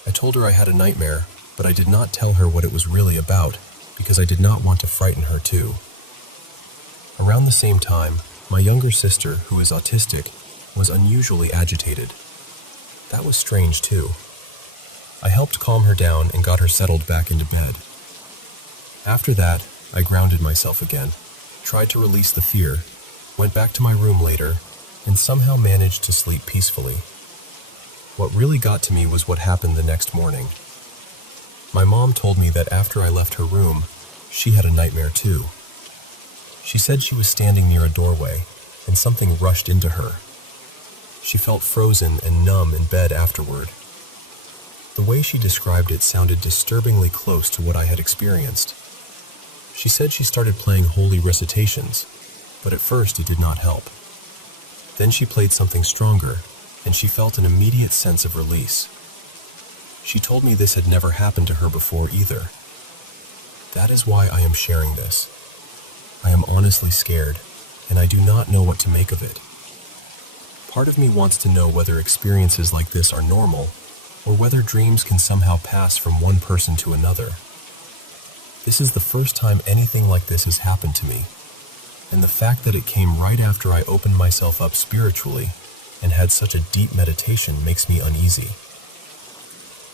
I told her I had a nightmare, but I did not tell her what it was really about, because I did not want to frighten her too. Around the same time, My younger sister, who is autistic, was unusually agitated. That was strange too. I helped calm her down and got her settled back into bed. After that, I grounded myself again, tried to release the fear, went back to my room later, and somehow managed to sleep peacefully. What really got to me was what happened the next morning. My mom told me that after I left her room, she had a nightmare too. She said she was standing near a doorway, and something rushed into her. She felt frozen and numb in bed afterward. The way she described it sounded disturbingly close to what I had experienced. She said she started playing holy recitations, but at first it did not help. Then she played something stronger, and she felt an immediate sense of release. She told me this had never happened to her before either. That is why I am sharing this. I am honestly scared, and I do not know what to make of it. Part of me wants to know whether experiences like this are normal, or whether dreams can somehow pass from one person to another. This is the first time anything like this has happened to me, and the fact that it came right after I opened myself up spiritually and had such a deep meditation makes me uneasy.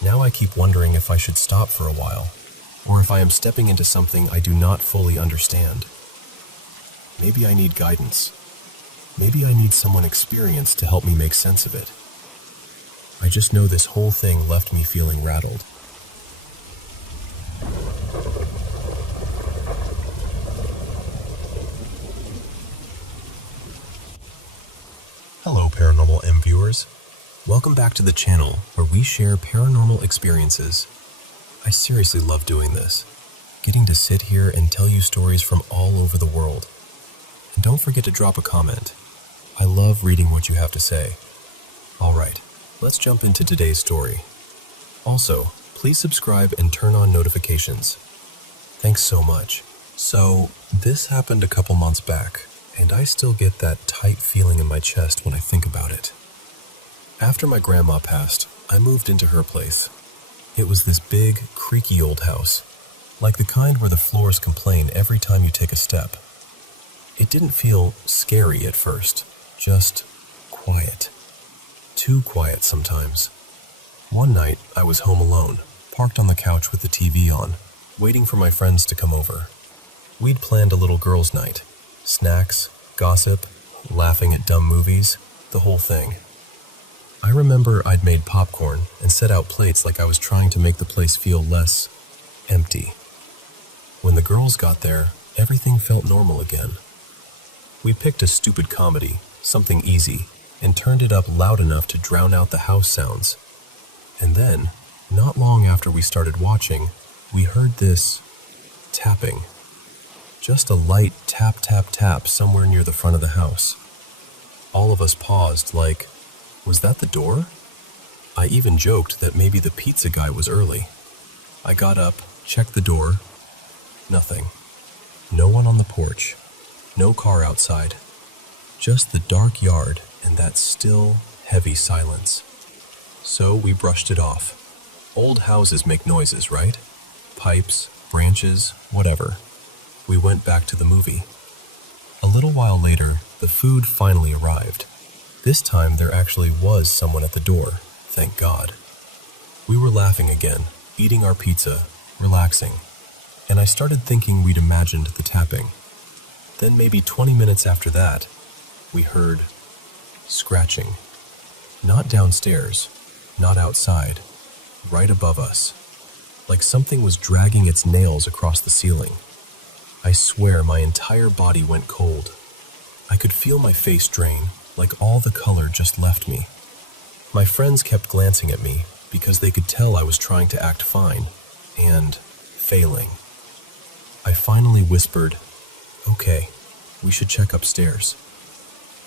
Now I keep wondering if I should stop for a while, or if I am stepping into something I do not fully understand. Maybe I need guidance. Maybe I need someone experienced to help me make sense of it. I just know this whole thing left me feeling rattled. Hello, Paranormal M viewers. Welcome back to the channel where we share paranormal experiences. I seriously love doing this, getting to sit here and tell you stories from all over the world. And don't forget to drop a comment. I love reading what you have to say. Alright, let's jump into today's story. Also, please subscribe and turn on notifications. Thanks so much. So, this happened a couple months back, and I still get that tight feeling in my chest when I think about it. After my grandma passed, I moved into her place. It was this big, creaky old house, like the kind where the floors complain every time you take a step. It didn't feel scary at first, just quiet. Too quiet sometimes. One night, I was home alone, parked on the couch with the TV on, waiting for my friends to come over. We'd planned a little girls' night. Snacks, gossip, laughing at dumb movies, the whole thing. I remember I'd made popcorn and set out plates like I was trying to make the place feel less empty. When the girls got there, everything felt normal again. We picked a stupid comedy, something easy, and turned it up loud enough to drown out the house sounds. And then, not long after we started watching, we heard this tapping. Just a light tap, tap, tap somewhere near the front of the house. All of us paused like, was that the door? I even joked that maybe the pizza guy was early. I got up, checked the door. Nothing. No one on the porch. No car outside. Just the dark yard and that still, heavy silence. So we brushed it off. Old houses make noises, right? Pipes, branches, whatever. We went back to the movie. A little while later, the food finally arrived. This time there actually was someone at the door, thank God. We were laughing again, eating our pizza, relaxing, and I started thinking we'd imagined the tapping. Then maybe 20 minutes after that, we heard scratching. Not downstairs, not outside, right above us, like something was dragging its nails across the ceiling. I swear my entire body went cold. I could feel my face drain, like all the color just left me. My friends kept glancing at me because they could tell I was trying to act fine, and failing. I finally whispered, "Okay, we should check upstairs."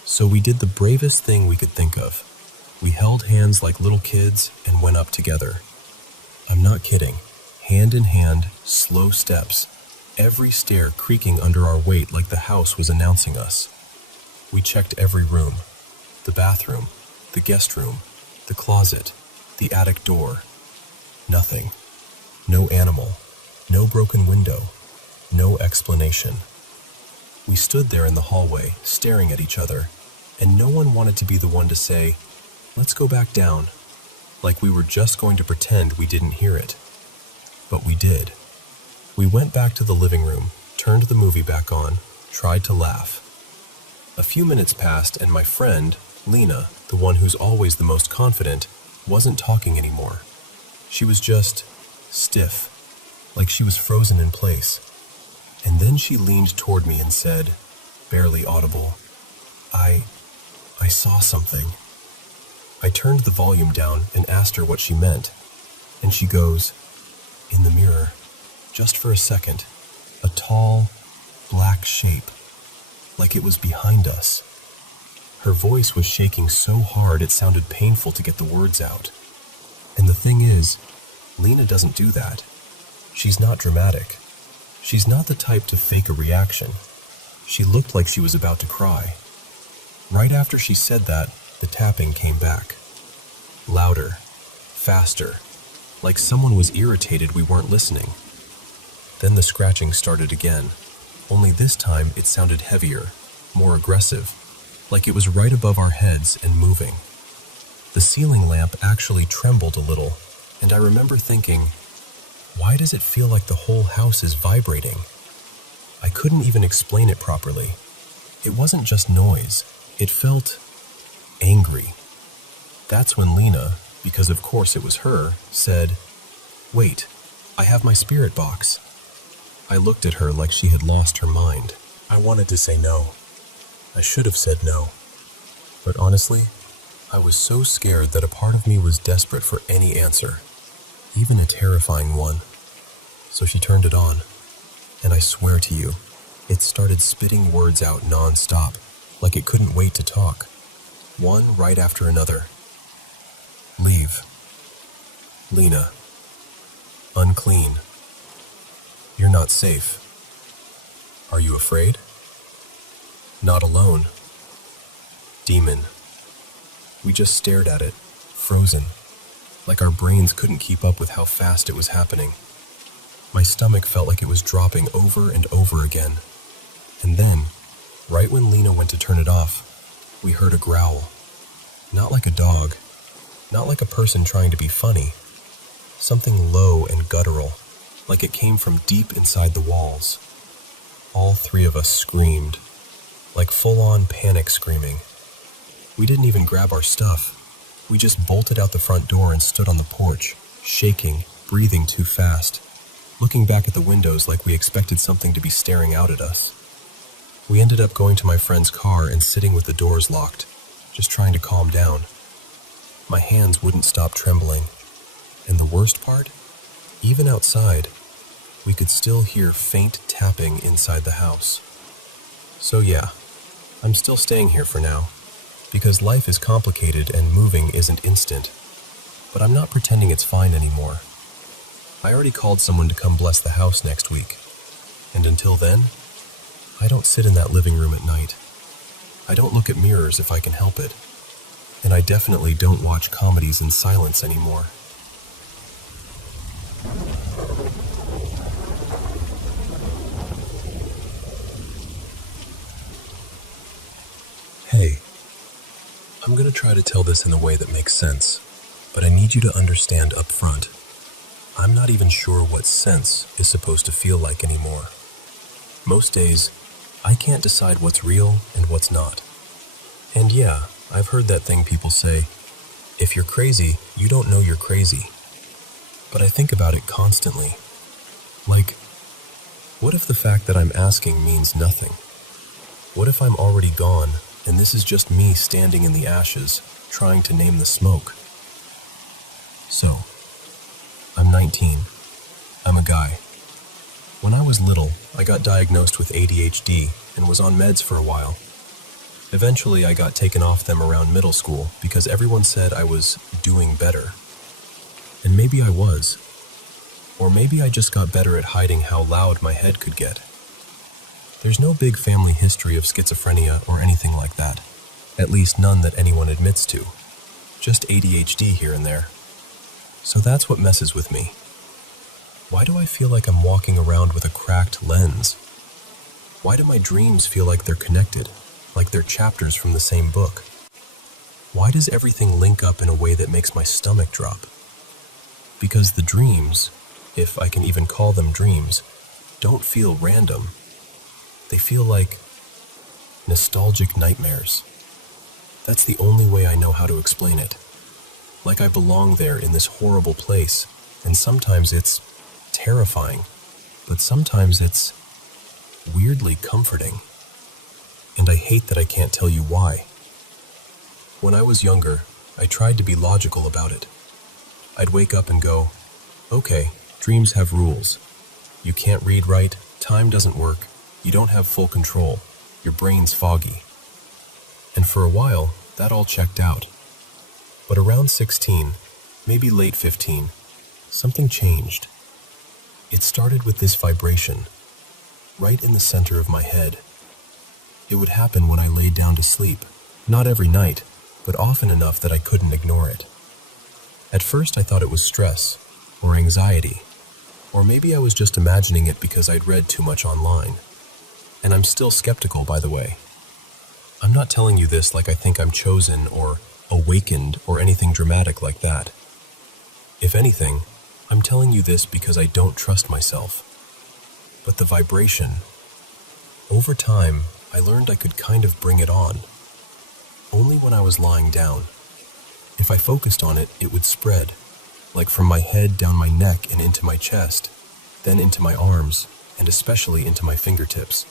So we did the bravest thing we could think of. We held hands like little kids and went up together. I'm not kidding. Hand in hand, slow steps, every stair creaking under our weight like the house was announcing us. We checked every room, the bathroom, the guest room, the closet, the attic door. Nothing. No animal, no broken window, no explanation. We stood there in the hallway, staring at each other, and no one wanted to be the one to say, "Let's go back down," like we were just going to pretend we didn't hear it. But we did. We went back to the living room, turned the movie back on, tried to laugh. A few minutes passed and my friend, Lena, the one who's always the most confident, wasn't talking anymore. She was just stiff, like she was frozen in place. And then she leaned toward me and said, barely audible, I saw something." I turned the volume down and asked her what she meant, and she goes, "In the mirror, just for a second, a tall, black shape, like it was behind us." Her voice was shaking so hard it sounded painful to get the words out. And the thing is, Lena doesn't do that. She's not dramatic. She's not the type to fake a reaction. She looked like she was about to cry. Right after she said that, the tapping came back. Louder, faster, like someone was irritated we weren't listening. Then the scratching started again, only this time it sounded heavier, more aggressive, like it was right above our heads and moving. The ceiling lamp actually trembled a little, and I remember thinking, why does it feel like the whole house is vibrating? I couldn't even explain it properly. It wasn't just noise, it felt angry. That's when Lena, because of course it was her, said, "Wait, I have my spirit box." I looked at her like she had lost her mind. I wanted to say no. I should have said no. But honestly, I was so scared that a part of me was desperate for any answer, even a terrifying one. So she turned it on, and I swear to you, it started spitting words out non-stop, like it couldn't wait to talk, one right after another. "Leave. Lena. Unclean. You're not safe. Are you afraid? Not alone. Demon." We just stared at it, frozen, like our brains couldn't keep up with how fast it was happening. My stomach felt like it was dropping over and over again. And then, right when Lena went to turn it off, we heard a growl. Not like a dog, not like a person trying to be funny. Something low and guttural, like it came from deep inside the walls. All three of us screamed, like full-on panic screaming. We didn't even grab our stuff. We just bolted out the front door and stood on the porch, shaking, breathing too fast, looking back at the windows like we expected something to be staring out at us. We ended up going to my friend's car and sitting with the doors locked, just trying to calm down. My hands wouldn't stop trembling. And the worst part? Even outside, we could still hear faint tapping inside the house. So yeah, I'm still staying here for now, because life is complicated and moving isn't instant. But I'm not pretending it's fine anymore. I already called someone to come bless the house next week. And until then, I don't sit in that living room at night. I don't look at mirrors if I can help it. And I definitely don't watch comedies in silence anymore. Hey, I'm going to try to tell this in a way that makes sense, but I need you to understand up front. I'm not even sure what sense is supposed to feel like anymore. Most days, I can't decide what's real and what's not. And yeah, I've heard that thing people say, if you're crazy, you don't know you're crazy. But I think about it constantly. Like, what if the fact that I'm asking means nothing? What if I'm already gone and this is just me standing in the ashes, trying to name the smoke? So, I'm 19. I'm a guy. When I was little, I got diagnosed with ADHD and was on meds for a while. Eventually, I got taken off them around middle school because everyone said I was doing better. And maybe I was. Or maybe I just got better at hiding how loud my head could get. There's no big family history of schizophrenia or anything like that. At least none that anyone admits to. Just ADHD here and there. So that's what messes with me. Why do I feel like I'm walking around with a cracked lens? Why do my dreams feel like they're connected, like they're chapters from the same book? Why does everything link up in a way that makes my stomach drop? Because the dreams, if I can even call them dreams, don't feel random. They feel like nostalgic nightmares. That's the only way I know how to explain it. Like I belong there in this horrible place, and sometimes it's terrifying, but sometimes it's weirdly comforting. And I hate that I can't tell you why. When I was younger, I tried to be logical about it. I'd wake up and go, okay, dreams have rules. You can't read right, time doesn't work, you don't have full control, your brain's foggy. And for a while, that all checked out. But around 16, maybe late 15, something changed. It started with this vibration, right in the center of my head. It would happen when I laid down to sleep, not every night, but often enough that I couldn't ignore it. At first I thought it was stress, or anxiety, or maybe I was just imagining it because I'd read too much online. And I'm still skeptical, by the way. I'm not telling you this like I think I'm chosen or awakened or anything dramatic like that. If anything, I'm telling you this because I don't trust myself. But the vibration, over time, I learned I could kind of bring it on. Only when I was lying down. If I focused on it, it would spread, like from my head down my neck and into my chest, then into my arms, and especially into my fingertips.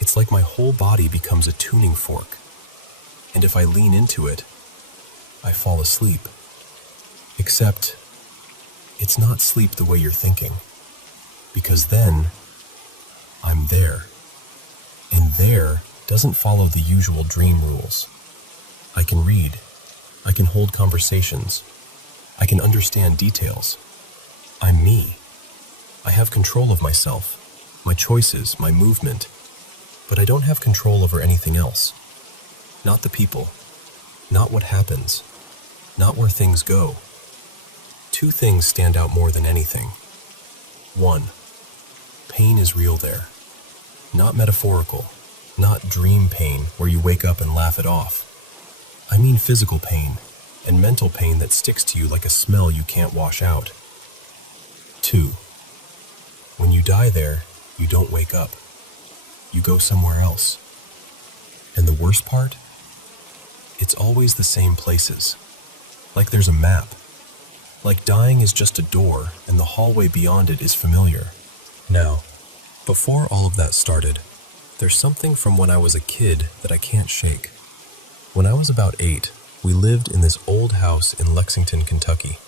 It's like my whole body becomes a tuning fork, and if I lean into it, I fall asleep. Except, it's not sleep the way you're thinking, because then, I'm there. And there doesn't follow the usual dream rules. I can read, I can hold conversations, I can understand details. I'm me. I have control of myself, my choices, my movement, but I don't have control over anything else. Not the people, not what happens, not where things go. Two things stand out more than anything. One, pain is real there. Not metaphorical, not dream pain where you wake up and laugh it off. I mean physical pain, and mental pain that sticks to you like a smell you can't wash out. Two, when you die there, you don't wake up. You go somewhere else. And the worst part? It's always the same places. Like there's a map. Like dying is just a door, and the hallway beyond it is familiar. Now, before all of that started, there's something from when I was a kid that I can't shake. When I was about 8, we lived in this old house in Lexington, Kentucky.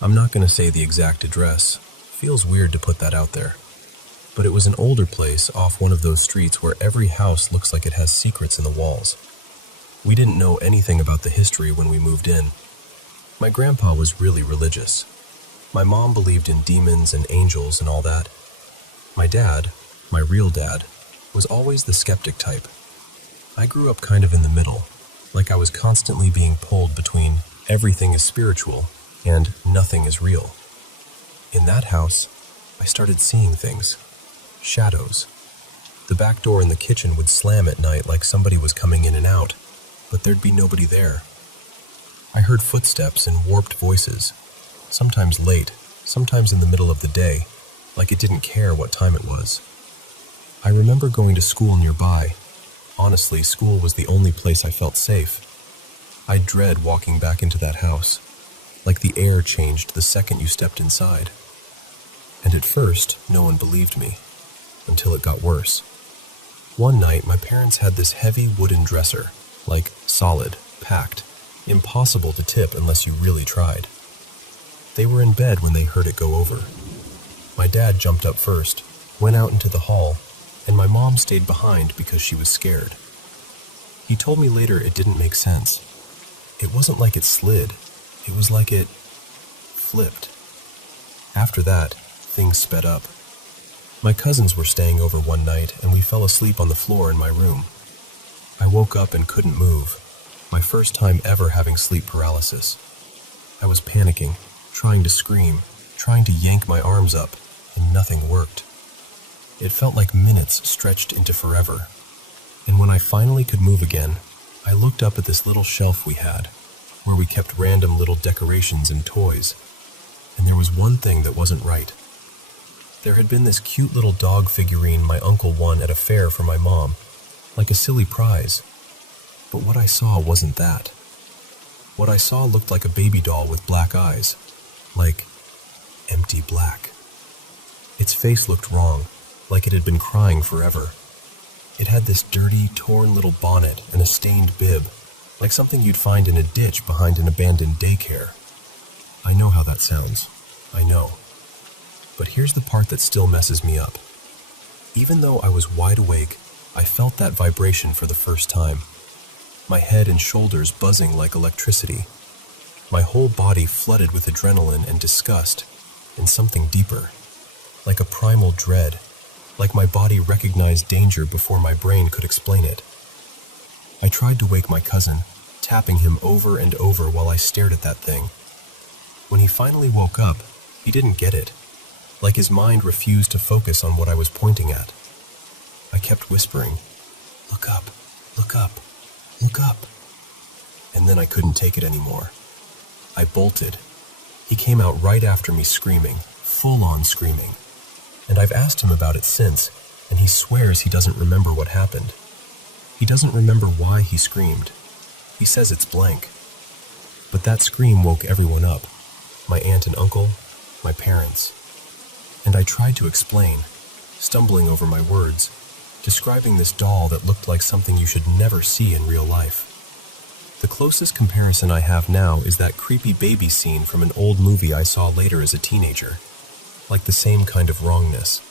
I'm not going to say the exact address. Feels weird to put that out there. But it was an older place off one of those streets where every house looks like it has secrets in the walls. We didn't know anything about the history when we moved in. My grandpa was really religious. My mom believed in demons and angels and all that. My dad, my real dad, was always the skeptic type. I grew up kind of in the middle, like I was constantly being pulled between everything is spiritual and nothing is real. In that house, I started seeing things. Shadows. The back door in the kitchen would slam at night like somebody was coming in and out, but there'd be nobody there. I heard footsteps and warped voices, sometimes late, sometimes in the middle of the day, like it didn't care what time it was. I remember going to school nearby. Honestly, school was the only place I felt safe. I dread walking back into that house, like the air changed the second you stepped inside. And at first, no one believed me, until it got worse. One night, my parents had this heavy wooden dresser, like solid, packed, impossible to tip unless you really tried. They were in bed when they heard it go over. My dad jumped up first, went out into the hall, and my mom stayed behind because she was scared. He told me later it didn't make sense. It wasn't like it slid, it was like it flipped. After that, things sped up. My cousins were staying over one night, and we fell asleep on the floor in my room. I woke up and couldn't move, my first time ever having sleep paralysis. I was panicking, trying to scream, trying to yank my arms up, and nothing worked. It felt like minutes stretched into forever. And when I finally could move again, I looked up at this little shelf we had, where we kept random little decorations and toys. And there was one thing that wasn't right. There had been this cute little dog figurine my uncle won at a fair for my mom, like a silly prize. But what I saw wasn't that. What I saw looked like a baby doll with black eyes, like empty black. Its face looked wrong, like it had been crying forever. It had this dirty, torn little bonnet and a stained bib, like something you'd find in a ditch behind an abandoned daycare. I know how that sounds. I know. But here's the part that still messes me up. Even though I was wide awake, I felt that vibration for the first time. My head and shoulders buzzing like electricity. My whole body flooded with adrenaline and disgust, and something deeper. Like a primal dread. Like my body recognized danger before my brain could explain it. I tried to wake my cousin, tapping him over and over while I stared at that thing. When he finally woke up, he didn't get it. Like his mind refused to focus on what I was pointing at. I kept whispering, "Look up, look up, look up." And then I couldn't take it anymore. I bolted. He came out right after me screaming, full-on screaming. And I've asked him about it since, and he swears he doesn't remember what happened. He doesn't remember why he screamed. He says it's blank. But that scream woke everyone up. My aunt and uncle, my parents. And I tried to explain, stumbling over my words, describing this doll that looked like something you should never see in real life. The closest comparison I have now is that creepy baby scene from an old movie I saw later as a teenager. Like the same kind of wrongness.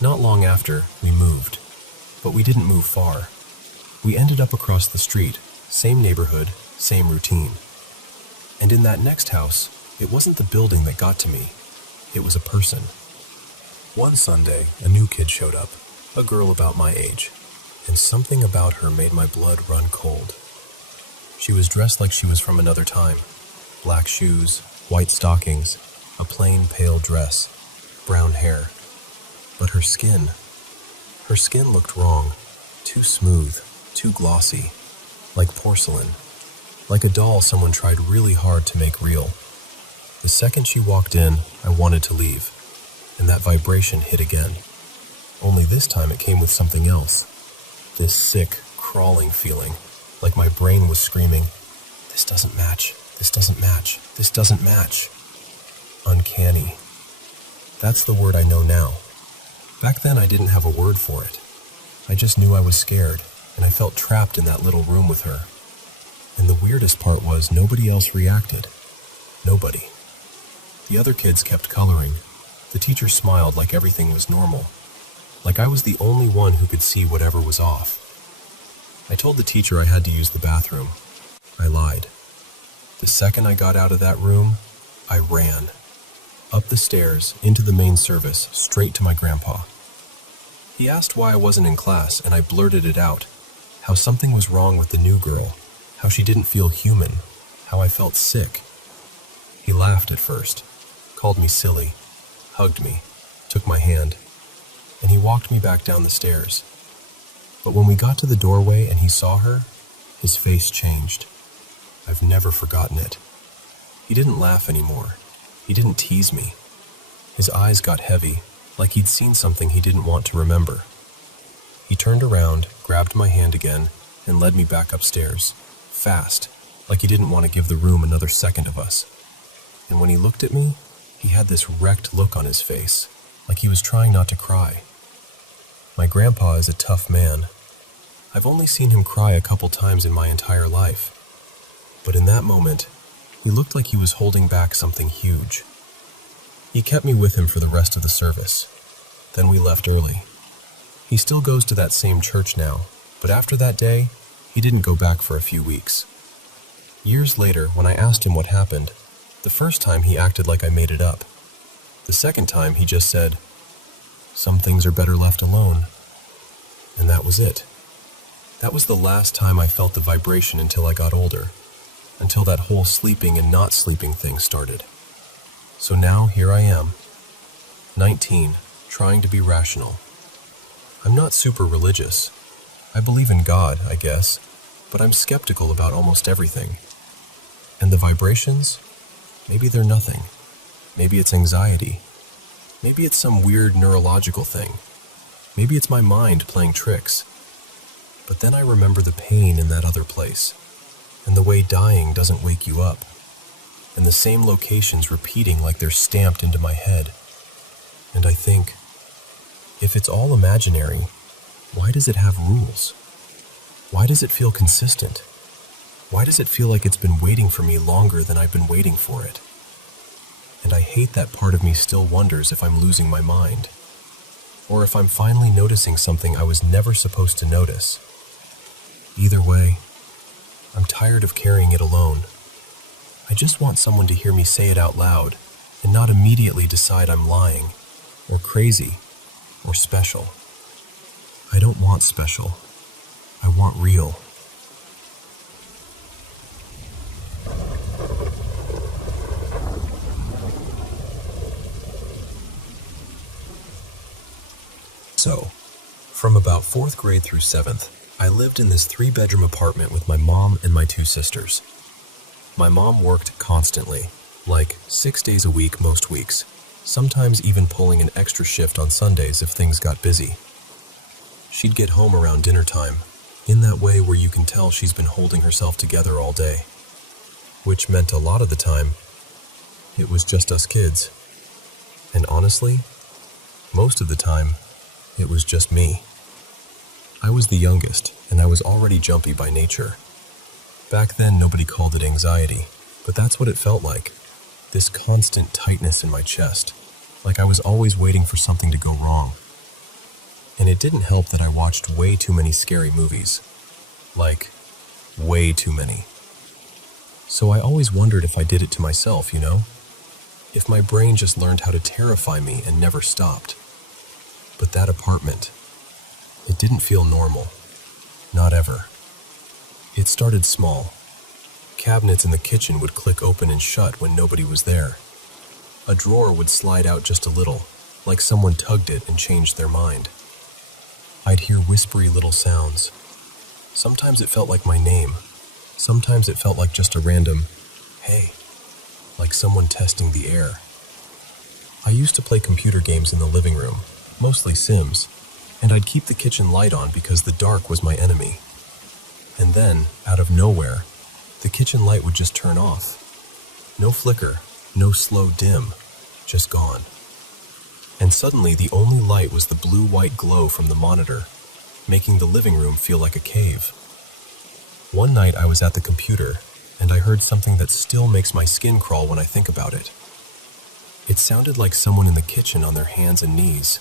Not long after, we moved. But we didn't move far. We ended up across the street, same neighborhood, same routine. And in that next house, it wasn't the building that got to me. It was a person. One Sunday, a new kid showed up, a girl about my age, and something about her made my blood run cold. She was dressed like she was from another time. Black shoes, white stockings, a plain pale dress, brown hair. But her skin looked wrong, too smooth, too glossy, like porcelain, like a doll someone tried really hard to make real. The second she walked in, I wanted to leave, and that vibration hit again. Only this time it came with something else. This sick, crawling feeling, like my brain was screaming, "This doesn't match, this doesn't match, this doesn't match." Uncanny. That's the word I know now. Back then I didn't have a word for it. I just knew I was scared, and I felt trapped in that little room with her. And the weirdest part was nobody else reacted. Nobody. The other kids kept coloring. The teacher smiled like everything was normal. Like I was the only one who could see whatever was off. I told the teacher I had to use the bathroom. I lied. The second I got out of that room, I ran. Up the stairs, into the main service, straight to my grandpa. He asked why I wasn't in class, and I blurted it out. How something was wrong with the new girl. How she didn't feel human. How I felt sick. He laughed at first, called me silly, hugged me, took my hand, and he walked me back down the stairs. But when we got to the doorway and he saw her, his face changed. I've never forgotten it. He didn't laugh anymore. He didn't tease me. His eyes got heavy, like he'd seen something he didn't want to remember. He turned around, grabbed my hand again, and led me back upstairs, fast, like he didn't want to give the room another second of us. And when he looked at me, he had this wrecked look on his face, like he was trying not to cry. My grandpa is a tough man. I've only seen him cry a couple times in my entire life. But in that moment, he looked like he was holding back something huge. He kept me with him for the rest of the service. Then we left early. He still goes to that same church now, but after that day, he didn't go back for a few weeks. Years later, when I asked him what happened, the first time he acted like I made it up. The second time he just said, "Some things are better left alone." And that was it. That was the last time I felt the vibration until I got older. Until that whole sleeping and not sleeping thing started. So now here I am, 19, trying to be rational. I'm not super religious. I believe in God, I guess, but I'm skeptical about almost everything. And the vibrations? Maybe they're nothing. Maybe it's anxiety. Maybe it's some weird neurological thing. Maybe it's my mind playing tricks. But then I remember the pain in that other place, and the way dying doesn't wake you up, and the same locations repeating like they're stamped into my head. And I think, if it's all imaginary, why does it have rules? Why does it feel consistent? Why does it feel like it's been waiting for me longer than I've been waiting for it? And I hate that part of me still wonders if I'm losing my mind, or if I'm finally noticing something I was never supposed to notice. Either way, I'm tired of carrying it alone. I just want someone to hear me say it out loud and not immediately decide I'm lying, or crazy, or special. I don't want special. I want real. So, from about 4th grade through 7th, I lived in this 3-bedroom apartment with my mom and my 2 sisters. My mom worked constantly, like 6 days a week most weeks, sometimes even pulling an extra shift on Sundays if things got busy. She'd get home around dinner time, in that way where you can tell she's been holding herself together all day, which meant a lot of the time, it was just us kids. And honestly, most of the time, it was just me. I was the youngest, and I was already jumpy by nature. Back then, nobody called it anxiety, but that's what it felt like. This constant tightness in my chest, like I was always waiting for something to go wrong. And it didn't help that I watched way too many scary movies. Like, way too many. So I always wondered if I did it to myself, you know? If my brain just learned how to terrify me and never stopped. But that apartment, it didn't feel normal. Not ever. It started small. Cabinets in the kitchen would click open and shut when nobody was there. A drawer would slide out just a little, like someone tugged it and changed their mind. I'd hear whispery little sounds. Sometimes it felt like my name. Sometimes it felt like just a random, hey, like someone testing the air. I used to play computer games in the living room, mostly Sims, and I'd keep the kitchen light on because the dark was my enemy. And then, out of nowhere, the kitchen light would just turn off. No flicker, no slow dim, just gone. And suddenly the only light was the blue-white glow from the monitor, making the living room feel like a cave. One night I was at the computer, and I heard something that still makes my skin crawl when I think about it. It sounded like someone in the kitchen on their hands and knees.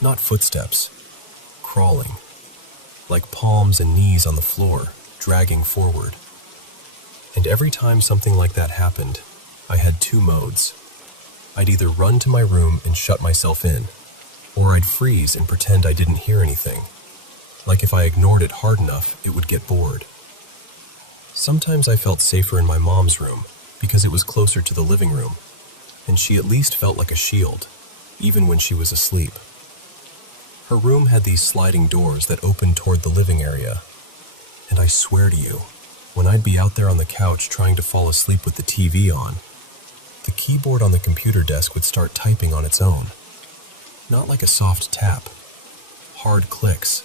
Not footsteps, crawling, like palms and knees on the floor, dragging forward. And every time something like that happened, I had 2 modes. I'd either run to my room and shut myself in, or I'd freeze and pretend I didn't hear anything. Like if I ignored it hard enough, it would get bored. Sometimes I felt safer in my mom's room, because it was closer to the living room, and she at least felt like a shield, even when she was asleep. Her room had these sliding doors that opened toward the living area, and I swear to you, when I'd be out there on the couch trying to fall asleep with the TV on, the keyboard on the computer desk would start typing on its own. Not like a soft tap, hard clicks,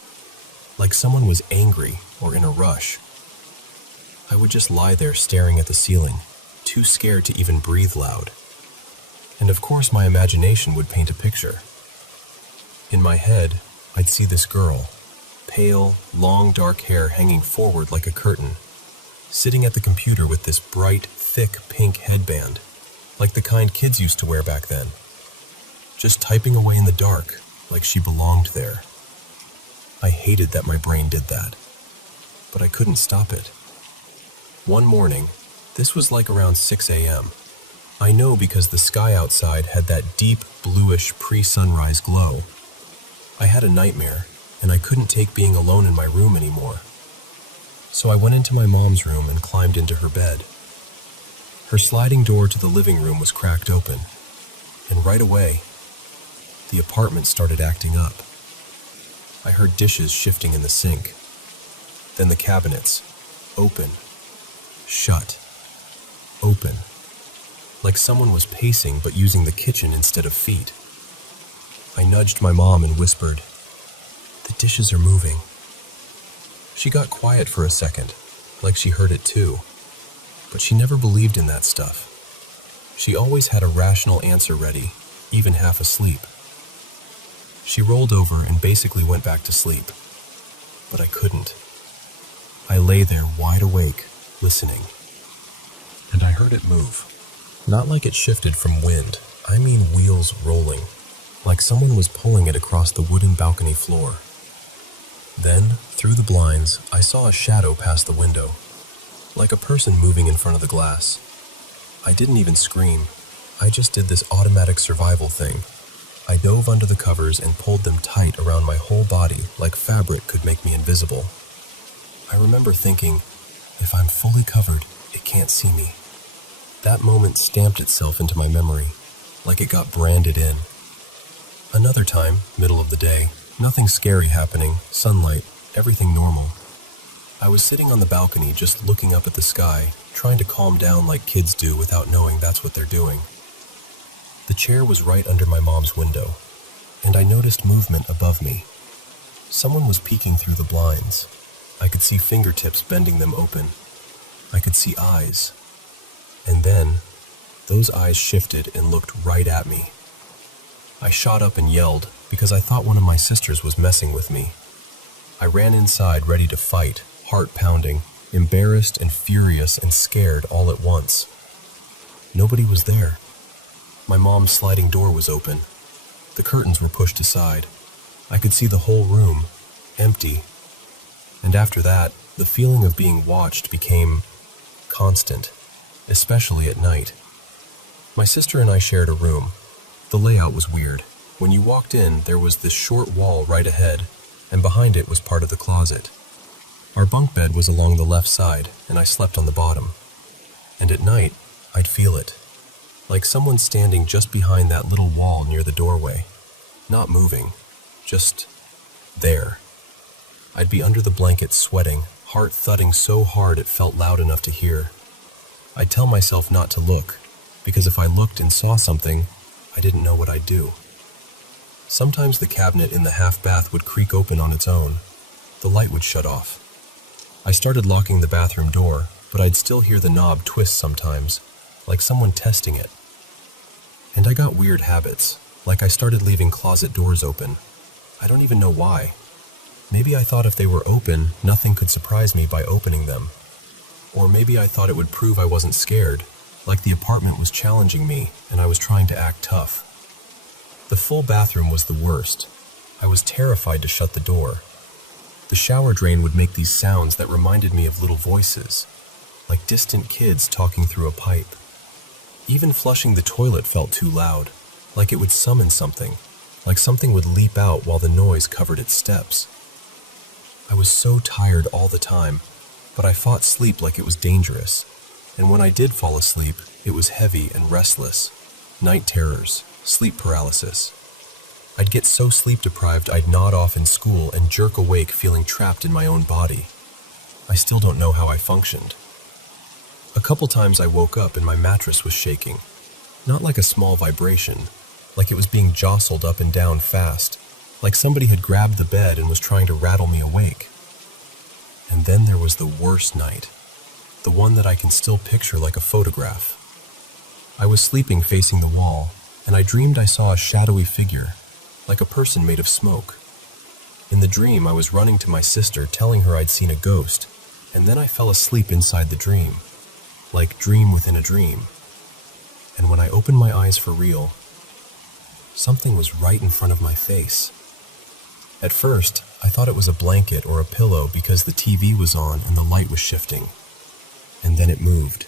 like someone was angry or in a rush. I would just lie there staring at the ceiling, too scared to even breathe loud. And of course my imagination would paint a picture. In my head, I'd see this girl, pale, long dark hair hanging forward like a curtain, sitting at the computer with this bright, thick pink headband, like the kind kids used to wear back then, just typing away in the dark like she belonged there. I hated that my brain did that, but I couldn't stop it. One morning, this was like around 6 a.m. I know because the sky outside had that deep, bluish pre-sunrise glow. I had a nightmare, and I couldn't take being alone in my room anymore. So I went into my mom's room and climbed into her bed. Her sliding door to the living room was cracked open, and right away, the apartment started acting up. I heard dishes shifting in the sink. Then the cabinets. Open. Shut. Open. Like someone was pacing but using the kitchen instead of feet. I nudged my mom and whispered, "The dishes are moving." She got quiet for a second, like she heard it too. But she never believed in that stuff. She always had a rational answer ready, even half asleep. She rolled over and basically went back to sleep. But I couldn't. I lay there wide awake, listening. And I heard it move. Not like it shifted from wind, I mean wheels rolling, like someone was pulling it across the wooden balcony floor. Then, through the blinds, I saw a shadow pass the window, like a person moving in front of the glass. I didn't even scream. I just did this automatic survival thing. I dove under the covers and pulled them tight around my whole body like fabric could make me invisible. I remember thinking, if I'm fully covered, it can't see me. That moment stamped itself into my memory, like it got branded in. Another time, middle of the day, nothing scary happening, sunlight, everything normal. I was sitting on the balcony just looking up at the sky, trying to calm down like kids do without knowing that's what they're doing. The chair was right under my mom's window, and I noticed movement above me. Someone was peeking through the blinds. I could see fingertips bending them open. I could see eyes. And then, those eyes shifted and looked right at me. I shot up and yelled because I thought one of my sisters was messing with me. I ran inside ready to fight, heart pounding, embarrassed and furious and scared all at once. Nobody was there. My mom's sliding door was open. The curtains were pushed aside. I could see the whole room, empty. And after that, the feeling of being watched became constant, especially at night. My sister and I shared a room. The layout was weird. When you walked in, there was this short wall right ahead, and behind it was part of the closet. Our bunk bed was along the left side, and I slept on the bottom. And at night, I'd feel it, like someone standing just behind that little wall near the doorway. Not moving, just there. I'd be under the blanket sweating, heart thudding so hard it felt loud enough to hear. I'd tell myself not to look, because if I looked and saw something, I didn't know what I'd do. Sometimes the cabinet in the half bath would creak open on its own. The light would shut off. I started locking the bathroom door, but I'd still hear the knob twist sometimes, like someone testing it. And I got weird habits, like I started leaving closet doors open. I don't even know why. Maybe I thought if they were open, nothing could surprise me by opening them. Or maybe I thought it would prove I wasn't scared, like the apartment was challenging me and I was trying to act tough. The full bathroom was the worst. I was terrified to shut the door. The shower drain would make these sounds that reminded me of little voices, like distant kids talking through a pipe. Even flushing the toilet felt too loud, like it would summon something, like something would leap out while the noise covered its steps. I was so tired all the time, but I fought sleep like it was dangerous. And when I did fall asleep, it was heavy and restless. Night terrors, sleep paralysis. I'd get so sleep-deprived I'd nod off in school and jerk awake feeling trapped in my own body. I still don't know how I functioned. A couple times I woke up and my mattress was shaking. Not like a small vibration, like it was being jostled up and down fast, like somebody had grabbed the bed and was trying to rattle me awake. And then there was the worst night, the one that I can still picture like a photograph. I was sleeping facing the wall, and I dreamed I saw a shadowy figure, like a person made of smoke. In the dream, I was running to my sister, telling her I'd seen a ghost, and then I fell asleep inside the dream, like dream within a dream. And when I opened my eyes for real, something was right in front of my face. At first, I thought it was a blanket or a pillow because the TV was on and the light was shifting. And then it moved.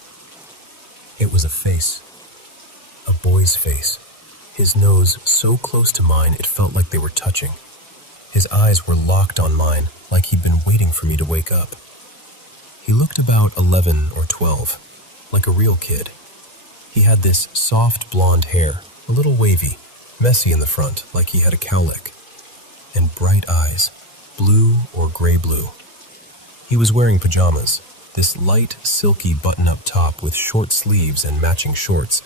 It was a face. A boy's face. His nose so close to mine it felt like they were touching. His eyes were locked on mine, like he'd been waiting for me to wake up. He looked about 11 or 12, like a real kid. He had this soft blonde hair, a little wavy, messy in the front like he had a cowlick, and bright eyes, blue or gray blue. He was wearing pajamas, this light, silky button-up top with short sleeves and matching shorts,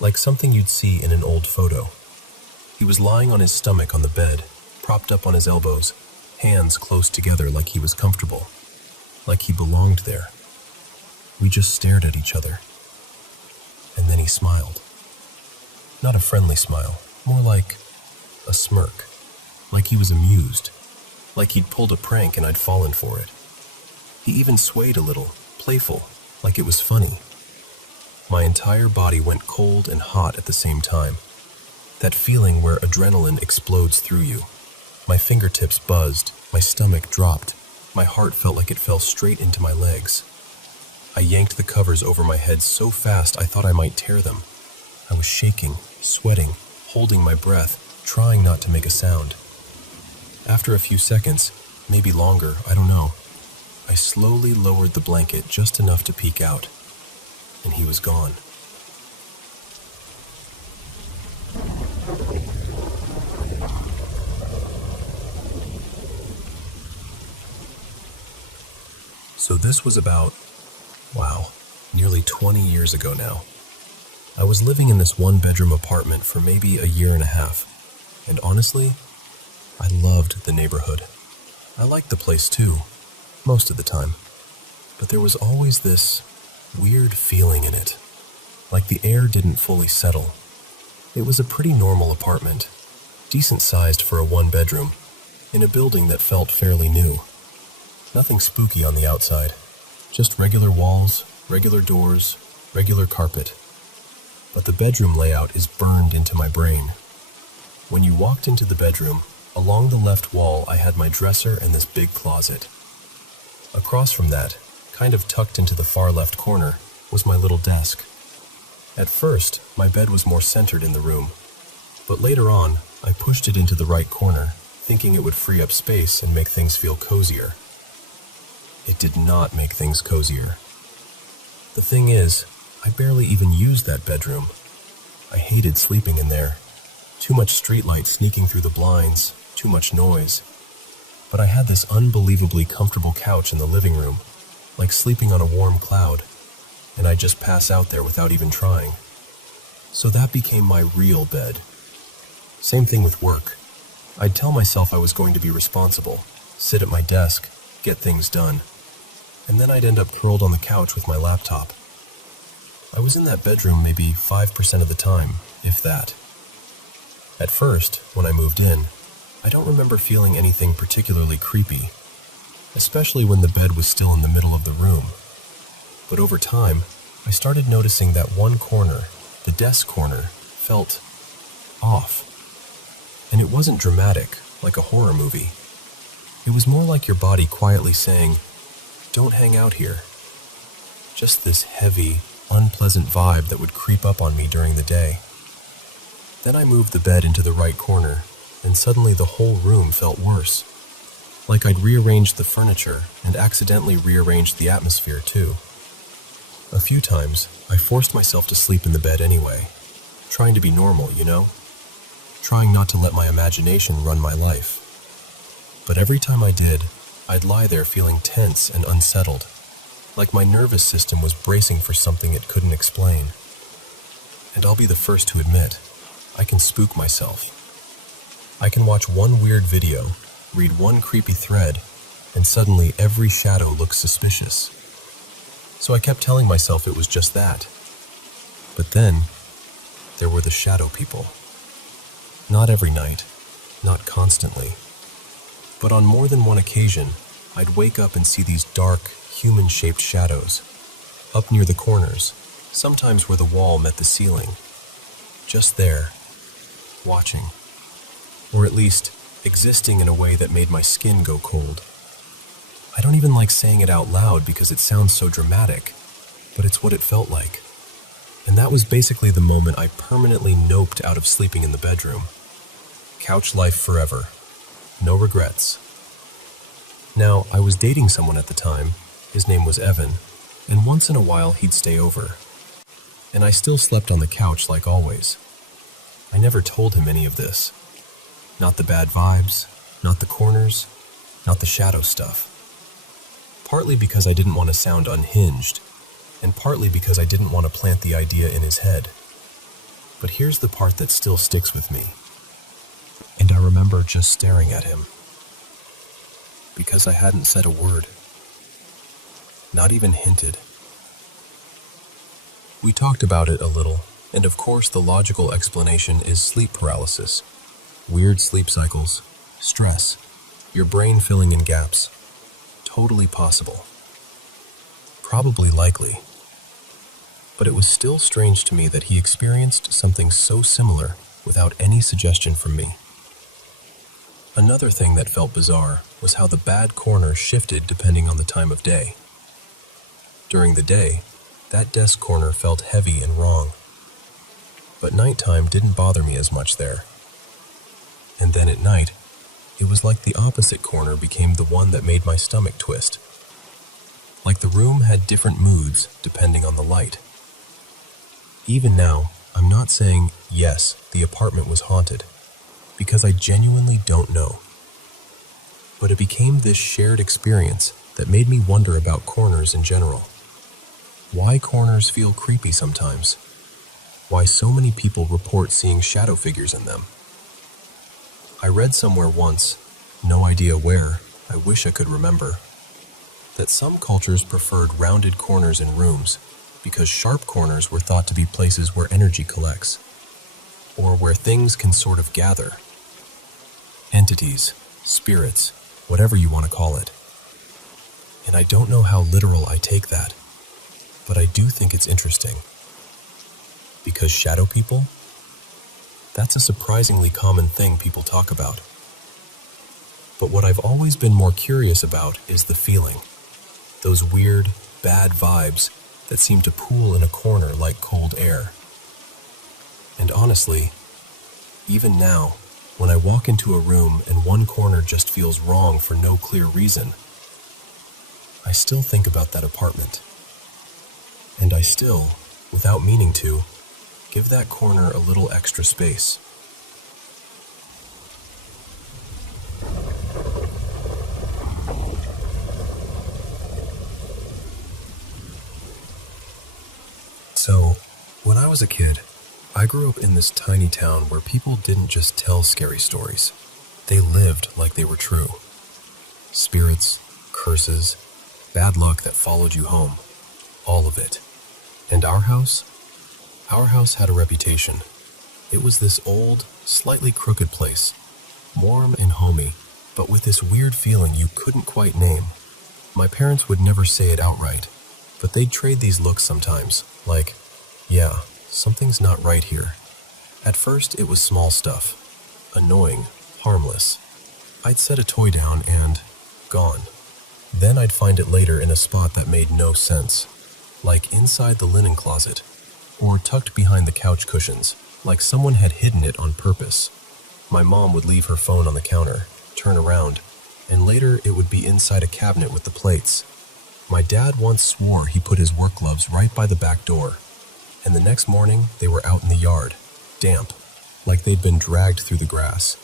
like something you'd see in an old photo. He was lying on his stomach on the bed, propped up on his elbows, hands close together like he was comfortable, like he belonged there. We just stared at each other. And then he smiled. Not a friendly smile, more like a smirk, like he was amused, like he'd pulled a prank and I'd fallen for it. He even swayed a little, playful, like it was funny. My entire body went cold and hot at the same time. That feeling where adrenaline explodes through you. My fingertips buzzed, my stomach dropped, my heart felt like it fell straight into my legs. I yanked the covers over my head so fast I thought I might tear them. I was shaking, sweating, holding my breath, trying not to make a sound. After a few seconds, maybe longer, I don't know, I slowly lowered the blanket just enough to peek out, and he was gone. So this was about, nearly 20 years ago now. I was living in this one-bedroom apartment for maybe a year and a half, and honestly, I loved the neighborhood. I liked the place too, most of the time, but there was always this weird feeling in it, like the air didn't fully settle. It was a pretty normal apartment, decent-sized for a one-bedroom, in a building that felt fairly new. Nothing spooky on the outside, just regular walls, regular doors, regular carpet. But the bedroom layout is burned into my brain. When you walked into the bedroom, along the left wall I had my dresser and this big closet. Across from that, kind of tucked into the far left corner, was my little desk. At first, my bed was more centered in the room, but later on, I pushed it into the right corner, thinking it would free up space and make things feel cozier. It did not make things cozier. The thing is, I barely even used that bedroom. I hated sleeping in there. Too much streetlight sneaking through the blinds, too much noise. But I had this unbelievably comfortable couch in the living room, like sleeping on a warm cloud, and I'd just pass out there without even trying. So that became my real bed. Same thing with work. I'd tell myself I was going to be responsible, sit at my desk, get things done, and then I'd end up curled on the couch with my laptop. I was in that bedroom maybe 5% of the time, if that. At first, when I moved in, I don't remember feeling anything particularly creepy, especially when the bed was still in the middle of the room. But over time, I started noticing that one corner, the desk corner, felt off. And it wasn't dramatic, like a horror movie. It was more like your body quietly saying, "Don't hang out here." Just this heavy, unpleasant vibe that would creep up on me during the day. Then I moved the bed into the right corner, and suddenly the whole room felt worse. Like I'd rearranged the furniture and accidentally rearranged the atmosphere too. A few times, I forced myself to sleep in the bed anyway, trying to be normal, you know? Trying not to let my imagination run my life. But every time I did, I'd lie there feeling tense and unsettled, like my nervous system was bracing for something it couldn't explain. And I'll be the first to admit, I can spook myself. I can watch one weird video, read one creepy thread, and suddenly every shadow looks suspicious. So I kept telling myself it was just that. But then, there were the shadow people. Not every night, not constantly. But on more than one occasion, I'd wake up and see these dark, human-shaped shadows, up near the corners, sometimes where the wall met the ceiling. Just there, watching. Or at least, existing in a way that made my skin go cold. I don't even like saying it out loud because it sounds so dramatic, but it's what it felt like. And that was basically the moment I permanently noped out of sleeping in the bedroom. Couch life forever. No regrets. Now, I was dating someone at the time. His name was Evan, and once in a while he'd stay over. And I still slept on the couch like always. I never told him any of this. Not the bad vibes, not the corners, not the shadow stuff. Partly because I didn't want to sound unhinged, and partly because I didn't want to plant the idea in his head. But here's the part that still sticks with me. And I remember just staring at him. Because I hadn't said a word. Not even hinted. We talked about it a little, and of course the logical explanation is sleep paralysis. Weird sleep cycles, stress, your brain filling in gaps. Totally possible. Probably likely. But it was still strange to me that he experienced something so similar without any suggestion from me. Another thing that felt bizarre was how the bad corner shifted depending on the time of day. During the day, that desk corner felt heavy and wrong. But nighttime didn't bother me as much there. And then at night, it was like the opposite corner became the one that made my stomach twist. Like the room had different moods depending on the light. Even now, I'm not saying, yes, the apartment was haunted, because I genuinely don't know. But it became this shared experience that made me wonder about corners in general. Why corners feel creepy sometimes. Why so many people report seeing shadow figures in them. I read somewhere once, no idea where, I wish I could remember, that some cultures preferred rounded corners in rooms because sharp corners were thought to be places where energy collects, or where things can sort of gather. Entities, spirits, whatever you want to call it. And I don't know how literal I take that, but I do think it's interesting. Because shadow people? That's a surprisingly common thing people talk about. But what I've always been more curious about is the feeling. Those weird, bad vibes that seem to pool in a corner like cold air. And honestly, even now, when I walk into a room and one corner just feels wrong for no clear reason, I still think about that apartment. And I still, without meaning to, give that corner a little extra space. So, when I was a kid, I grew up in this tiny town where people didn't just tell scary stories. They lived like they were true. Spirits, curses, bad luck that followed you home. All of it. And our house had a reputation. It was this old, slightly crooked place, warm and homey, but with this weird feeling you couldn't quite name. My parents would never say it outright, but they'd trade these looks sometimes, like, yeah, something's not right here. At first, it was small stuff. Annoying, harmless. I'd set a toy down and gone. Then I'd find it later in a spot that made no sense, like inside the linen closet, or tucked behind the couch cushions, like someone had hidden it on purpose. My mom would leave her phone on the counter, turn around, and later it would be inside a cabinet with the plates. My dad once swore he put his work gloves right by the back door, and the next morning they were out in the yard, damp, like they'd been dragged through the grass.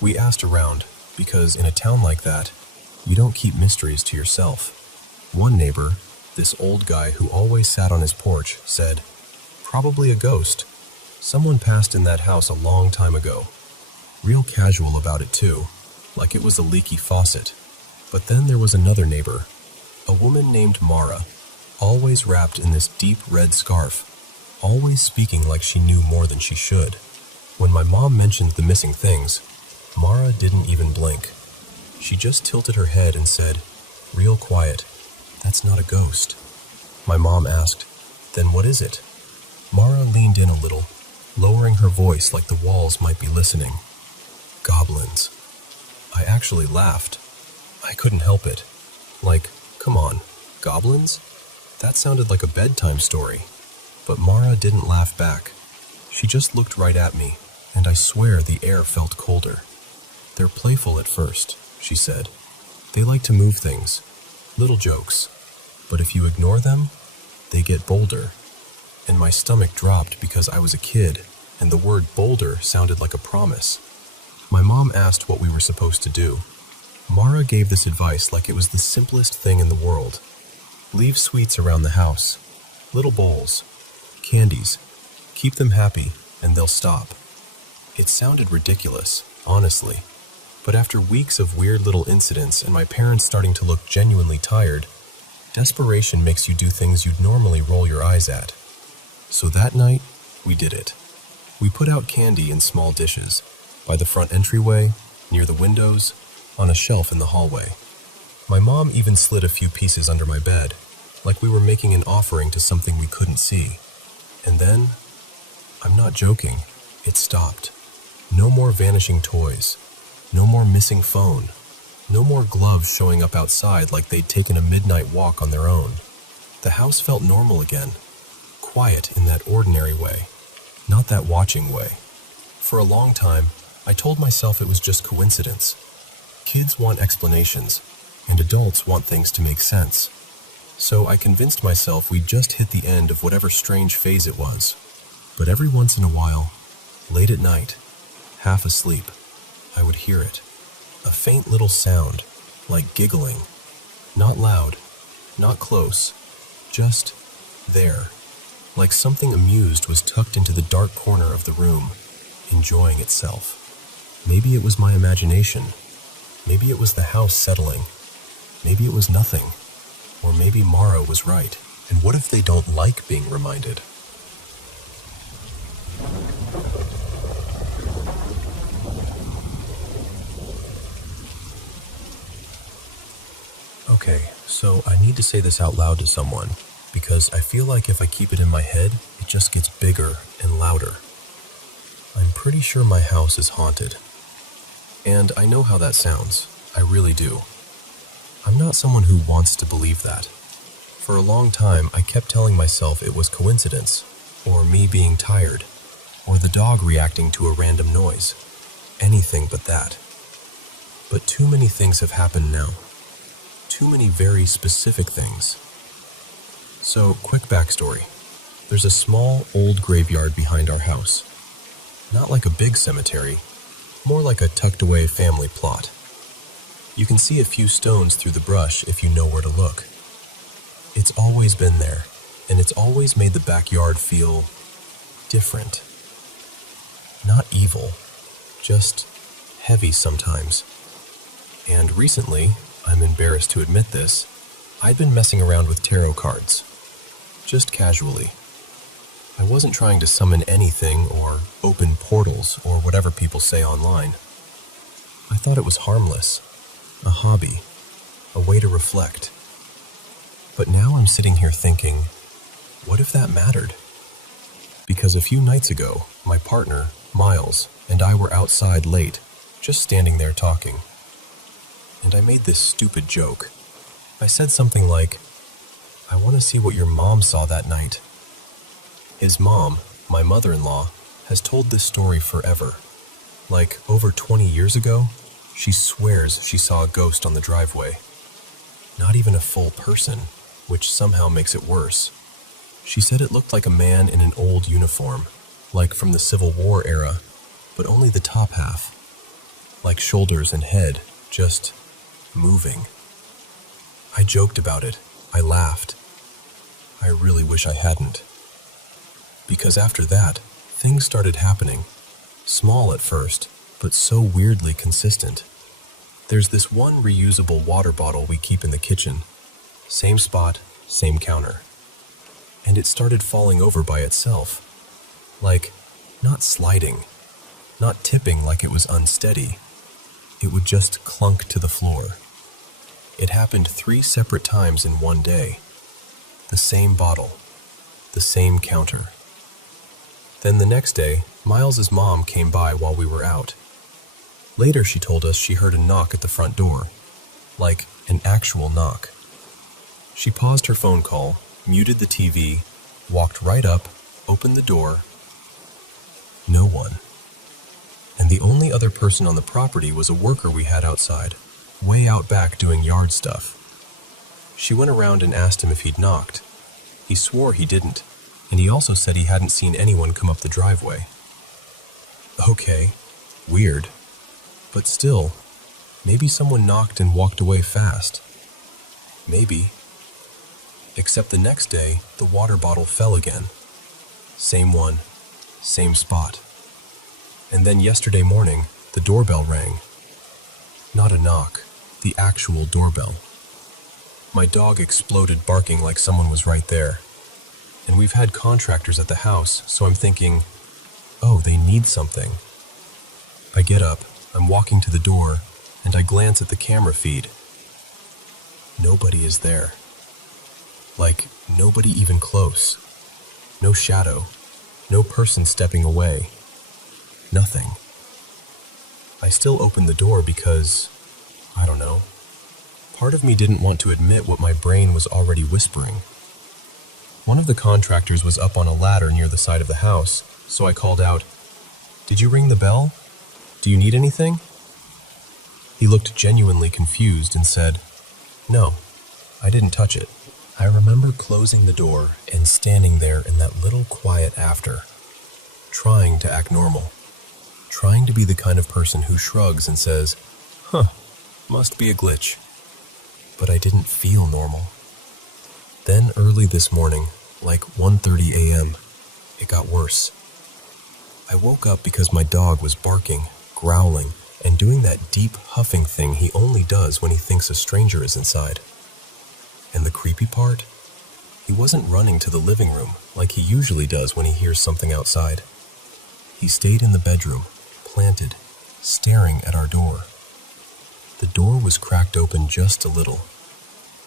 We asked around, because in a town like that, you don't keep mysteries to yourself. One neighbor, this old guy who always sat on his porch, said, "Probably a ghost. Someone passed in that house a long time ago." Real casual about it too, like it was a leaky faucet. But then there was another neighbor, a woman named Mara, always wrapped in this deep red scarf, always speaking like she knew more than she should. When my mom mentioned the missing things, Mara didn't even blink. She just tilted her head and said, real quiet, "That's not a ghost." My mom asked, "Then what is it?" Mara leaned in a little, lowering her voice like the walls might be listening. "Goblins." I actually laughed. I couldn't help it. Like, come on, goblins? That sounded like a bedtime story. But Mara didn't laugh back. She just looked right at me, and I swear the air felt colder. "They're playful at first," she said. "They like to move things, little jokes. But if you ignore them, they get bolder." And my stomach dropped because I was a kid, and the word boulder sounded like a promise. My mom asked what we were supposed to do. Mara gave this advice like it was the simplest thing in the world. Leave sweets around the house. Little bowls. Candies. Keep them happy, and they'll stop. It sounded ridiculous, honestly. But after weeks of weird little incidents and my parents starting to look genuinely tired, desperation makes you do things you'd normally roll your eyes at. So that night, we did it. We put out candy in small dishes, by the front entryway, near the windows, on a shelf in the hallway. My mom even slid a few pieces under my bed, like we were making an offering to something we couldn't see. And then, I'm not joking, it stopped. No more vanishing toys. No more missing phone. No more gloves showing up outside like they'd taken a midnight walk on their own. The house felt normal again. Quiet in that ordinary way. Not that watching way. For a long time, I told myself it was just coincidence. Kids want explanations, and adults want things to make sense. So I convinced myself we'd just hit the end of whatever strange phase it was. But every once in a while, late at night, half asleep, I would hear it. A faint little sound, like giggling. Not loud, not close, just there. Like something amused was tucked into the dark corner of the room, enjoying itself. Maybe it was my imagination. Maybe it was the house settling. Maybe it was nothing. Or maybe Mara was right. And what if they don't like being reminded? Okay, so I need to say this out loud to someone, because I feel like if I keep it in my head, it just gets bigger and louder. I'm pretty sure my house is haunted. And I know how that sounds. I really do. I'm not someone who wants to believe that. For a long time, I kept telling myself it was coincidence, or me being tired, or the dog reacting to a random noise. Anything but that. But too many things have happened now. Too many very specific things. So, quick backstory. There's a small, old graveyard behind our house. Not like a big cemetery, more like a tucked-away family plot. You can see a few stones through the brush if you know where to look. It's always been there, and it's always made the backyard feel different. Not evil, just heavy sometimes. And recently, I'm embarrassed to admit this, I'd been messing around with tarot cards. Just casually. I wasn't trying to summon anything or open portals or whatever people say online. I thought it was harmless, a hobby, a way to reflect. But now I'm sitting here thinking, what if that mattered? Because a few nights ago, my partner, Miles, and I were outside late, just standing there talking. And I made this stupid joke. I said something like, I want to see what your mom saw that night. His mom, my mother-in-law, has told this story forever. Like, over 20 years ago, she swears she saw a ghost on the driveway. Not even a full person, which somehow makes it worse. She said it looked like a man in an old uniform, like from the Civil War era, but only the top half. Like shoulders and head, just moving. I joked about it. I laughed. I really wish I hadn't. Because after that, things started happening. Small at first, but so weirdly consistent. There's this one reusable water bottle we keep in the kitchen. Same spot, same counter. And it started falling over by itself. Like, not sliding, not tipping like it was unsteady. It would just clunk to the floor. It happened 3 separate times in one day. The same bottle, the same counter. Then the next day, Miles's mom came by while we were out. Later she told us she heard a knock at the front door, like an actual knock. She paused her phone call, muted the TV, walked right up, opened the door. No one. And the only other person on the property was a worker we had outside, way out back doing yard stuff. She went around and asked him if he'd knocked. He swore he didn't, and he also said he hadn't seen anyone come up the driveway. Okay, weird. But still, maybe someone knocked and walked away fast. Maybe. Except the next day, the water bottle fell again. Same one, same spot. And then yesterday morning, the doorbell rang. Not a knock, the actual doorbell. My dog exploded barking like someone was right there. And we've had contractors at the house, so I'm thinking, oh, they need something. I get up, I'm walking to the door, and I glance at the camera feed. Nobody is there. Like, nobody even close. No shadow. No person stepping away. Nothing. I still opened the door because, I don't know, part of me didn't want to admit what my brain was already whispering. One of the contractors was up on a ladder near the side of the house, so I called out, "Did you ring the bell? Do you need anything?" He looked genuinely confused and said, "No, I didn't touch it." I remember closing the door and standing there in that little quiet after, trying to act normal, trying to be the kind of person who shrugs and says, "Huh, must be a glitch." But I didn't feel normal. Then early this morning, like 1:30 a.m., it got worse. I woke up because my dog was barking, growling, and doing that deep huffing thing he only does when he thinks a stranger is inside. And the creepy part? He wasn't running to the living room like he usually does when he hears something outside. He stayed in the bedroom, planted, staring at our door. The door was cracked open just a little,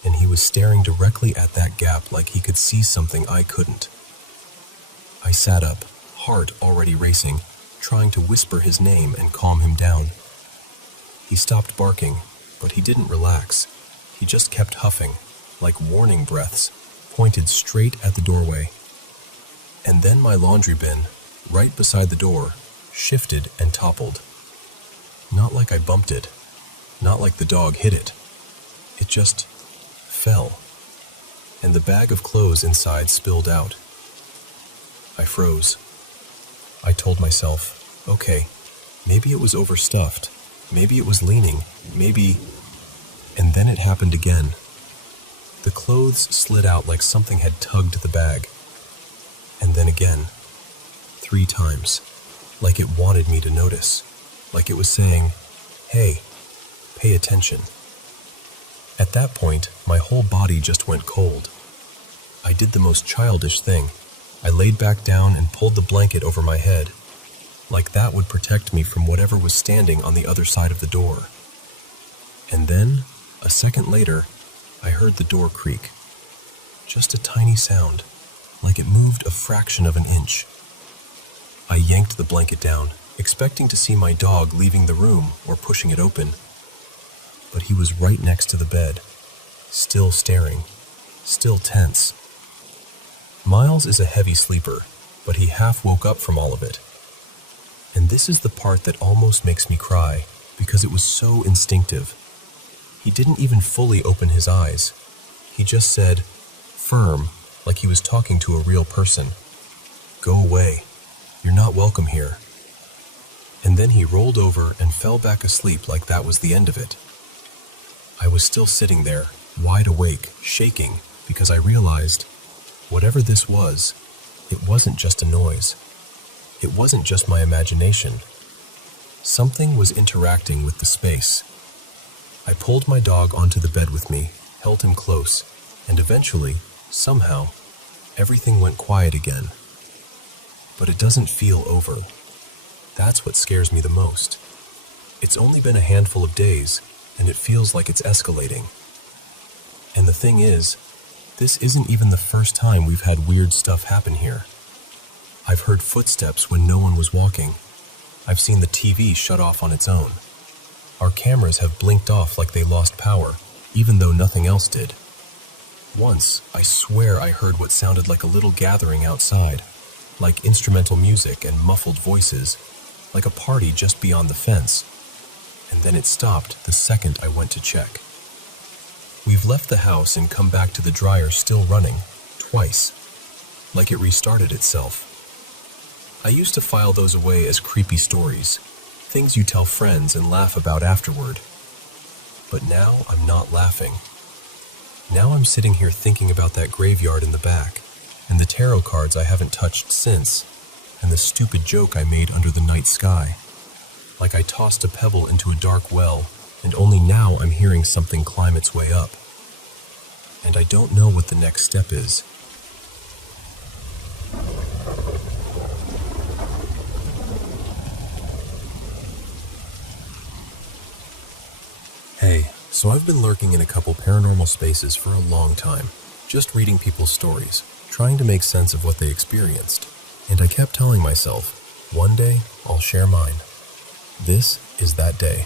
and he was staring directly at that gap like he could see something I couldn't. I sat up, heart already racing, trying to whisper his name and calm him down. He stopped barking, but he didn't relax. He just kept huffing, like warning breaths, pointed straight at the doorway. And then my laundry bin, right beside the door, shifted and toppled. Not like I bumped it, not like the dog hit it. It just fell, and the bag of clothes inside spilled out. I froze. I told myself, okay, maybe it was overstuffed, maybe it was leaning, maybe... And then it happened again. The clothes slid out like something had tugged the bag. And then again. 3 times. Like it wanted me to notice. Like it was saying, hey, pay attention. At that point, my whole body just went cold. I did the most childish thing. I laid back down and pulled the blanket over my head. Like that would protect me from whatever was standing on the other side of the door. And then, a second later, I heard the door creak. Just a tiny sound, like it moved a fraction of an inch. I yanked the blanket down, expecting to see my dog leaving the room or pushing it open. But he was right next to the bed, still staring, still tense. Miles is a heavy sleeper, but he half woke up from all of it. And this is the part that almost makes me cry, because it was so instinctive. He didn't even fully open his eyes. He just said, firm, like he was talking to a real person, "Go away. You're not welcome here." And then he rolled over and fell back asleep like that was the end of it. I was still sitting there, wide awake, shaking, because I realized, whatever this was, it wasn't just a noise. It wasn't just my imagination. Something was interacting with the space. I pulled my dog onto the bed with me, held him close, and eventually, somehow, everything went quiet again. But it doesn't feel over. That's what scares me the most. It's only been a handful of days, and it feels like it's escalating. And the thing is, this isn't even the first time we've had weird stuff happen here. I've heard footsteps when no one was walking. I've seen the TV shut off on its own. Our cameras have blinked off like they lost power, even though nothing else did. Once, I swear I heard what sounded like a little gathering outside, like instrumental music and muffled voices, like a party just beyond the fence. And then it stopped the second I went to check. We've left the house and come back to the dryer still running, twice, like it restarted itself. I used to file those away as creepy stories, things you tell friends and laugh about afterward. But now I'm not laughing. Now I'm sitting here thinking about that graveyard in the back, and the tarot cards I haven't touched since, and the stupid joke I made under the night sky. Like I tossed a pebble into a dark well, and only now I'm hearing something climb its way up. And I don't know what the next step is. Hey, so I've been lurking in a couple paranormal spaces for a long time, just reading people's stories, trying to make sense of what they experienced. And I kept telling myself, one day I'll share mine. This is that day.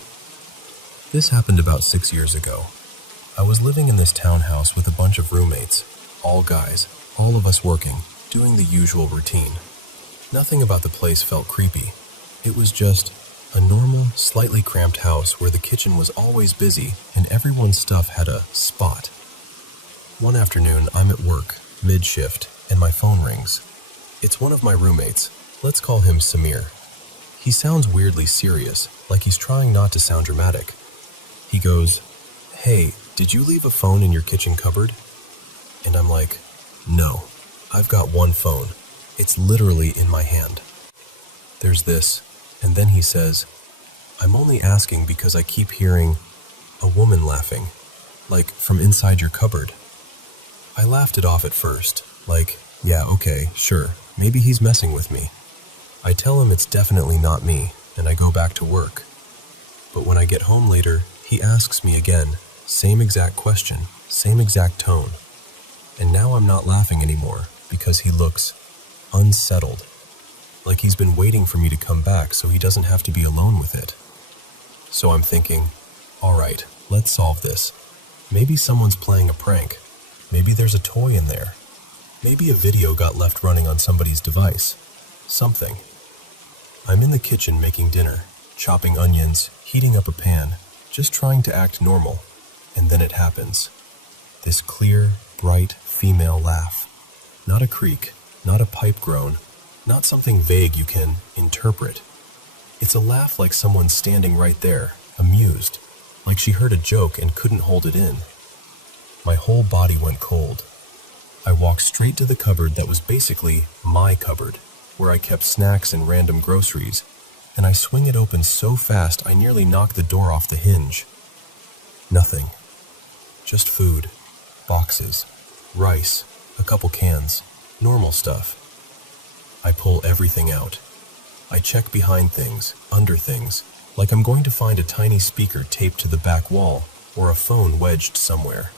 This happened about 6 years ago. I was living in this townhouse with a bunch of roommates, all guys, all of us working, doing the usual routine. Nothing about the place felt creepy. It was just a normal, slightly cramped house where the kitchen was always busy and everyone's stuff had a spot. One afternoon, I'm at work, mid-shift, and my phone rings. It's one of my roommates. Let's call him Samir. He sounds weirdly serious, like he's trying not to sound dramatic. He goes, "Hey, did you leave a phone in your kitchen cupboard?" And I'm like, "No, I've got one phone. It's literally in my hand." There's this, and then he says, "I'm only asking because I keep hearing a woman laughing, like from inside your cupboard." I laughed it off at first, like, yeah, okay, sure, maybe he's messing with me. I tell him it's definitely not me, and I go back to work. But when I get home later, he asks me again, same exact question, same exact tone. And now I'm not laughing anymore because he looks unsettled, like he's been waiting for me to come back so he doesn't have to be alone with it. So I'm thinking, all right, let's solve this. Maybe someone's playing a prank. Maybe there's a toy in there. Maybe a video got left running on somebody's device. Something. I'm in the kitchen making dinner, chopping onions, heating up a pan, just trying to act normal. And then it happens. This clear, bright female laugh. Not a creak, not a pipe groan, not something vague you can interpret. It's a laugh like someone standing right there, amused, like she heard a joke and couldn't hold it in. My whole body went cold. I walked straight to the cupboard that was basically my cupboard, where I kept snacks and random groceries, and I swing it open so fast I nearly knock the door off the hinge. Nothing. Just food, boxes, rice, a couple cans, normal stuff. I pull everything out. I check behind things, under things, like I'm going to find a tiny speaker taped to the back wall or a phone wedged somewhere.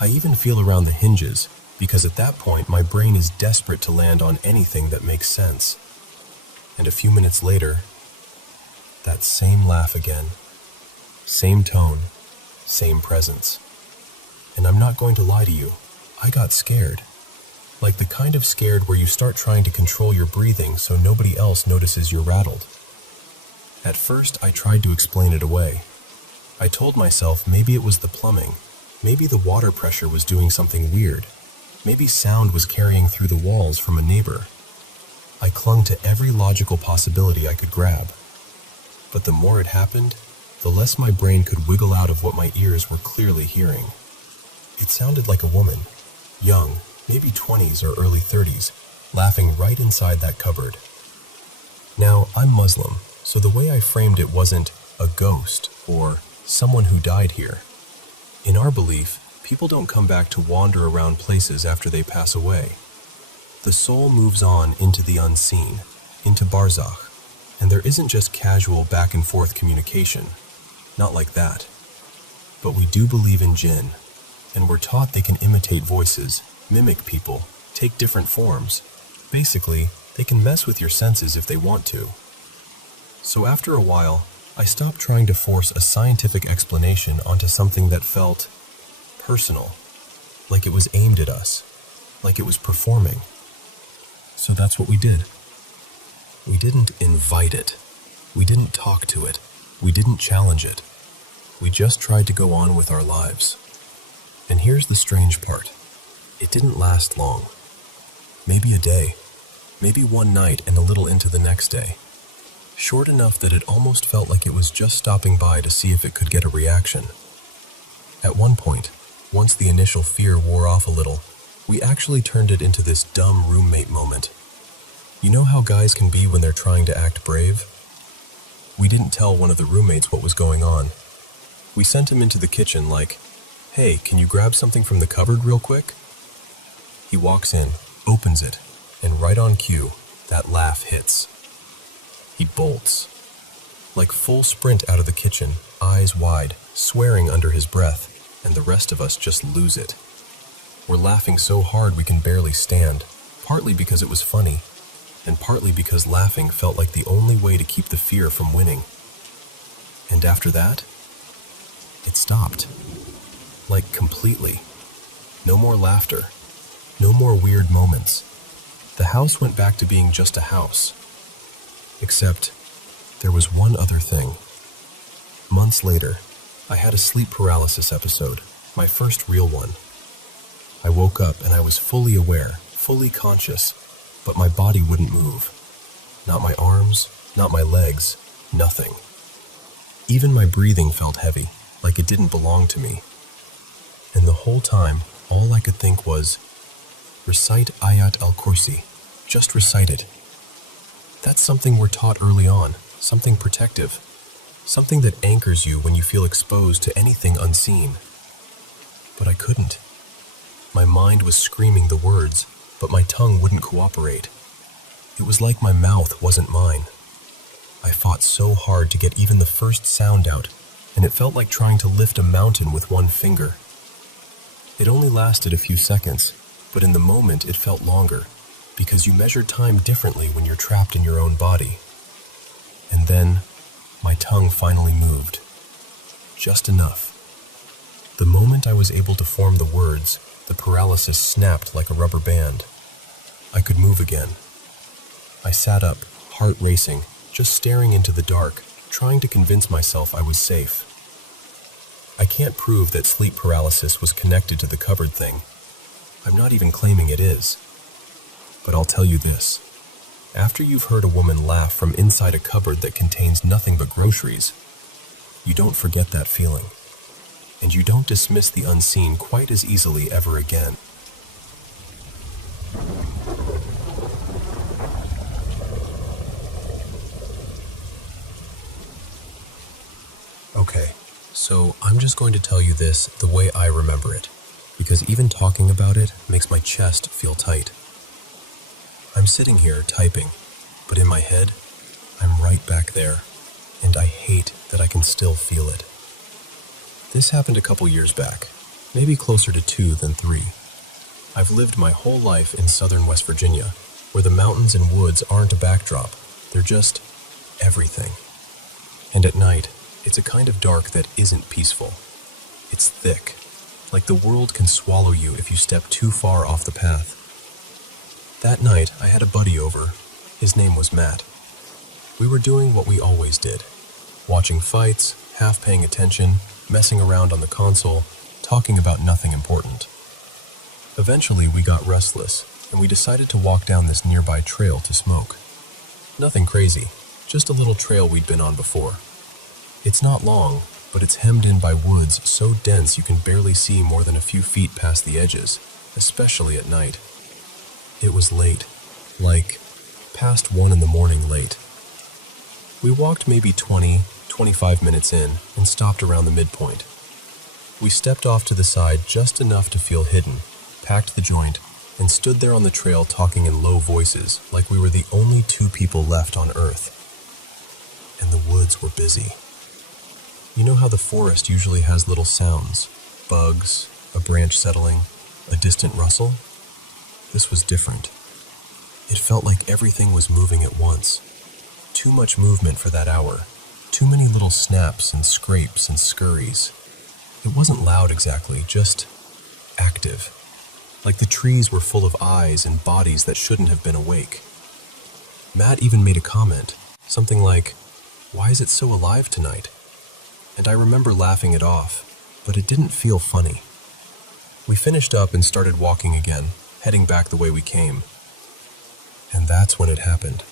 I even feel around the hinges, because at that point my brain is desperate to land on anything that makes sense. And a few minutes later, that same laugh again. Same tone, same presence. And I'm not going to lie to you, I got scared. Like the kind of scared where you start trying to control your breathing so nobody else notices you're rattled. At first, I tried to explain it away. I told myself maybe it was the plumbing, maybe the water pressure was doing something weird, maybe sound was carrying through the walls from a neighbor. I clung to every logical possibility I could grab. But the more it happened, the less my brain could wiggle out of what my ears were clearly hearing. It sounded like a woman, young, maybe 20s or early 30s, laughing right inside that cupboard. Now, I'm Muslim, so the way I framed it wasn't a ghost or someone who died here. In our belief, people don't come back to wander around places after they pass away. The soul moves on into the unseen, into barzakh, and there isn't just casual back and forth communication. Not like that. But we do believe in jinn, and we're taught they can imitate voices, mimic people, take different forms. Basically, they can mess with your senses if they want to. So after a while, I stopped trying to force a scientific explanation onto something that felt personal, like it was aimed at us, like it was performing. So that's what we did. We didn't invite it. We didn't talk to it. We didn't challenge it. We just tried to go on with our lives. And here's the strange part. It didn't last long. Maybe a day, maybe one night and a little into the next day. Short enough that it almost felt like it was just stopping by to see if it could get a reaction. At one point, once the initial fear wore off a little, we actually turned it into this dumb roommate moment. You know how guys can be when they're trying to act brave? We didn't tell one of the roommates what was going on. We sent him into the kitchen like, "Hey, can you grab something from the cupboard real quick?" He walks in, opens it, and right on cue, that laugh hits. He bolts. Like full sprint out of the kitchen, eyes wide, swearing under his breath, and the rest of us just lose it. We're laughing so hard we can barely stand, partly because it was funny, and partly because laughing felt like the only way to keep the fear from winning. And after that, it stopped. Like completely. No more laughter. No more weird moments. The house went back to being just a house. Except, there was one other thing. Months later, I had a sleep paralysis episode, my first real one. I woke up and I was fully aware, fully conscious, but my body wouldn't move. Not my arms, not my legs, nothing. Even my breathing felt heavy, like it didn't belong to me. And the whole time, all I could think was, recite Ayat al-Kursi. Just recite it. That's something we're taught early on, something protective, something that anchors you when you feel exposed to anything unseen. But I couldn't. My mind was screaming the words, but my tongue wouldn't cooperate. It was like my mouth wasn't mine. I fought so hard to get even the first sound out, and it felt like trying to lift a mountain with one finger. It only lasted a few seconds, but in the moment it felt longer, because you measure time differently when you're trapped in your own body. And then, my tongue finally moved. Just enough. The moment I was able to form the words, the paralysis snapped like a rubber band. I could move again. I sat up, heart racing, just staring into the dark, trying to convince myself I was safe. I can't prove that sleep paralysis was connected to the cupboard thing. I'm not even claiming it is. But I'll tell you this. After you've heard a woman laugh from inside a cupboard that contains nothing but groceries, you don't forget that feeling. And you don't dismiss the unseen quite as easily ever again. Okay, so I'm just going to tell you this the way I remember it, because even talking about it makes my chest feel tight. I'm sitting here typing, but in my head, I'm right back there, and I hate that I can still feel it. This happened a couple years back, maybe closer to 2 than 3. I've lived my whole life in southern West Virginia, where the mountains and woods aren't a backdrop, they're just everything. And at night, it's a kind of dark that isn't peaceful. It's thick, like the world can swallow you if you step too far off the path. That night, I had a buddy over. His name was Matt. We were doing what we always did, watching fights, half paying attention, messing around on the console, talking about nothing important. Eventually, we got restless, and we decided to walk down this nearby trail to smoke. Nothing crazy, just a little trail we'd been on before. It's not long, but it's hemmed in by woods so dense you can barely see more than a few feet past the edges, especially at night. It was late, like past 1 in the morning late. We walked maybe 25 minutes in and stopped around the midpoint. We stepped off to the side just enough to feel hidden, packed the joint, and stood there on the trail talking in low voices like we were the only 2 people left on Earth. And the woods were busy. You know how the forest usually has little sounds, bugs, a branch settling, a distant rustle? This was different. It felt like everything was moving at once. Too much movement for that hour. Too many little snaps and scrapes and scurries. It wasn't loud exactly, just active. Like the trees were full of eyes and bodies that shouldn't have been awake. Matt even made a comment, something like, "Why is it so alive tonight?" And I remember laughing it off, but it didn't feel funny. We finished up and started walking again, heading back the way we came. And that's when it happened.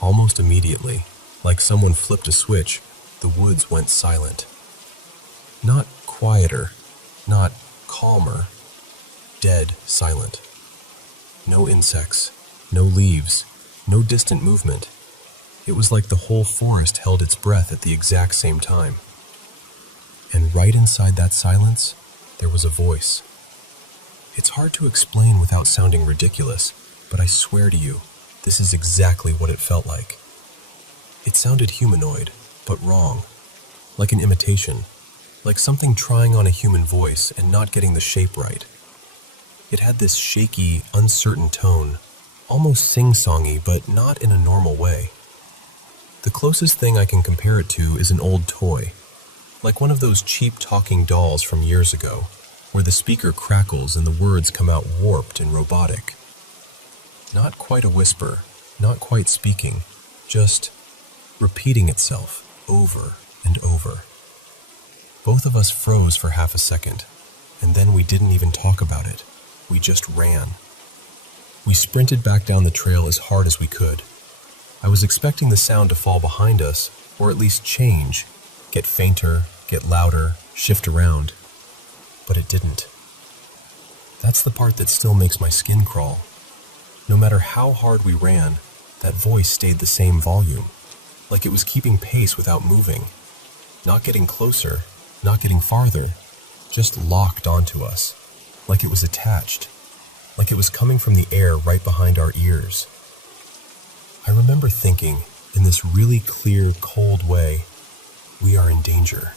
Almost immediately, like someone flipped a switch, the woods went silent. Not quieter, not calmer, dead silent. No insects, no leaves, no distant movement. It was like the whole forest held its breath at the exact same time. And right inside that silence, there was a voice. It's hard to explain without sounding ridiculous, but I swear to you, this is exactly what it felt like. It sounded humanoid, but wrong. Like an imitation. Like something trying on a human voice and not getting the shape right. It had this shaky, uncertain tone, almost sing-songy, but not in a normal way. The closest thing I can compare it to is an old toy, like one of those cheap talking dolls from years ago, where the speaker crackles and the words come out warped and robotic. Not quite a whisper, not quite speaking, just repeating itself over and over. Both of us froze for half a second, and then we didn't even talk about it. We just ran. We sprinted back down the trail as hard as we could. I was expecting the sound to fall behind us, or at least change, get fainter, get louder, shift around. But it didn't. That's the part that still makes my skin crawl. No matter how hard we ran, that voice stayed the same volume, like it was keeping pace without moving, not getting closer, not getting farther, just locked onto us, like it was attached, like it was coming from the air right behind our ears. I remember thinking, in this really clear, cold way, we are in danger.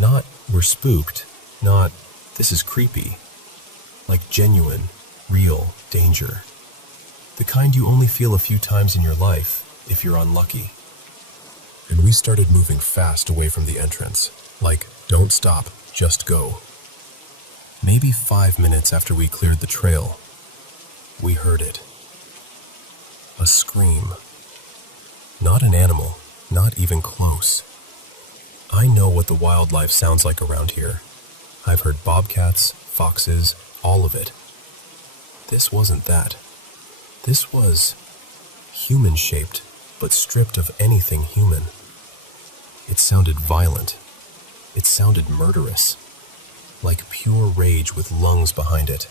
Not, we're spooked, not, this is creepy. Like genuine, real danger. The kind you only feel a few times in your life, if you're unlucky. And we started moving fast away from the entrance, like, don't stop, just go. Maybe 5 minutes after we cleared the trail, we heard it. A scream. Not an animal, not even close. I know what the wildlife sounds like around here. I've heard bobcats, foxes, all of it. This wasn't that. This was human-shaped, but stripped of anything human. It sounded violent. It sounded murderous. Like pure rage with lungs behind it.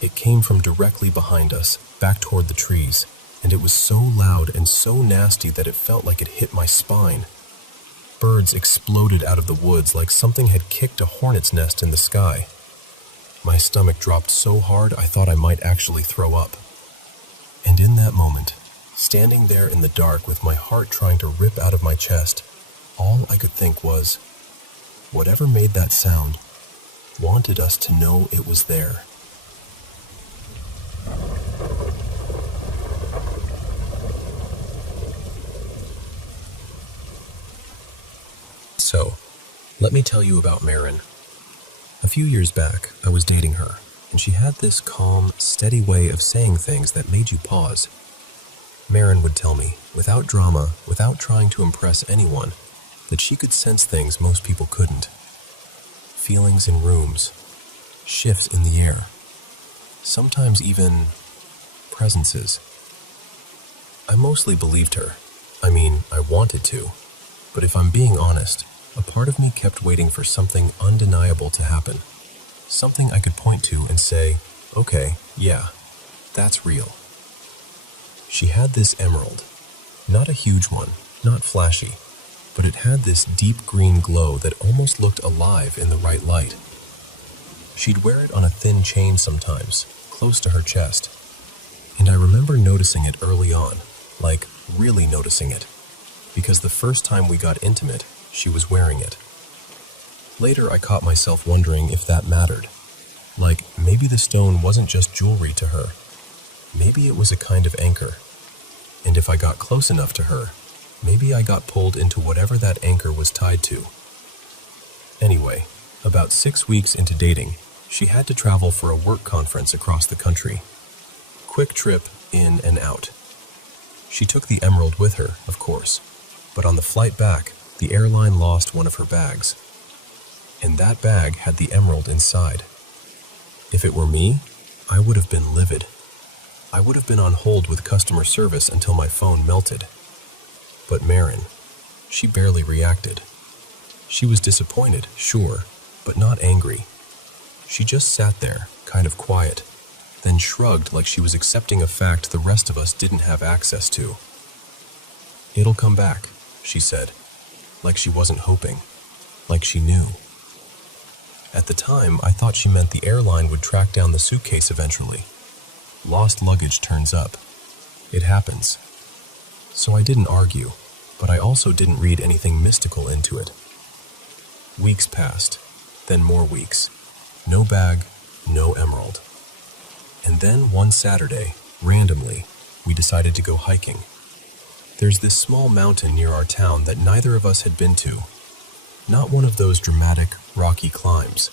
It came from directly behind us, back toward the trees, and it was so loud and so nasty that it felt like it hit my spine. Birds exploded out of the woods like something had kicked a hornet's nest in the sky. My stomach dropped so hard I thought I might actually throw up. And in that moment, standing there in the dark with my heart trying to rip out of my chest, all I could think was, whatever made that sound wanted us to know it was there. So, let me tell you about Marin. A few years back, I was dating her, and she had this calm, steady way of saying things that made you pause. Marin would tell me, without drama, without trying to impress anyone, that she could sense things most people couldn't. Feelings in rooms, shifts in the air, sometimes even presences. I mostly believed her. I mean, I wanted to. But if I'm being honest, a part of me kept waiting for something undeniable to happen. Something I could point to and say, okay, yeah, that's real. She had this emerald. Not a huge one, not flashy, but it had this deep green glow that almost looked alive in the right light. She'd wear it on a thin chain sometimes, close to her chest. And I remember noticing it early on, like really noticing it, because the first time we got intimate, she was wearing it. Later, I caught myself wondering if that mattered. Like, maybe the stone wasn't just jewelry to her. Maybe it was a kind of anchor. And if I got close enough to her, maybe I got pulled into whatever that anchor was tied to. Anyway, about 6 weeks into dating, she had to travel for a work conference across the country. Quick trip in and out. She took the emerald with her, of course, but on the flight back, the airline lost one of her bags. And that bag had the emerald inside. If it were me, I would have been livid. I would have been on hold with customer service until my phone melted. But Marin, she barely reacted. She was disappointed, sure, but not angry. She just sat there, kind of quiet, then shrugged like she was accepting a fact the rest of us didn't have access to. "It'll come back," she said, like she wasn't hoping, like she knew. At the time, I thought she meant the airline would track down the suitcase eventually. Lost luggage turns up. It happens. So I didn't argue, but I also didn't read anything mystical into it. Weeks passed, then more weeks. No bag, no emerald. And then one Saturday, randomly, we decided to go hiking. There's this small mountain near our town that neither of us had been to. Not one of those dramatic, rocky climbs.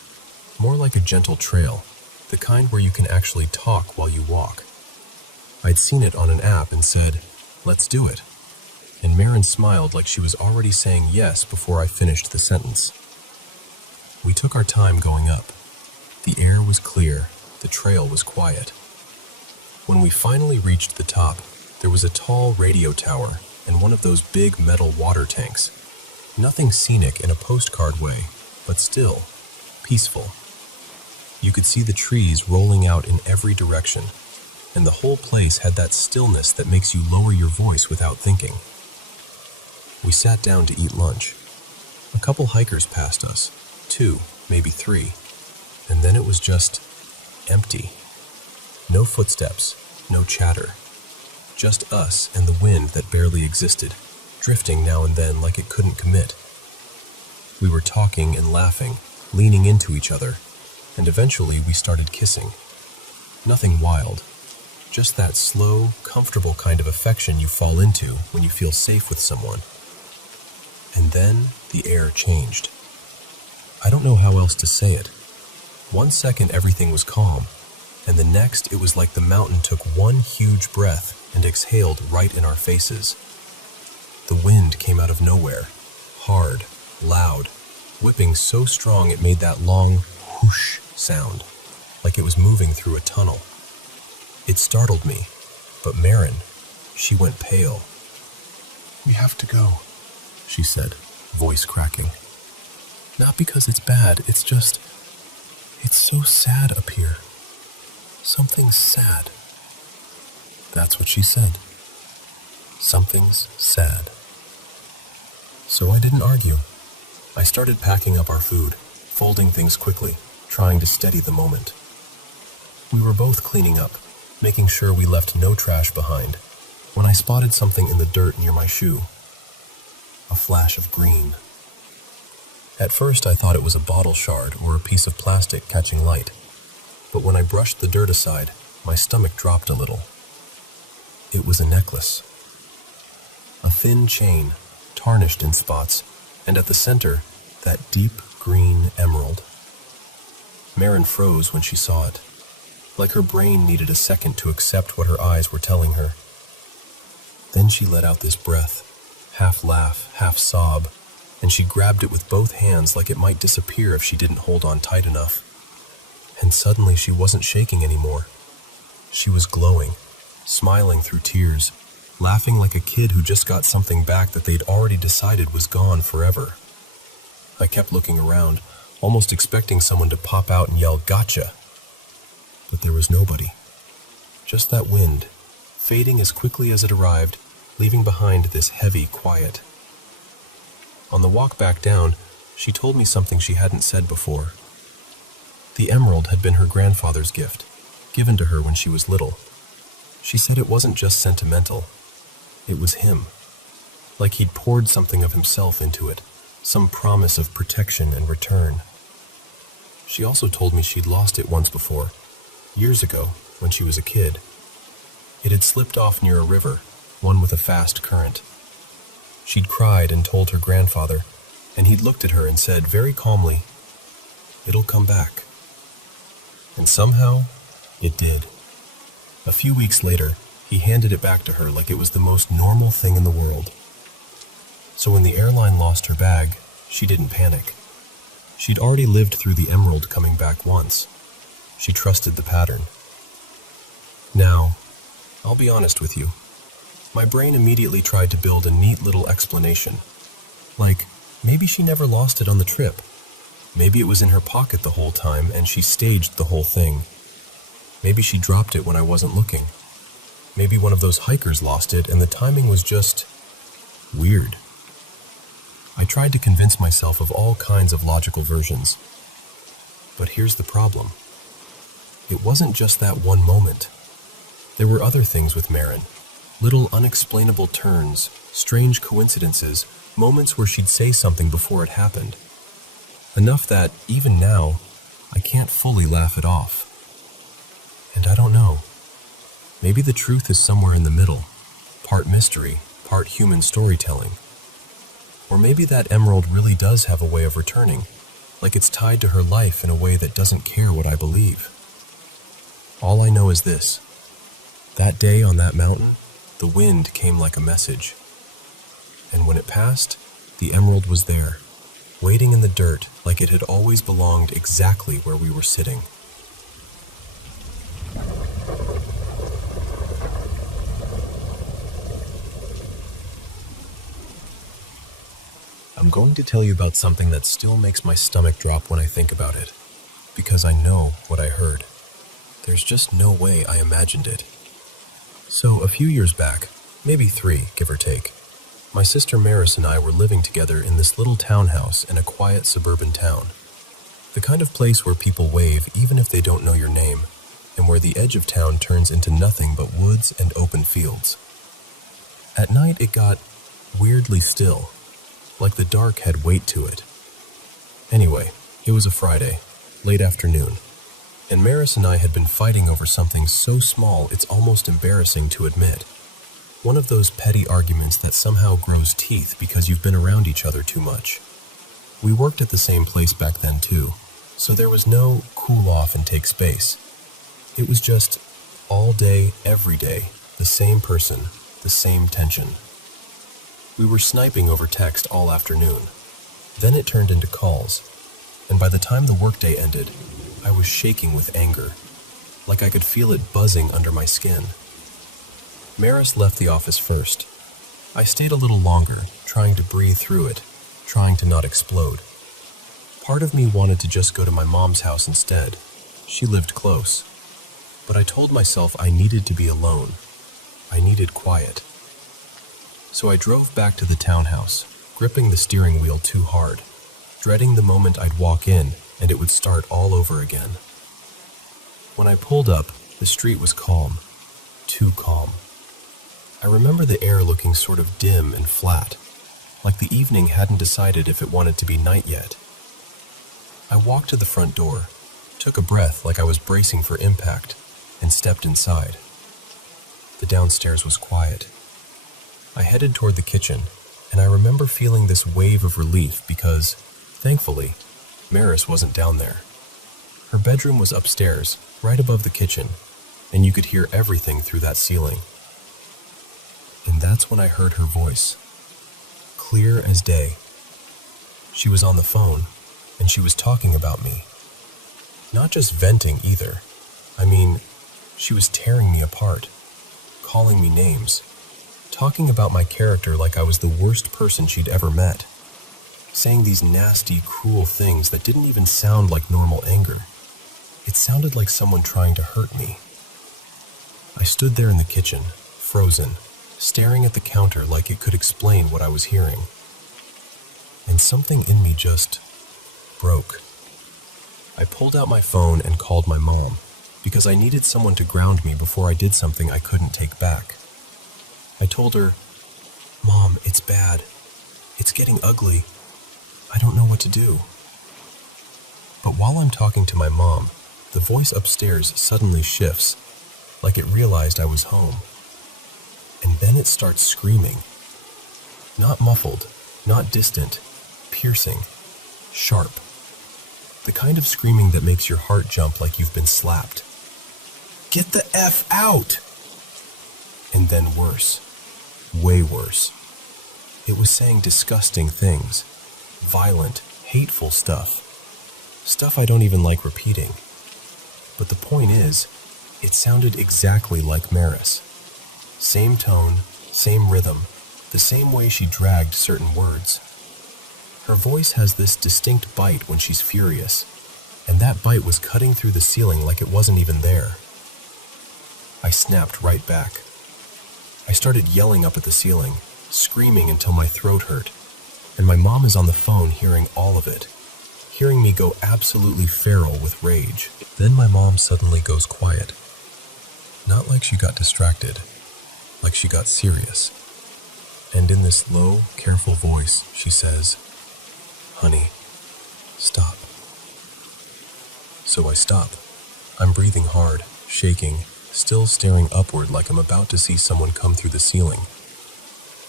More like a gentle trail, the kind where you can actually talk while you walk. I'd seen it on an app and said, "Let's do it." And Marin smiled like she was already saying yes before I finished the sentence. We took our time going up. The air was clear, the trail was quiet. When we finally reached the top, there was a tall radio tower and one of those big metal water tanks. Nothing scenic in a postcard way, but still peaceful. You could see the trees rolling out in every direction, and the whole place had that stillness that makes you lower your voice without thinking. We sat down to eat lunch. A couple hikers passed us, 2, maybe 3, and then it was just empty. No footsteps, no chatter. Just us and the wind that barely existed, drifting now and then like it couldn't commit. We were talking and laughing, leaning into each other, and eventually we started kissing. Nothing wild, just that slow, comfortable kind of affection you fall into when you feel safe with someone. And then the air changed. I don't know how else to say it. One second everything was calm, and the next it was like the mountain took one huge breath and exhaled right in our faces. The wind came out of nowhere, hard, loud, whipping so strong it made that long whoosh sound, like it was moving through a tunnel. It startled me, but Marin, she went pale. "We have to go," she said, voice cracking. "Not because it's bad, it's so sad up here. Something's sad." That's what she said. Something's sad. So I didn't argue. I started packing up our food, folding things quickly, trying to steady the moment. We were both cleaning up, making sure we left no trash behind, when I spotted something in the dirt near my shoe. A flash of green. At first I thought it was a bottle shard or a piece of plastic catching light, but when I brushed the dirt aside, my stomach dropped a little. It was a necklace. A thin chain, tarnished in spots, and at the center, that deep green emerald. Marin froze when she saw it, like her brain needed a second to accept what her eyes were telling her. Then she let out this breath, half laugh, half sob, and she grabbed it with both hands like it might disappear if she didn't hold on tight enough. And suddenly she wasn't shaking anymore. She was glowing, smiling through tears, laughing like a kid who just got something back that they'd already decided was gone forever. I kept looking around, almost expecting someone to pop out and yell, "Gotcha!" But there was nobody. Just that wind, fading as quickly as it arrived, leaving behind this heavy quiet. On the walk back down, she told me something she hadn't said before. The emerald had been her grandfather's gift, given to her when she was little. She said it wasn't just sentimental. It was him. Like he'd poured something of himself into it, some promise of protection and return. She also told me she'd lost it once before, years ago, when she was a kid. It had slipped off near a river, one with a fast current. She'd cried and told her grandfather, and he'd looked at her and said very calmly, "It'll come back." And somehow, it did. A few weeks later, he handed it back to her like it was the most normal thing in the world. So when the airline lost her bag, she didn't panic. She'd already lived through the emerald coming back once. She trusted the pattern. Now, I'll be honest with you. My brain immediately tried to build a neat little explanation. Like, maybe she never lost it on the trip. Maybe it was in her pocket the whole time and she staged the whole thing. Maybe she dropped it when I wasn't looking. Maybe one of those hikers lost it and the timing was just weird. I tried to convince myself of all kinds of logical versions. But here's the problem. It wasn't just that one moment. There were other things with Marin. Little unexplainable turns, strange coincidences, moments where she'd say something before it happened. Enough that, even now, I can't fully laugh it off. And I don't know. Maybe the truth is somewhere in the middle, part mystery, part human storytelling. Or maybe that emerald really does have a way of returning, like it's tied to her life in a way that doesn't care what I believe. All I know is this. That day on that mountain, the wind came like a message. And when it passed, the emerald was there, waiting in the dirt like it had always belonged exactly where we were sitting. I'm going to tell you about something that still makes my stomach drop when I think about it, because I know what I heard. There's just no way I imagined it. So, a few years back, maybe 3, give or take, my sister Maris and I were living together in this little townhouse in a quiet suburban town. The kind of place where people wave even if they don't know your name, and where the edge of town turns into nothing but woods and open fields. At night it got weirdly still, like the dark had weight to it. Anyway, it was a Friday, late afternoon, and Maris and I had been fighting over something so small it's almost embarrassing to admit. One of those petty arguments that somehow grows teeth because you've been around each other too much. We worked at the same place back then too, so there was no cool off and take space. It was just all day, every day, the same person, the same tension. We were sniping over text all afternoon. Then it turned into calls, and by the time the workday ended, I was shaking with anger, like I could feel it buzzing under my skin. Maris left the office first. I stayed a little longer, trying to breathe through it, trying to not explode. Part of me wanted to just go to my mom's house instead. She lived close. But I told myself I needed to be alone. I needed quiet. So I drove back to the townhouse, gripping the steering wheel too hard, dreading the moment I'd walk in and it would start all over again. When I pulled up, the street was calm, too calm. I remember the air looking sort of dim and flat, like the evening hadn't decided if it wanted to be night yet. I walked to the front door, took a breath like I was bracing for impact, and stepped inside. The downstairs was quiet. I headed toward the kitchen, and I remember feeling this wave of relief because, thankfully, Maris wasn't down there. Her bedroom was upstairs, right above the kitchen, and you could hear everything through that ceiling. And that's when I heard her voice, clear as day. She was on the phone, and she was talking about me. Not just venting either. I mean, she was tearing me apart, calling me names, talking about my character like I was the worst person she'd ever met, saying these nasty, cruel things that didn't even sound like normal anger. It sounded like someone trying to hurt me. I stood there in the kitchen, frozen, staring at the counter like it could explain what I was hearing. And something in me just broke. I pulled out my phone and called my mom, because I needed someone to ground me before I did something I couldn't take back. I told her, "Mom, it's bad. It's getting ugly. I don't know what to do." But while I'm talking to my mom, the voice upstairs suddenly shifts, like it realized I was home. And then it starts screaming. Not muffled, not distant, piercing, sharp. The kind of screaming that makes your heart jump like you've been slapped. "Get the F out!" And then worse. Way worse. It was saying disgusting things. Violent, hateful stuff. Stuff I don't even like repeating. But the point is, it sounded exactly like Maris. Same tone, same rhythm, the same way she dragged certain words. Her voice has this distinct bite when she's furious, and that bite was cutting through the ceiling like it wasn't even there. I snapped right back. I started yelling up at the ceiling, screaming until my throat hurt, and my mom is on the phone hearing all of it, hearing me go absolutely feral with rage. Then my mom suddenly goes quiet. Not like she got distracted, like she got serious. And in this low, careful voice, she says, "Honey, stop." So I stop. I'm breathing hard, shaking, still staring upward like I'm about to see someone come through the ceiling.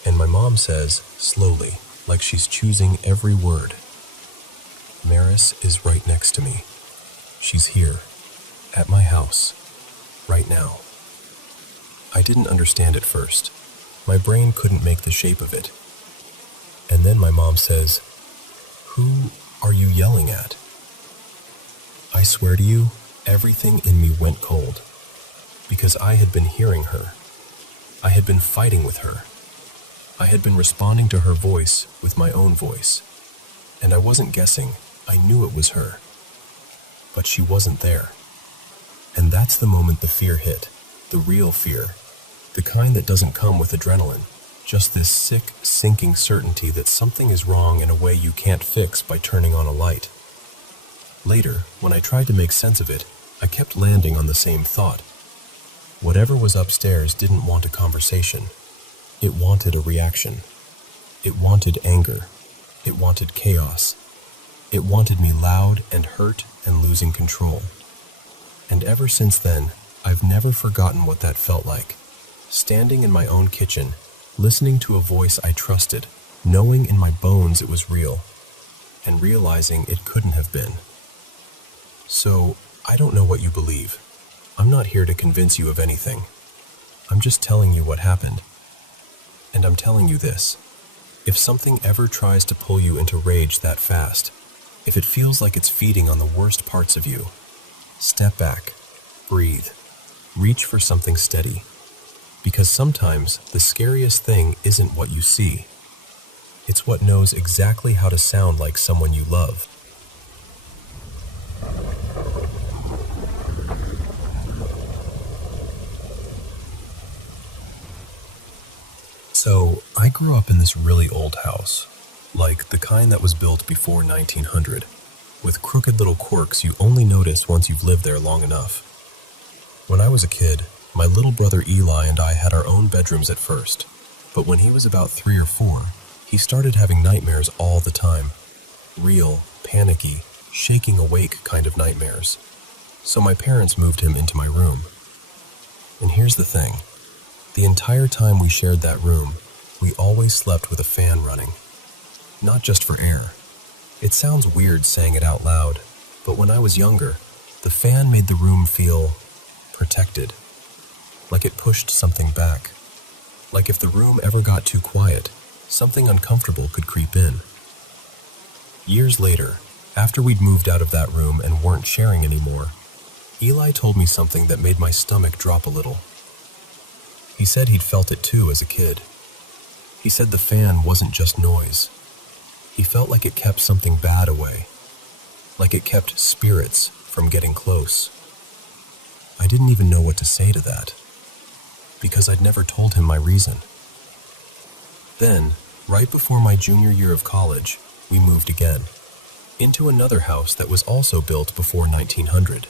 And my mom says, slowly, like she's choosing every word, "Maris is right next to me. She's here, at my house, right now." I didn't understand at first. My brain couldn't make the shape of it. And then my mom says, "Who are you yelling at?" I swear to you, everything in me went cold. Because I had been hearing her. I had been fighting with her. I had been responding to her voice with my own voice. And I wasn't guessing, I knew it was her. But she wasn't there. And that's the moment the fear hit, the real fear. The kind that doesn't come with adrenaline, just this sick, sinking certainty that something is wrong in a way you can't fix by turning on a light. Later, when I tried to make sense of it, I kept landing on the same thought. Whatever was upstairs didn't want a conversation. It wanted a reaction. It wanted anger. It wanted chaos. It wanted me loud and hurt and losing control. And ever since then, I've never forgotten what that felt like. Standing in my own kitchen, listening to a voice I trusted, knowing in my bones it was real, and realizing it couldn't have been. So, I don't know what you believe. I'm not here to convince you of anything. I'm just telling you what happened. And I'm telling you this. If something ever tries to pull you into rage that fast, if it feels like it's feeding on the worst parts of you, step back, breathe, reach for something steady. Because sometimes the scariest thing isn't what you see. It's what knows exactly how to sound like someone you love. So, I grew up in this really old house, like the kind that was built before 1900, with crooked little quirks you only notice once you've lived there long enough. When I was a kid, my little brother Eli and I had our own bedrooms at first, but when he was about 3 or 4, he started having nightmares all the time. Real, panicky, shaking awake kind of nightmares. So my parents moved him into my room. And here's the thing. The entire time we shared that room, we always slept with a fan running. Not just for air. It sounds weird saying it out loud, but when I was younger, the fan made the room feel protected. Like it pushed something back. Like if the room ever got too quiet, something uncomfortable could creep in. Years later, after we'd moved out of that room and weren't sharing anymore, Eli told me something that made my stomach drop a little. He said he'd felt it too as a kid. He said the fan wasn't just noise. He felt like it kept something bad away. Like it kept spirits from getting close. I didn't even know what to say to that, because I'd never told him my reason. Then, right before my junior year of college, we moved again, into another house that was also built before 1900.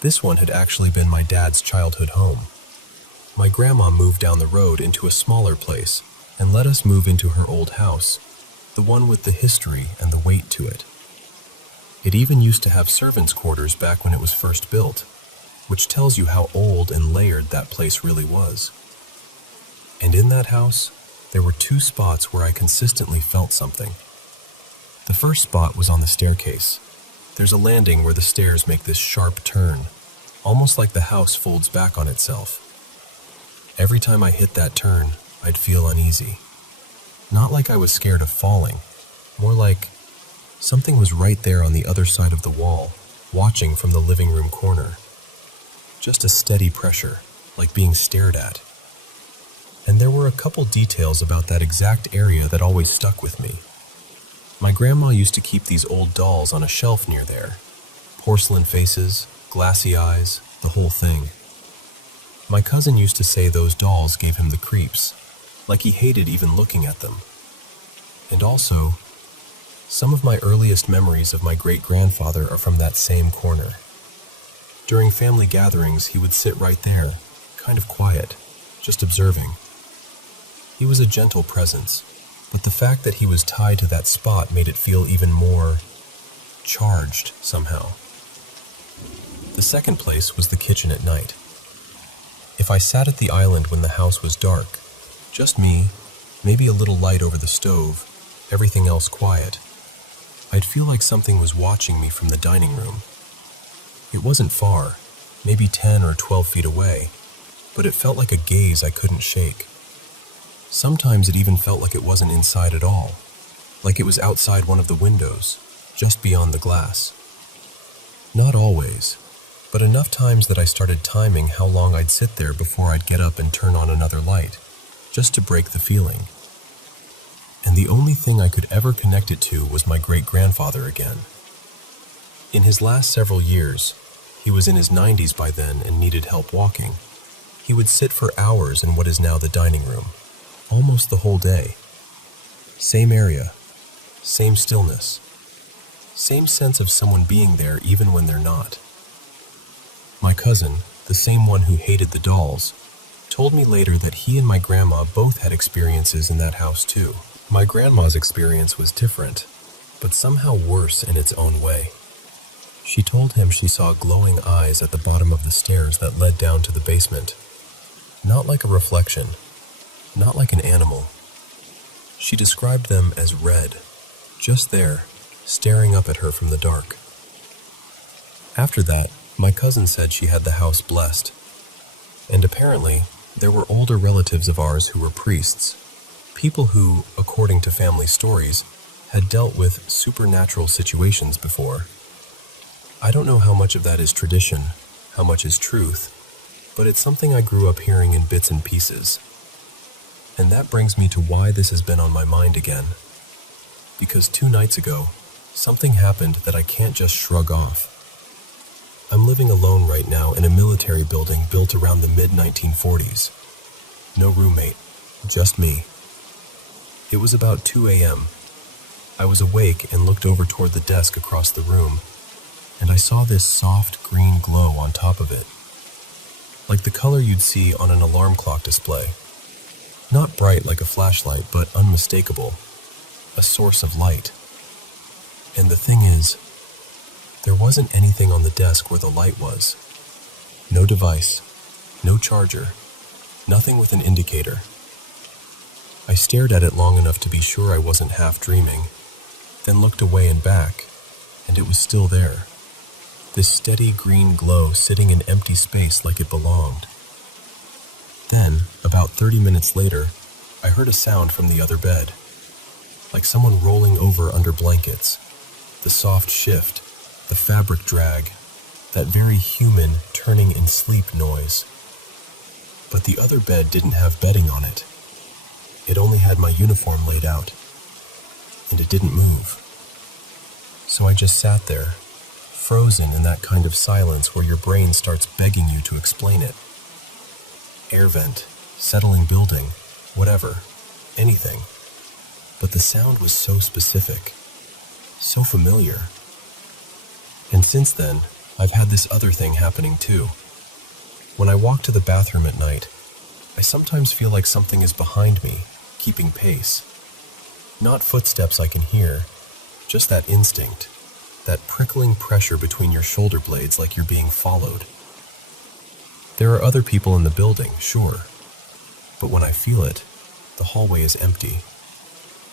This one had actually been my dad's childhood home. My grandma moved down the road into a smaller place and let us move into her old house, the one with the history and the weight to it. It even used to have servants' quarters back when it was first built, which tells you how old and layered that place really was. And in that house, there were 2 spots where I consistently felt something. The first spot was on the staircase. There's a landing where the stairs make this sharp turn, almost like the house folds back on itself. Every time I hit that turn, I'd feel uneasy. Not like I was scared of falling, more like something was right there on the other side of the wall, watching from the living room corner. Just a steady pressure, like being stared at. And there were a couple details about that exact area that always stuck with me. My grandma used to keep these old dolls on a shelf near there. Porcelain faces, glassy eyes, the whole thing. My cousin used to say those dolls gave him the creeps, like he hated even looking at them. And also, some of my earliest memories of my great-grandfather are from that same corner. During family gatherings, he would sit right there, kind of quiet, just observing. He was a gentle presence, but the fact that he was tied to that spot made it feel even more charged somehow. The second place was the kitchen at night. If I sat at the island when the house was dark, just me, maybe a little light over the stove, everything else quiet, I'd feel like something was watching me from the dining room. It wasn't far, maybe 10 or 12 feet away, but it felt like a gaze I couldn't shake. Sometimes it even felt like it wasn't inside at all, like it was outside one of the windows, just beyond the glass. Not always, but enough times that I started timing how long I'd sit there before I'd get up and turn on another light, just to break the feeling. And the only thing I could ever connect it to was my great-grandfather again. In his last several years, he was in his 90s by then and needed help walking. He would sit for hours in what is now the dining room, almost the whole day. Same area, same stillness, same sense of someone being there even when they're not. My cousin, the same one who hated the dolls, told me later that he and my grandma both had experiences in that house too. My grandma's experience was different, but somehow worse in its own way. She told him she saw glowing eyes at the bottom of the stairs that led down to the basement. Not like a reflection, not like an animal. She described them as red, just there, staring up at her from the dark. After that, my cousin said she had the house blessed. And apparently, there were older relatives of ours who were priests, people who, according to family stories, had dealt with supernatural situations before. I don't know how much of that is tradition, how much is truth, but it's something I grew up hearing in bits and pieces. And that brings me to why this has been on my mind again. Because 2 nights ago, something happened that I can't just shrug off. I'm living alone right now in a military building built around the mid-1940s. No roommate, just me. It was about 2 a.m. I was awake and looked over toward the desk across the room, and I saw this soft green glow on top of it, like the color you'd see on an alarm clock display. Not bright like a flashlight, but unmistakable, a source of light. And the thing is, there wasn't anything on the desk where the light was. No device, no charger, nothing with an indicator. I stared at it long enough to be sure I wasn't half dreaming, then looked away and back, and it was still there. This steady green glow sitting in empty space like it belonged. Then, about 30 minutes later, I heard a sound from the other bed, like someone rolling over under blankets. The soft shift, the fabric drag, that very human turning in sleep noise. But the other bed didn't have bedding on it. It only had my uniform laid out, and it didn't move. So I just sat there, frozen in that kind of silence where your brain starts begging you to explain it. Air vent, settling building, whatever, anything. But the sound was so specific, so familiar. And since then, I've had this other thing happening too. When I walk to the bathroom at night, I sometimes feel like something is behind me, keeping pace. Not footsteps I can hear, just that instinct, that prickling pressure between your shoulder blades like you're being followed. There are other people in the building, sure, but when I feel it, the hallway is empty.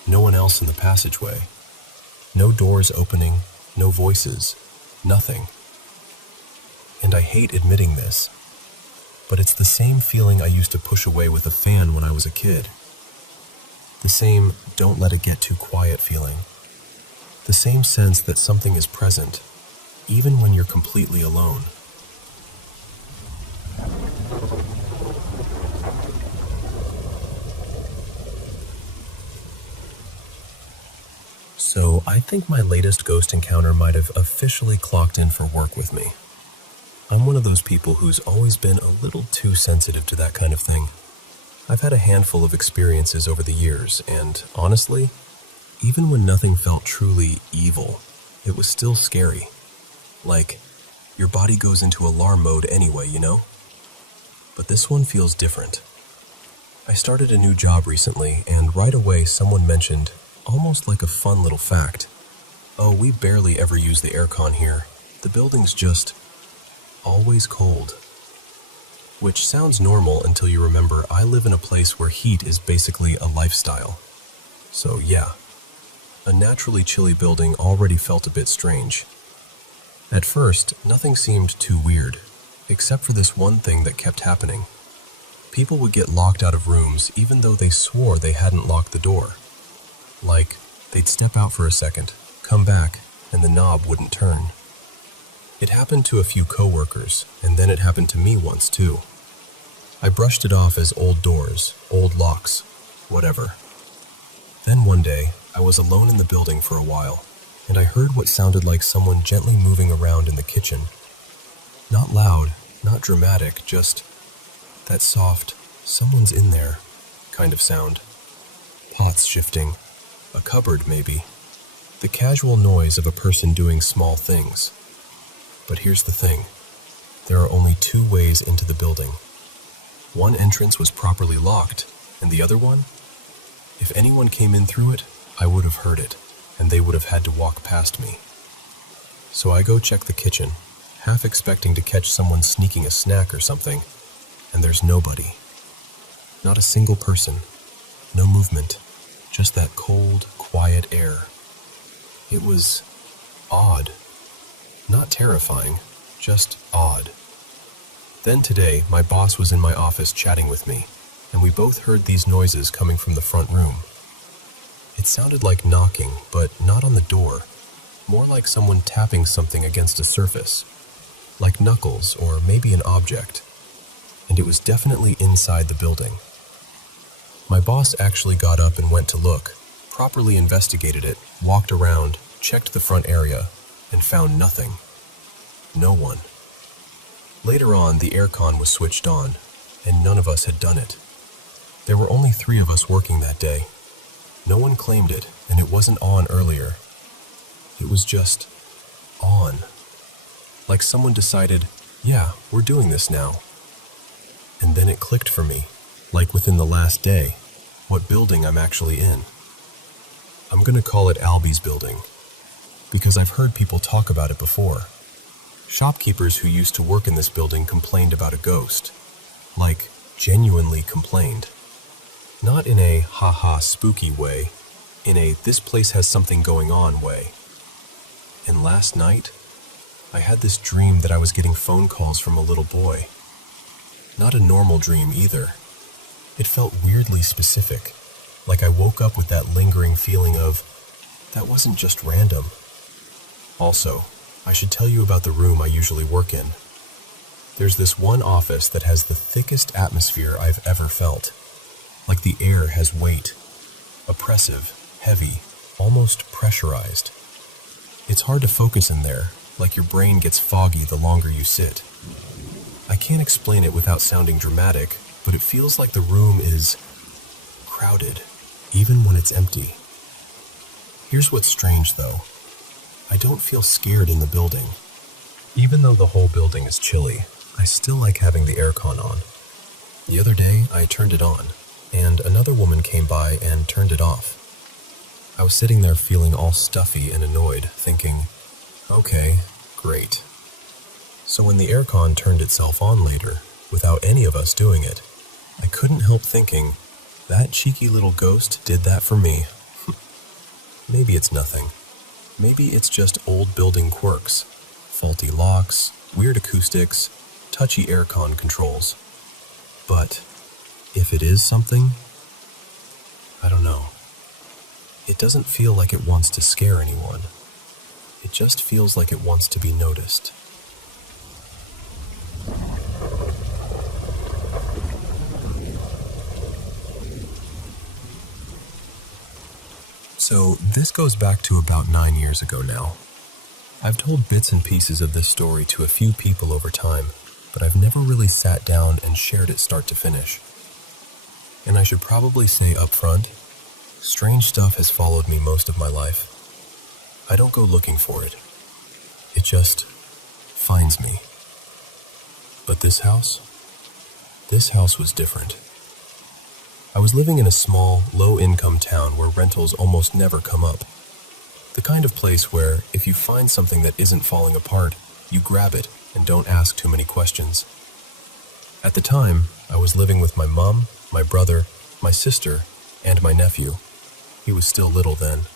No one else in the passageway. No doors opening, no voices, nothing. And I hate admitting this, but it's the same feeling I used to push away with a fan when I was a kid. The same don't let it get too quiet feeling. The same sense that something is present, even when you're completely alone. So I think my latest ghost encounter might have officially clocked in for work with me. I'm one of those people who's always been a little too sensitive to that kind of thing. I've had a handful of experiences over the years, and honestly, even when nothing felt truly evil, it was still scary. Like, your body goes into alarm mode anyway, you know? But this one feels different. I started a new job recently, and right away someone mentioned, almost like a fun little fact, "Oh, we barely ever use the aircon here. The building's just always cold." Which sounds normal until you remember I live in a place where heat is basically a lifestyle. So yeah, a naturally chilly building already felt a bit strange. At first, nothing seemed too weird, except for this one thing that kept happening. People would get locked out of rooms even though they swore they hadn't locked the door. Like, they'd step out for a second, come back, and the knob wouldn't turn. It happened to a few coworkers, and then it happened to me once too. I brushed it off as old doors, old locks, whatever. Then one day, I was alone in the building for a while, and I heard what sounded like someone gently moving around in the kitchen. Not loud, not dramatic, just that soft, someone's in there kind of sound. Pots shifting, a cupboard maybe. The casual noise of a person doing small things. But here's the thing. There are only two ways into the building. One entrance was properly locked, and the other one? If anyone came in through it, I would have heard it, and they would have had to walk past me. So I go check the kitchen, half expecting to catch someone sneaking a snack or something, and there's nobody. Not a single person, no movement, just that cold, quiet air. It was odd. Not terrifying, just odd. Then today, my boss was in my office chatting with me, and we both heard these noises coming from the front room. It sounded like knocking, but not on the door, more like someone tapping something against a surface, like knuckles or maybe an object, and it was definitely inside the building. My boss actually got up and went to look, properly investigated it, walked around, checked the front area, and found nothing. No one. Later on, the aircon was switched on, and none of us had done it. There were only 3 of us working that day. No one claimed it, and it wasn't on earlier. It was just on. Like someone decided, yeah, we're doing this now. And then it clicked for me, like within the last day, what building I'm actually in. I'm gonna call it Albie's building, because I've heard people talk about it before. Shopkeepers who used to work in this building complained about a ghost. Like, genuinely complained. Not in a ha-ha spooky way, in a this place has something going on way. And last night, I had this dream that I was getting phone calls from a little boy. Not a normal dream either. It felt weirdly specific, like I woke up with that lingering feeling of, that wasn't just random. Also, I should tell you about the room I usually work in. There's this one office that has the thickest atmosphere I've ever felt. Like the air has weight. Oppressive, heavy, almost pressurized. It's hard to focus in there, like your brain gets foggy the longer you sit. I can't explain it without sounding dramatic, but it feels like the room is crowded, even when it's empty. Here's what's strange though. I don't feel scared in the building. Even though the whole building is chilly, I still like having the aircon on. The other day, I turned it on, and another woman came by and turned it off. I was sitting there feeling all stuffy and annoyed, thinking, okay, great. So when the aircon turned itself on later, without any of us doing it, I couldn't help thinking, that cheeky little ghost did that for me. Maybe it's nothing. Maybe it's just old building quirks, faulty locks, weird acoustics, touchy aircon controls. But if it is something, I don't know. It doesn't feel like it wants to scare anyone. It just feels like it wants to be noticed. So this goes back to about 9 years ago now. I've told bits and pieces of this story to a few people over time, but I've never really sat down and shared it start to finish. And I should probably say up front, strange stuff has followed me most of my life. I don't go looking for it. It just finds me. But this house was different. I was living in a small, low-income town where rentals almost never come up. The kind of place where, if you find something that isn't falling apart, you grab it and don't ask too many questions. At the time, I was living with my mom, my brother, my sister, and my nephew. He was still little then.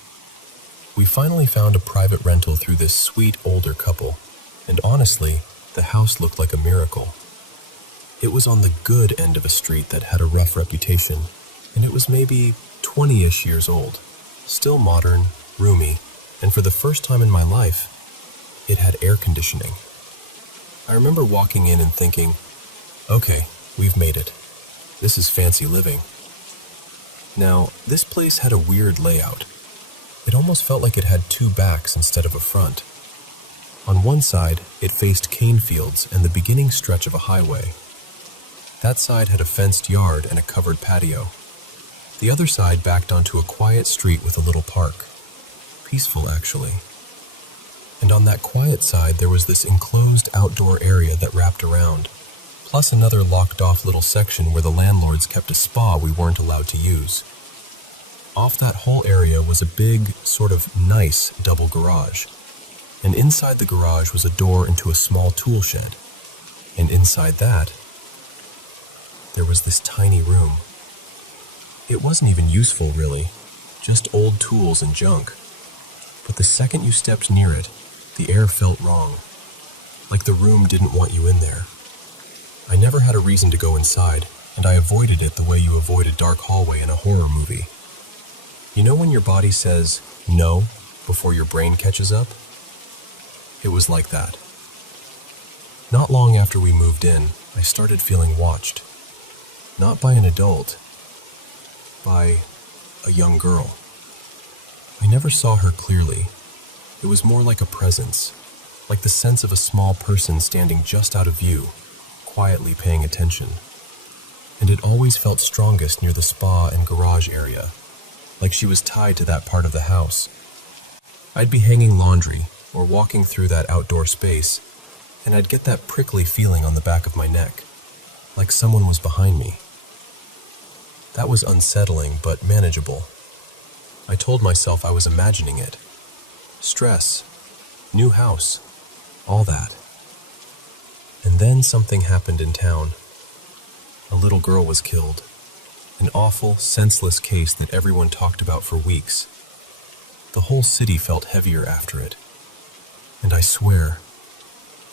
We finally found a private rental through this sweet older couple, and honestly, the house looked like a miracle. It was on the good end of a street that had a rough reputation, and it was maybe 20-ish years old, still modern, roomy, and for the first time in my life, it had air conditioning. I remember walking in and thinking, okay, we've made it. This is fancy living. Now, this place had a weird layout. It almost felt like it had two backs instead of a front. On one side, it faced cane fields and the beginning stretch of a highway. That side had a fenced yard and a covered patio. The other side backed onto a quiet street with a little park. Peaceful, actually. And on that quiet side, there was this enclosed outdoor area that wrapped around, plus another locked-off little section where the landlords kept a spa we weren't allowed to use. Off that whole area was a big, sort of nice double garage. And inside the garage was a door into a small tool shed. And inside that, there was this tiny room. It wasn't even useful, really, just old tools and junk. But the second you stepped near it, the air felt wrong, like the room didn't want you in there. I never had a reason to go inside, and I avoided it the way you avoid a dark hallway in a horror movie. You know when your body says no before your brain catches up? It was like that. Not long after we moved in, I started feeling watched. Not by an adult, by a young girl. I never saw her clearly. It was more like a presence, like the sense of a small person standing just out of view, quietly paying attention. And it always felt strongest near the spa and garage area, like she was tied to that part of the house. I'd be hanging laundry or walking through that outdoor space, and I'd get that prickly feeling on the back of my neck, like someone was behind me. That was unsettling but manageable. I told myself I was imagining it. Stress, new house, all that. And then something happened in town. A little girl was killed. An awful, senseless case that everyone talked about for weeks. The whole city felt heavier after it. And I swear,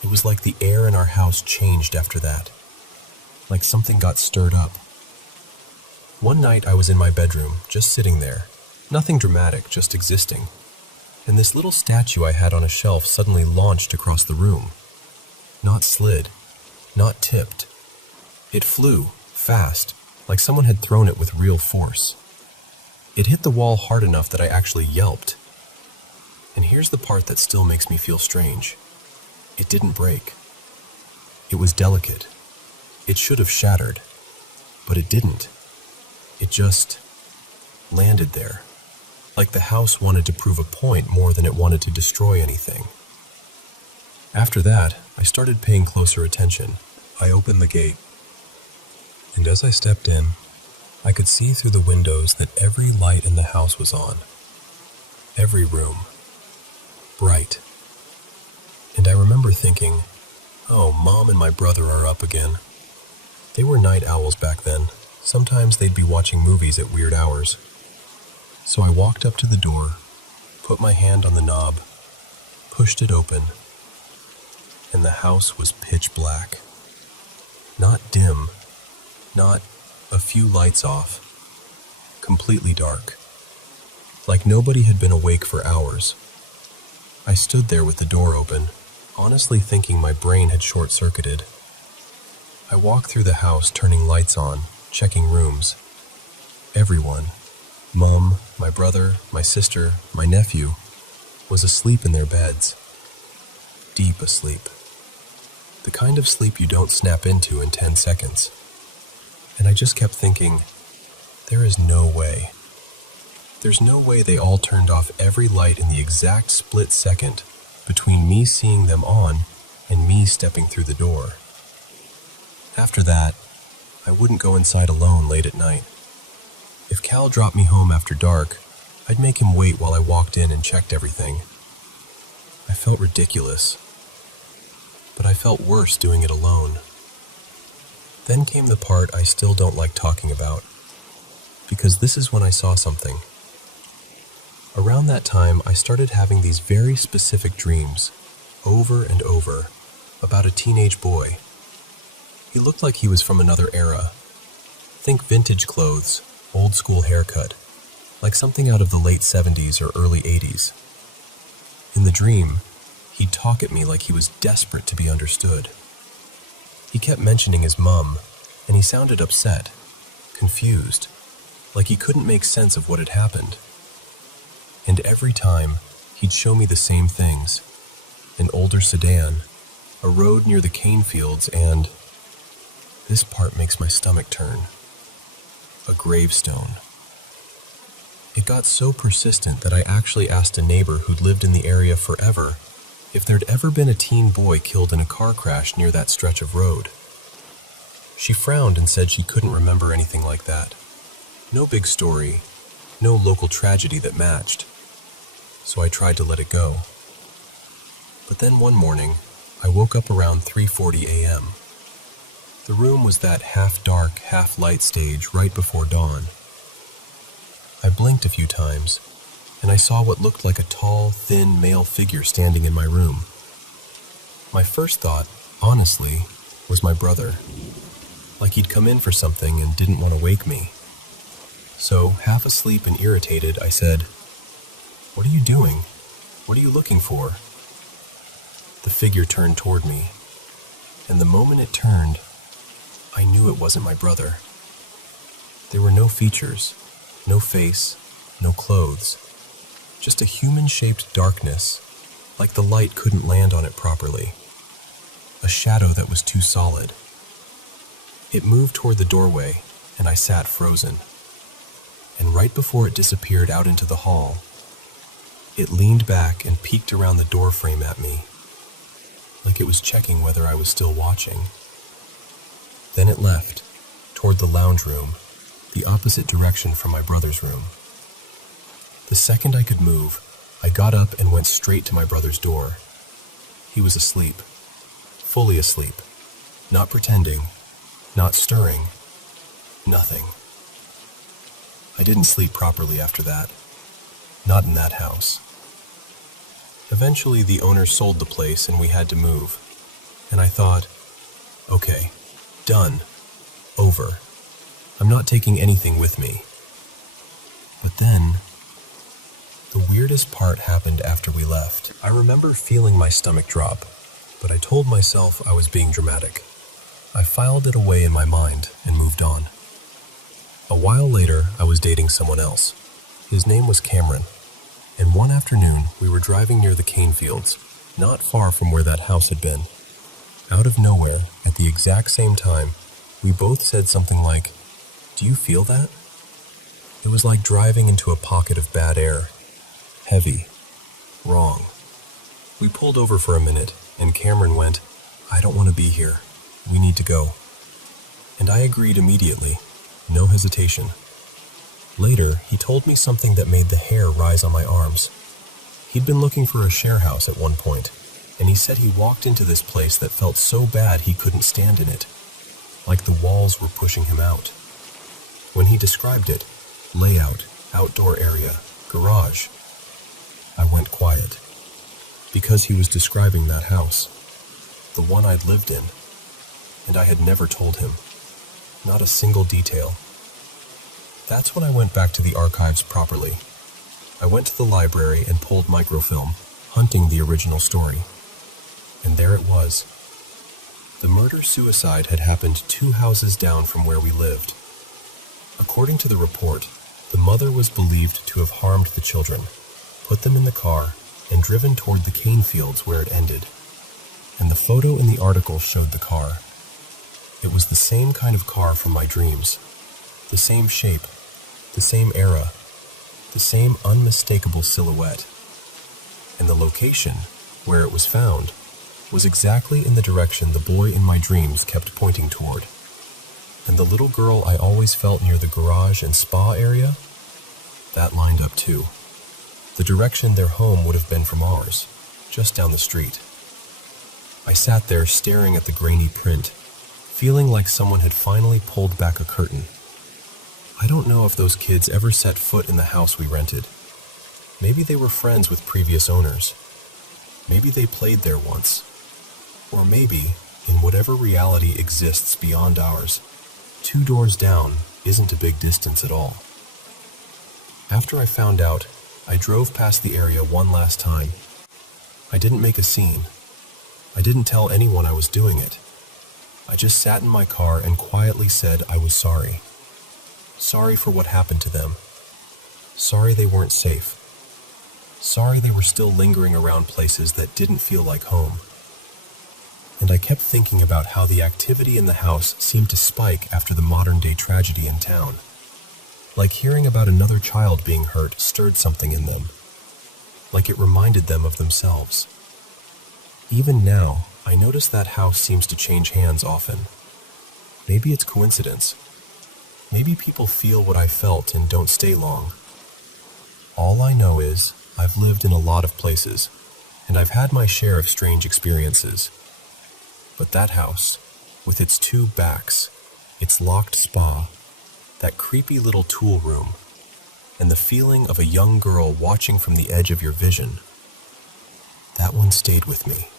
it was like the air in our house changed after that. Like something got stirred up. One night I was in my bedroom, just sitting there. Nothing dramatic, just existing. And this little statue I had on a shelf suddenly launched across the room. Not slid, not tipped. It flew, fast, like someone had thrown it with real force. It hit the wall hard enough that I actually yelped. And here's the part that still makes me feel strange. It didn't break. It was delicate. It should have shattered, but it didn't. It just landed there, like the house wanted to prove a point more than it wanted to destroy anything. After that, I started paying closer attention. I opened the gate, and as I stepped in, I could see through the windows that every light in the house was on. Every room. Bright. And I remember thinking, oh, Mom and my brother are up again. They were night owls back then. Sometimes they'd be watching movies at weird hours. So I walked up to the door, put my hand on the knob, pushed it open, and the house was pitch black. Not dim, not a few lights off, completely dark, like nobody had been awake for hours. I stood there with the door open, honestly thinking my brain had short-circuited. I walked through the house, turning lights on, checking rooms. Everyone, Mom, my brother, my sister, my nephew was asleep in their beds. Deep asleep. The kind of sleep you don't snap into in 10 seconds. And I just kept thinking, there is no way. There's no way they all turned off every light in the exact split second between me seeing them on and me stepping through the door. After that, I wouldn't go inside alone late at night. If Cal dropped me home after dark, I'd make him wait while I walked in and checked everything. I felt ridiculous, but I felt worse doing it alone. Then came the part I still don't like talking about, because this is when I saw something. Around that time, I started having these very specific dreams, over and over, about a teenage boy. He looked like he was from another era. Think vintage clothes, old school haircut, like something out of the late 70s or early 80s. In the dream, he'd talk at me like he was desperate to be understood. He kept mentioning his mom, and he sounded upset, confused, like he couldn't make sense of what had happened. And every time, he'd show me the same things: an older sedan, a road near the cane fields, and this part makes my stomach turn: a gravestone. It got so persistent that I actually asked a neighbor who'd lived in the area forever if there'd ever been a teen boy killed in a car crash near that stretch of road. She frowned and said she couldn't remember anything like that. No big story, no local tragedy that matched. So I tried to let it go. But then one morning, I woke up around 3:40 a.m. The room was that half-dark, half-light stage right before dawn. I blinked a few times, and I saw what looked like a tall, thin male figure standing in my room. My first thought, honestly, was my brother. Like he'd come in for something and didn't want to wake me. So, half asleep and irritated, I said, "What are you doing? What are you looking for?" The figure turned toward me, and the moment it turned, I knew it wasn't my brother. There were no features, no face, no clothes, just a human-shaped darkness, like the light couldn't land on it properly. A shadow that was too solid. It moved toward the doorway, and I sat frozen. And right before it disappeared out into the hall, it leaned back and peeked around the doorframe at me, like it was checking whether I was still watching. Then it left, toward the lounge room, the opposite direction from my brother's room. The second I could move, I got up and went straight to my brother's door. He was asleep, fully asleep, not pretending, not stirring, nothing. I didn't sleep properly after that, not in that house. Eventually, the owner sold the place and we had to move, and I thought, okay, done, over. I'm not taking anything with me. But then, the weirdest part happened after we left. I remember feeling my stomach drop, but I told myself I was being dramatic. I filed it away in my mind and moved on. A while later, I was dating someone else. His name was Cameron, and one afternoon we were driving near the cane fields, not far from where that house had been. Out of nowhere, at the exact same time, we both said something like, "Do you feel that?" It was like driving into a pocket of bad air. Heavy. Wrong. We pulled over for a minute, and Cameron went, "I don't want to be here. We need to go." And I agreed immediately, no hesitation. Later, he told me something that made the hair rise on my arms. He'd been looking for a share house at one point, and he said he walked into this place that felt so bad he couldn't stand in it, like the walls were pushing him out. When he described it, layout, outdoor area, garage, I went quiet, because he was describing that house, the one I'd lived in, and I had never told him, not a single detail. That's when I went back to the archives properly. I went to the library and pulled microfilm, hunting the original story. And there it was. The murder-suicide had happened 2 houses down from where we lived. According to the report, the The mother was believed to have harmed the children, put them in the car, and driven toward the cane fields where it ended. And the photo in the article showed the car. It was the same kind of car from my dreams. The same shape, the same era, the same unmistakable silhouette. And the location, where it was found, was exactly in the direction the boy in my dreams kept pointing toward. And the little girl I always felt near the garage and spa area, that lined up too. The direction their home would have been from ours, just down the street. I sat there staring at the grainy print, feeling like someone had finally pulled back a curtain. I don't know if those kids ever set foot in the house we rented. Maybe they were friends with previous owners. Maybe they played there once. Or maybe, in whatever reality exists beyond ours, 2 doors down isn't a big distance at all. After I found out, I drove past the area one last time. I didn't make a scene. I didn't tell anyone I was doing it. I just sat in my car and quietly said I was sorry. Sorry for what happened to them. Sorry they weren't safe. Sorry they were still lingering around places that didn't feel like home. And I kept thinking about how the activity in the house seemed to spike after the modern-day tragedy in town. Like hearing about another child being hurt stirred something in them. Like it reminded them of themselves. Even now, I notice that house seems to change hands often. Maybe it's coincidence. Maybe people feel what I felt and don't stay long. All I know is I've lived in a lot of places, and I've had my share of strange experiences. But that house, with its 2 backs, its locked spa, that creepy little tool room, and the feeling of a young girl watching from the edge of your vision, that one stayed with me.